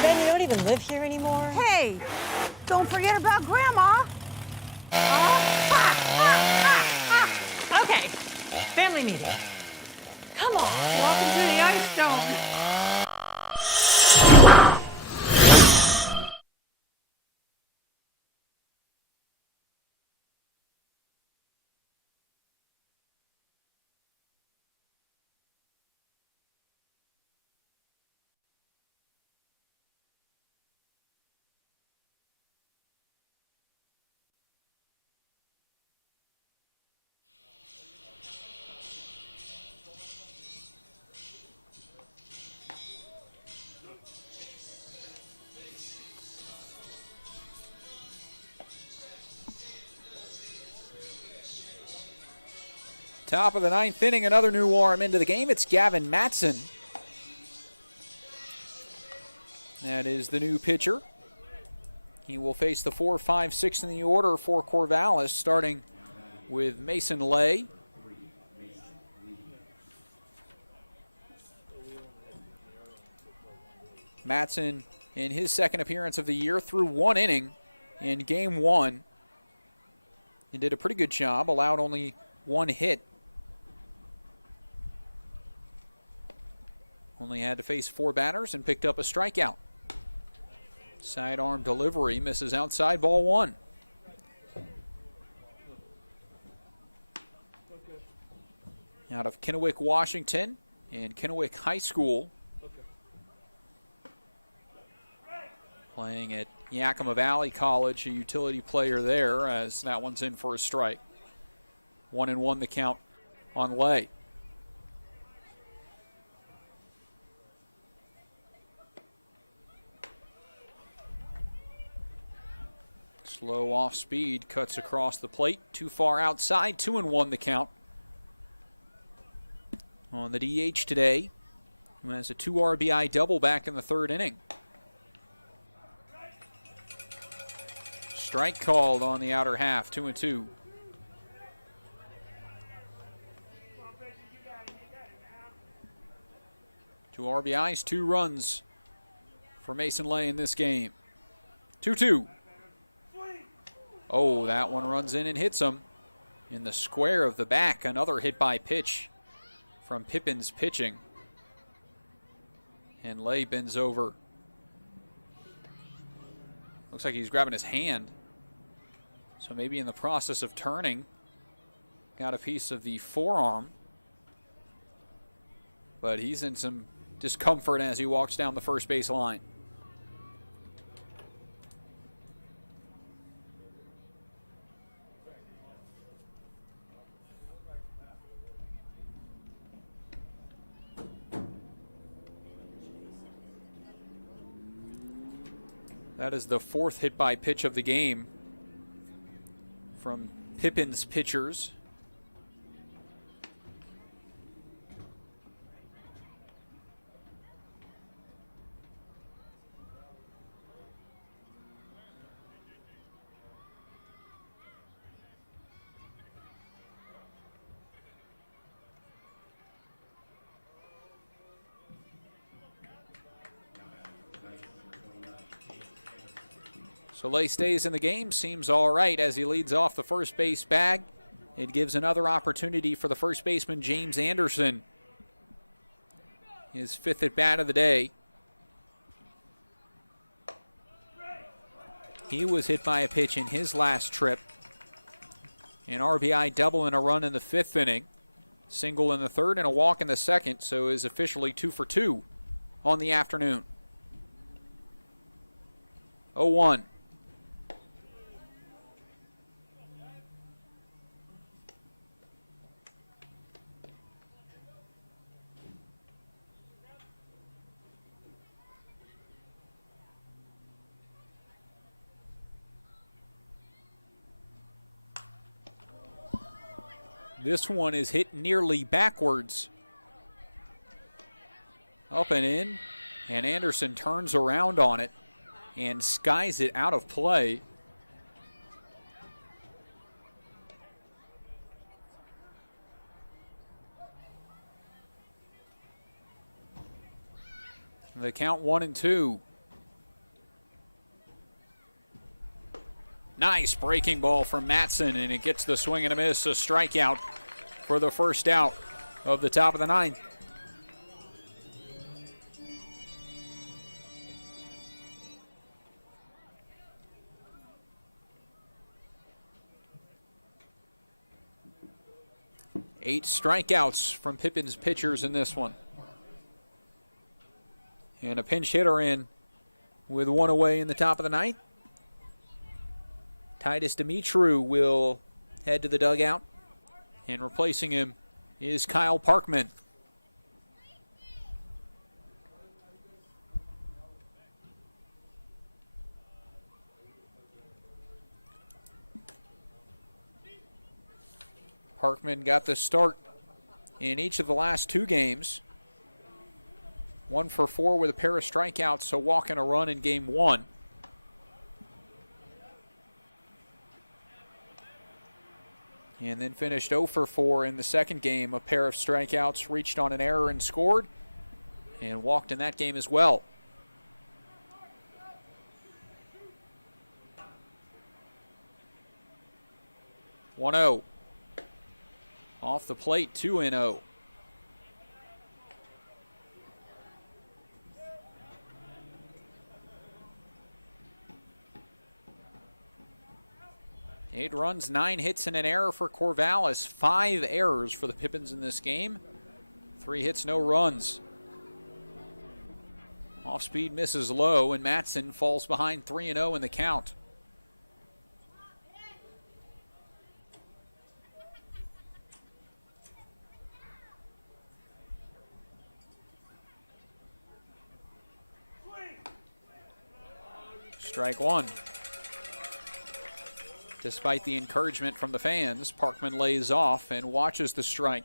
Ben, you don't even live here anymore? Hey, don't forget about Grandma. Okay, family meeting. Come on. Walking through the ice dome. Top of the 9th inning, another new arm into the game. It's Gavin Matson. That is the new pitcher. He will face the 4, 5, 6 in the order for Corvallis, starting with Mason Lay. Matson, in his second appearance of the year, threw 1 inning in game 1. He did a pretty good job, allowed only 1 hit. Only had to face 4 batters and picked up a strikeout. Sidearm delivery misses outside, ball 1. Out of Kennewick, Washington, and Kennewick High School. Playing at Yakima Valley College, a utility player there, as that one's in for a strike. 1-1 the count on Lay. Slow off speed, cuts across the plate, too far outside, 2-1 the count. On the DH today, who has a 2 RBI double back in the 3rd inning. Strike called on the outer half, 2-2. Two RBIs, 2 runs for Mason Lay in this game. 2-2. Oh, that one runs in and hits him in the square of the back. Another hit by pitch from Pippins pitching. And Lay bends over. Looks like he's grabbing his hand. So maybe in the process of turning, got a piece of the forearm. But he's in some discomfort as he walks down the first base line. That is the 4th hit by pitch of the game from Pippins pitchers. So Lay stays in the game, seems all right as he leads off the first base bag. It gives another opportunity for the first baseman, James Anderson. His 5th at bat of the day. He was hit by a pitch in his last trip. An RBI double and a run in the 5th inning. Single in the 3rd and a walk in the 2nd, so is officially 2 for 2 on the afternoon. 0-1. This one is hit nearly backwards. Up and in, and Anderson turns around on it and skies it out of play. The count 1-2. Nice breaking ball from Matson, and it gets the swing and a miss, a strikeout for the first out of the top of the ninth. Eight strikeouts from Pippins pitchers in this one. And a pinch hitter in with one away in the top of the ninth. Titus Dimitru will head to the dugout. And replacing him is Kyle Parkman. Parkman got the start in each of the last two games. 1 for 4 with a pair of strikeouts, a walk and a run in game 1. And then finished 0 for 4 in the second game. A pair of strikeouts, reached on an error and scored, and walked in that game as well. One-0. Off the plate, 2-0. Eight runs, 9 hits, and an error for Corvallis. 5 errors for the Pippins in this game. 3 hits, no runs. Off speed misses low, and Matson falls behind 3-0 in the count. Strike one. Despite the encouragement from the fans, Parkman lays off and watches the strike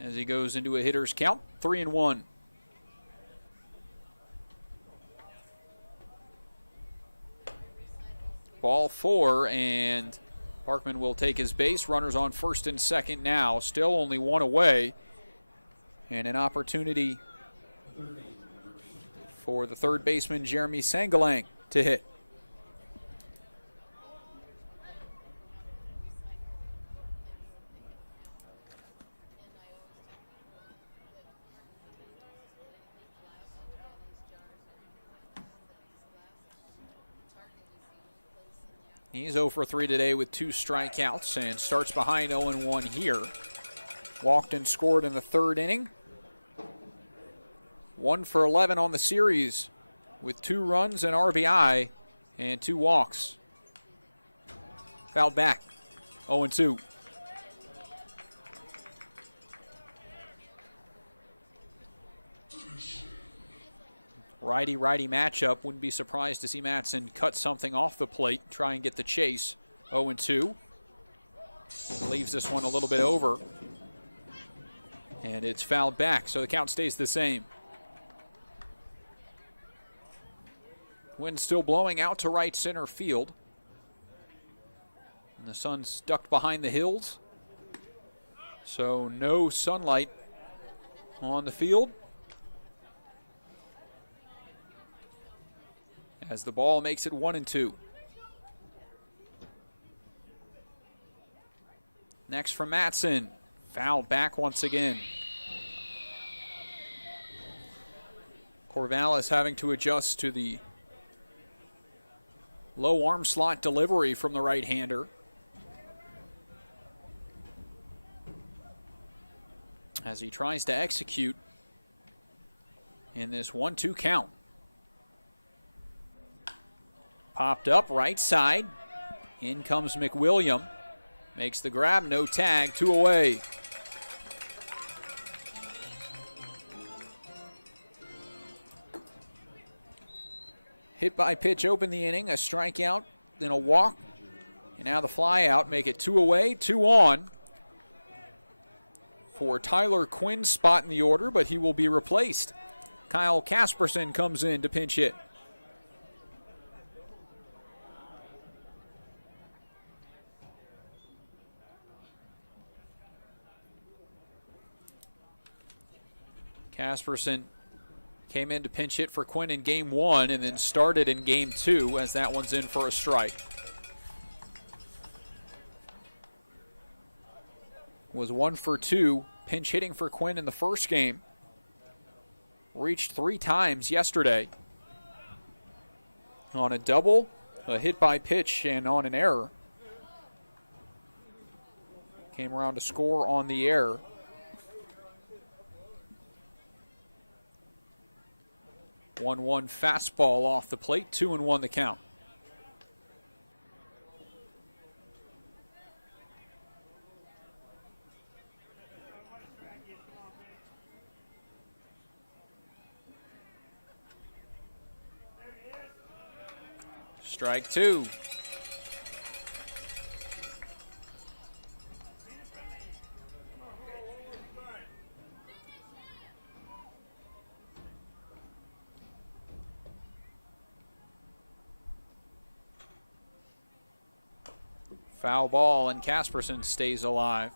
as he goes into a hitter's count, 3-1. Ball 4, and Parkman will take his base. Runners on first and second now. Still only one away, and an opportunity for the third baseman, Jeremy Sangalang, to hit. He's 0 for 3 today with 2 strikeouts and starts behind 0-1 here. Walked and scored in the third inning. 1 for 11 on the series with 2 runs, an RBI, and 2 walks. Fouled back, 0-2. Righty-righty matchup. Wouldn't be surprised to see Matson cut something off the plate, try and get the chase. 0-2. Leaves this one a little bit over. And it's fouled back, so the count stays the same. Wind still blowing out to right center field. And the sun's ducked behind the hills. So no sunlight on the field. As the ball makes it 1-2. Next from Matson. Fouled back once again. Corvallis having to adjust to the low arm slot delivery from the right-hander. As he tries to execute in this 1-2 count. Popped up right side. In comes McWilliam. Makes the grab, no tag, 2 away. Hit by pitch open the inning, a strikeout, then a walk, and now the fly out. Make it 2 away, 2 on for Tyler Quinn's spot in the order, but he will be replaced. Kyle Casperson comes in to pinch hit. Casperson came in to pinch hit for Quinn in game 1 and then started in game 2 as that one's in for a strike. Was 1 for 2 pinch hitting for Quinn in the first game. Reached 3 times yesterday. On a double, a hit by pitch, and on an error. Came around to score on the error. One fastball off the plate, 2-1 the count. Strike 2. Foul ball, and Casperson stays alive.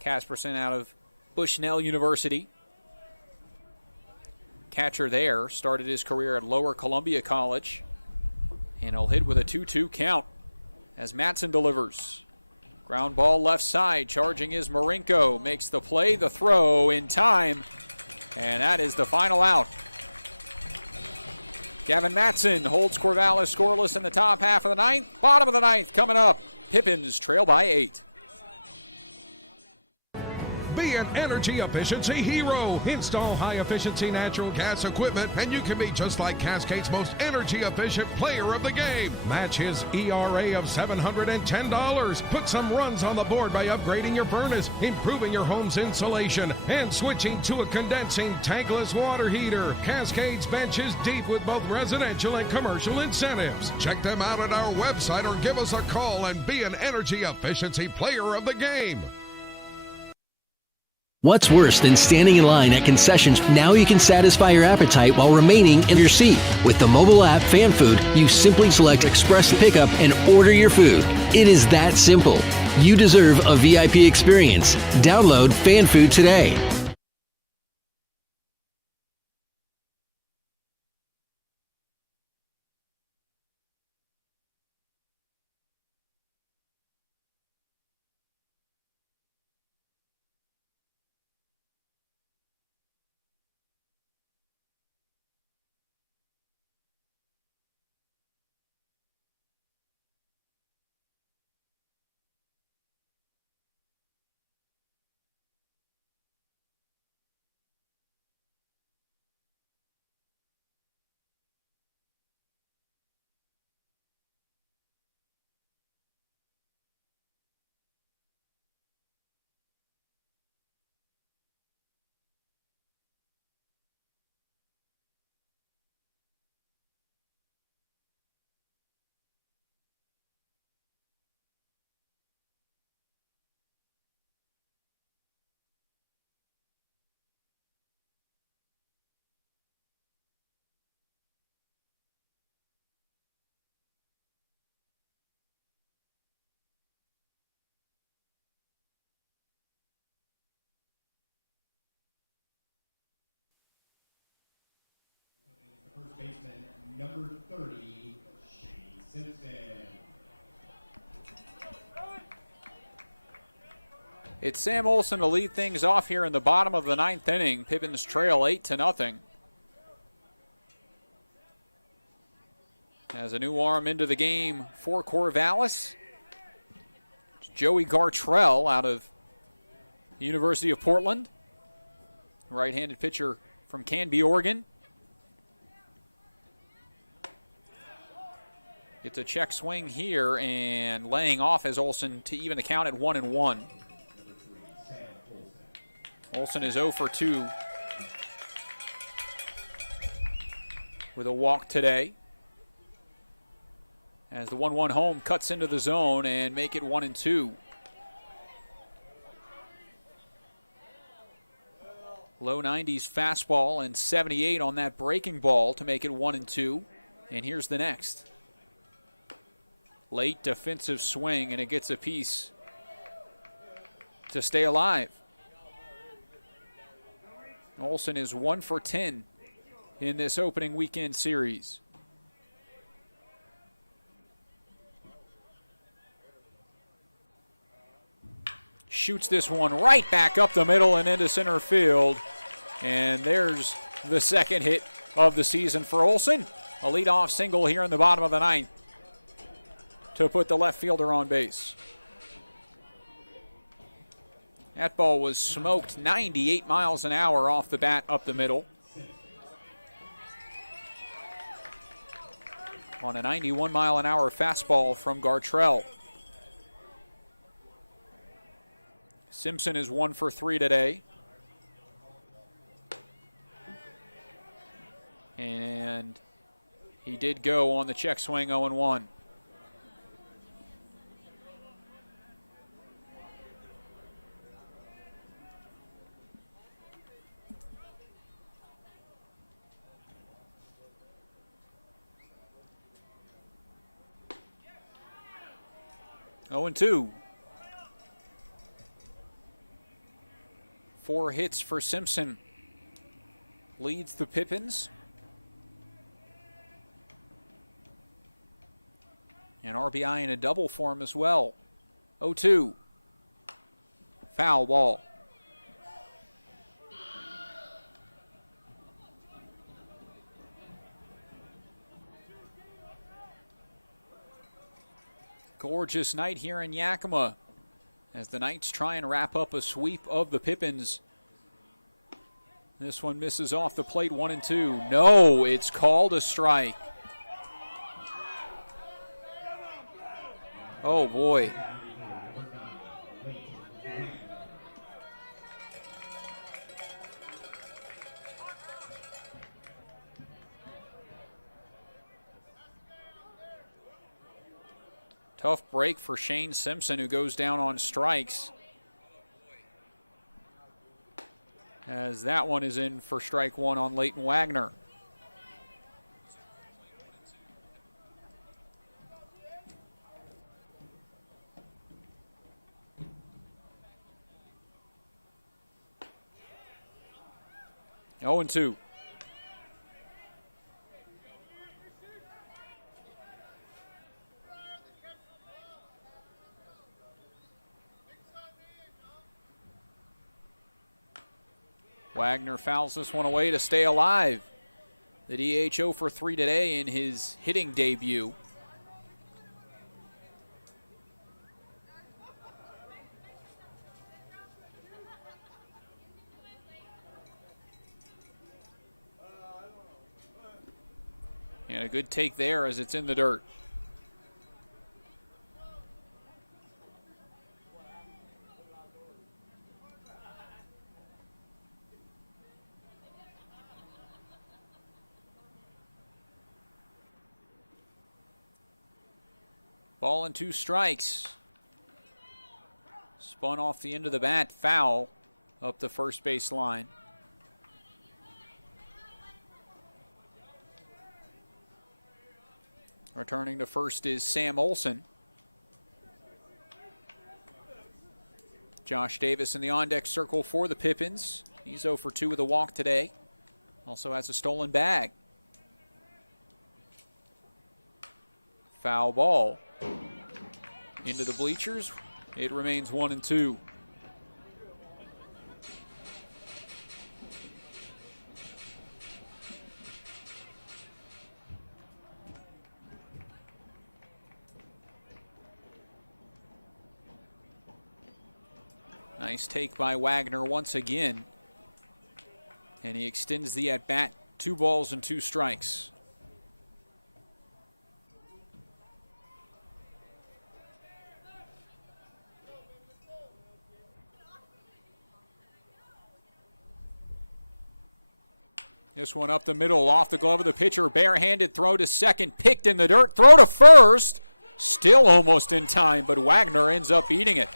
Casperson out of Bushnell University. Catcher there, started his career at Lower Columbia College. And he'll hit with a 2-2 count as Matson delivers. Ground ball left side, charging is Marinko. Makes the play, the throw in time, and that is the final out. Gavin Matson holds Corvallis scoreless in the top half of the 9th. Bottom of the 9th coming up. Pippins trail by 8. Be an energy efficiency hero. Install high-efficiency natural gas equipment, and you can be just like Cascade's most energy-efficient player of the game. Match his ERA of $710. Put some runs on the board by upgrading your furnace, improving your home's insulation, and switching to a condensing tankless water heater. Cascade's bench is deep with both residential and commercial incentives. Check them out at our website or give us a call and be an energy efficiency player of the game. What's worse than standing in line at concessions? Now you can satisfy your appetite while remaining in your seat. With the mobile app Fan Food, you simply select Express Pickup and order your food. It is that simple. You deserve a VIP experience. Download Fan Food today. First baseman, number 30, Shane Simpson. It's Sam Olson to lead things off here in the bottom of the 9th inning. Pippins trail 8-0. As a new arm into the game for Corvallis, it's Joey Gartrell out of the University of Portland. Right-handed pitcher from Canby, Oregon. Gets a check swing here and laying off as Olson to even the count at 1-1. Olson is 0 for 2 with a walk today. As the 1-1 home cuts into the zone and make it 1-2. Low 90s fastball and 78 on that breaking ball to make it 1-2. And here's the next. Late defensive swing, and it gets a piece to stay alive. Olsen is 1 for 10 in this opening weekend series. Shoots this one right back up the middle and into center field. And there's the second hit of the season for Olsen. A leadoff single here in the bottom of the ninth to put the left fielder on base. That ball was smoked 98 miles an hour off the bat up the middle. On a 91 mile an hour fastball from Gartrell. Simpson is 1 for 3 today. And he did go on the check swing 0-1. Oh, and 2. 4 hits for Simpson. Leads the Pippins. An RBI and a double for him as well. 0-2. Foul ball. Gorgeous night here in Yakima as the Knights try and wrap up a sweep of the Pippins. This one misses off the plate, 1-2. No, it's called a strike. Oh boy. Tough break for Shane Simpson, who goes down on strikes. As that one is in for strike 1 on Leighton Wagner. Oh, and 2. Wagner fouls this one away to stay alive. The DH 0 for 3 today in his hitting debut. And a good take there as it's in the dirt. Ball and 2 strikes. Spun off the end of the bat, foul up the first base line. Returning to first is Sam Olsen. Josh Davis in the on-deck circle for the Pippins. He's 0 for 2 with a walk today. Also has a stolen bag. Foul ball. Into the bleachers. It remains 1-2. Nice take by Wagner once again. And he extends the at-bat. 2 balls and 2 strikes. This one up the middle, off the glove of the pitcher. Barehanded throw to second, picked in the dirt. Throw to first. Still almost in time, but Wagner ends up eating it.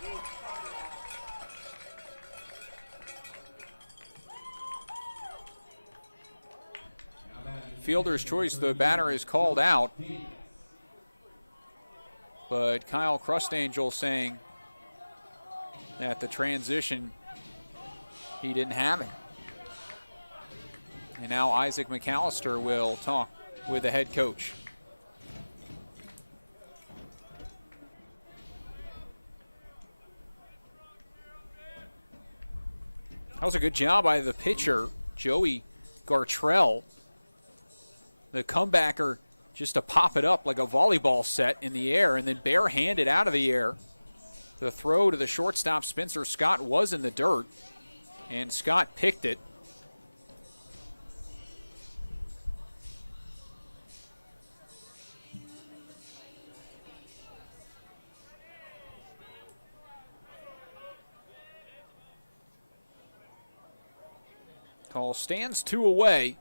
fielder's choice. The batter is called out. But Kyle Crustangel saying that the transition, he didn't have it. And now Isaac McAllister will talk with the head coach. That was a good job by the pitcher, Joey Gartrell. The comebacker just to pop it up like a volleyball set in the air and then barehanded out of the air. The throw to the shortstop, Spencer Scott, was in the dirt, and Scott picked it. Call stands 2 away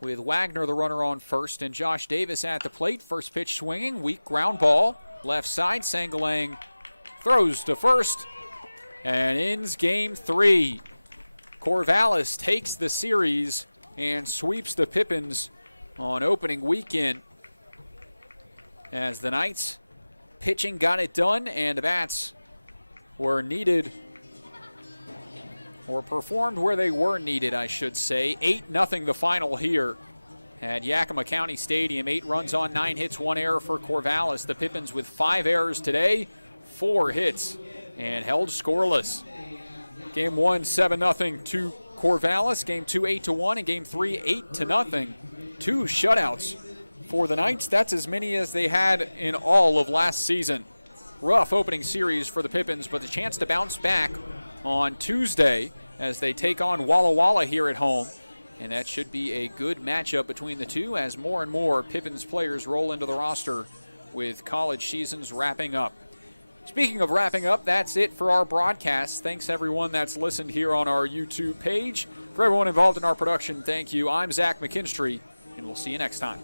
with Wagner the runner on first and Josh Davis at the plate. First pitch swinging, weak ground ball. Left side, Sangalang throws to first and ends game 3. Corvallis takes the series and sweeps the Pippins on opening weekend as the Knights pitching got it done and the bats were needed, or performed where they were needed, I should say. 8-0 the final here at Yakima County Stadium. 8 runs on 9 hits, 1 error for Corvallis. The Pippins with 5 errors today, 4 hits, and held scoreless. Game 1, 7-0 to Corvallis. Game 2, 8-1, and Game 3, 8-0. 2 shutouts for the Knights. That's as many as they had in all of last season. Rough opening series for the Pippins, but the chance to bounce back on Tuesday as they take on Walla Walla here at home. And that should be a good matchup between the two as more and more Pippins players roll into the roster with college seasons wrapping up. Speaking of wrapping up, that's it for our broadcast. Thanks everyone that's listened here on our YouTube page. For everyone involved in our production, thank you. I'm Zach McKinstry, and we'll see you next time.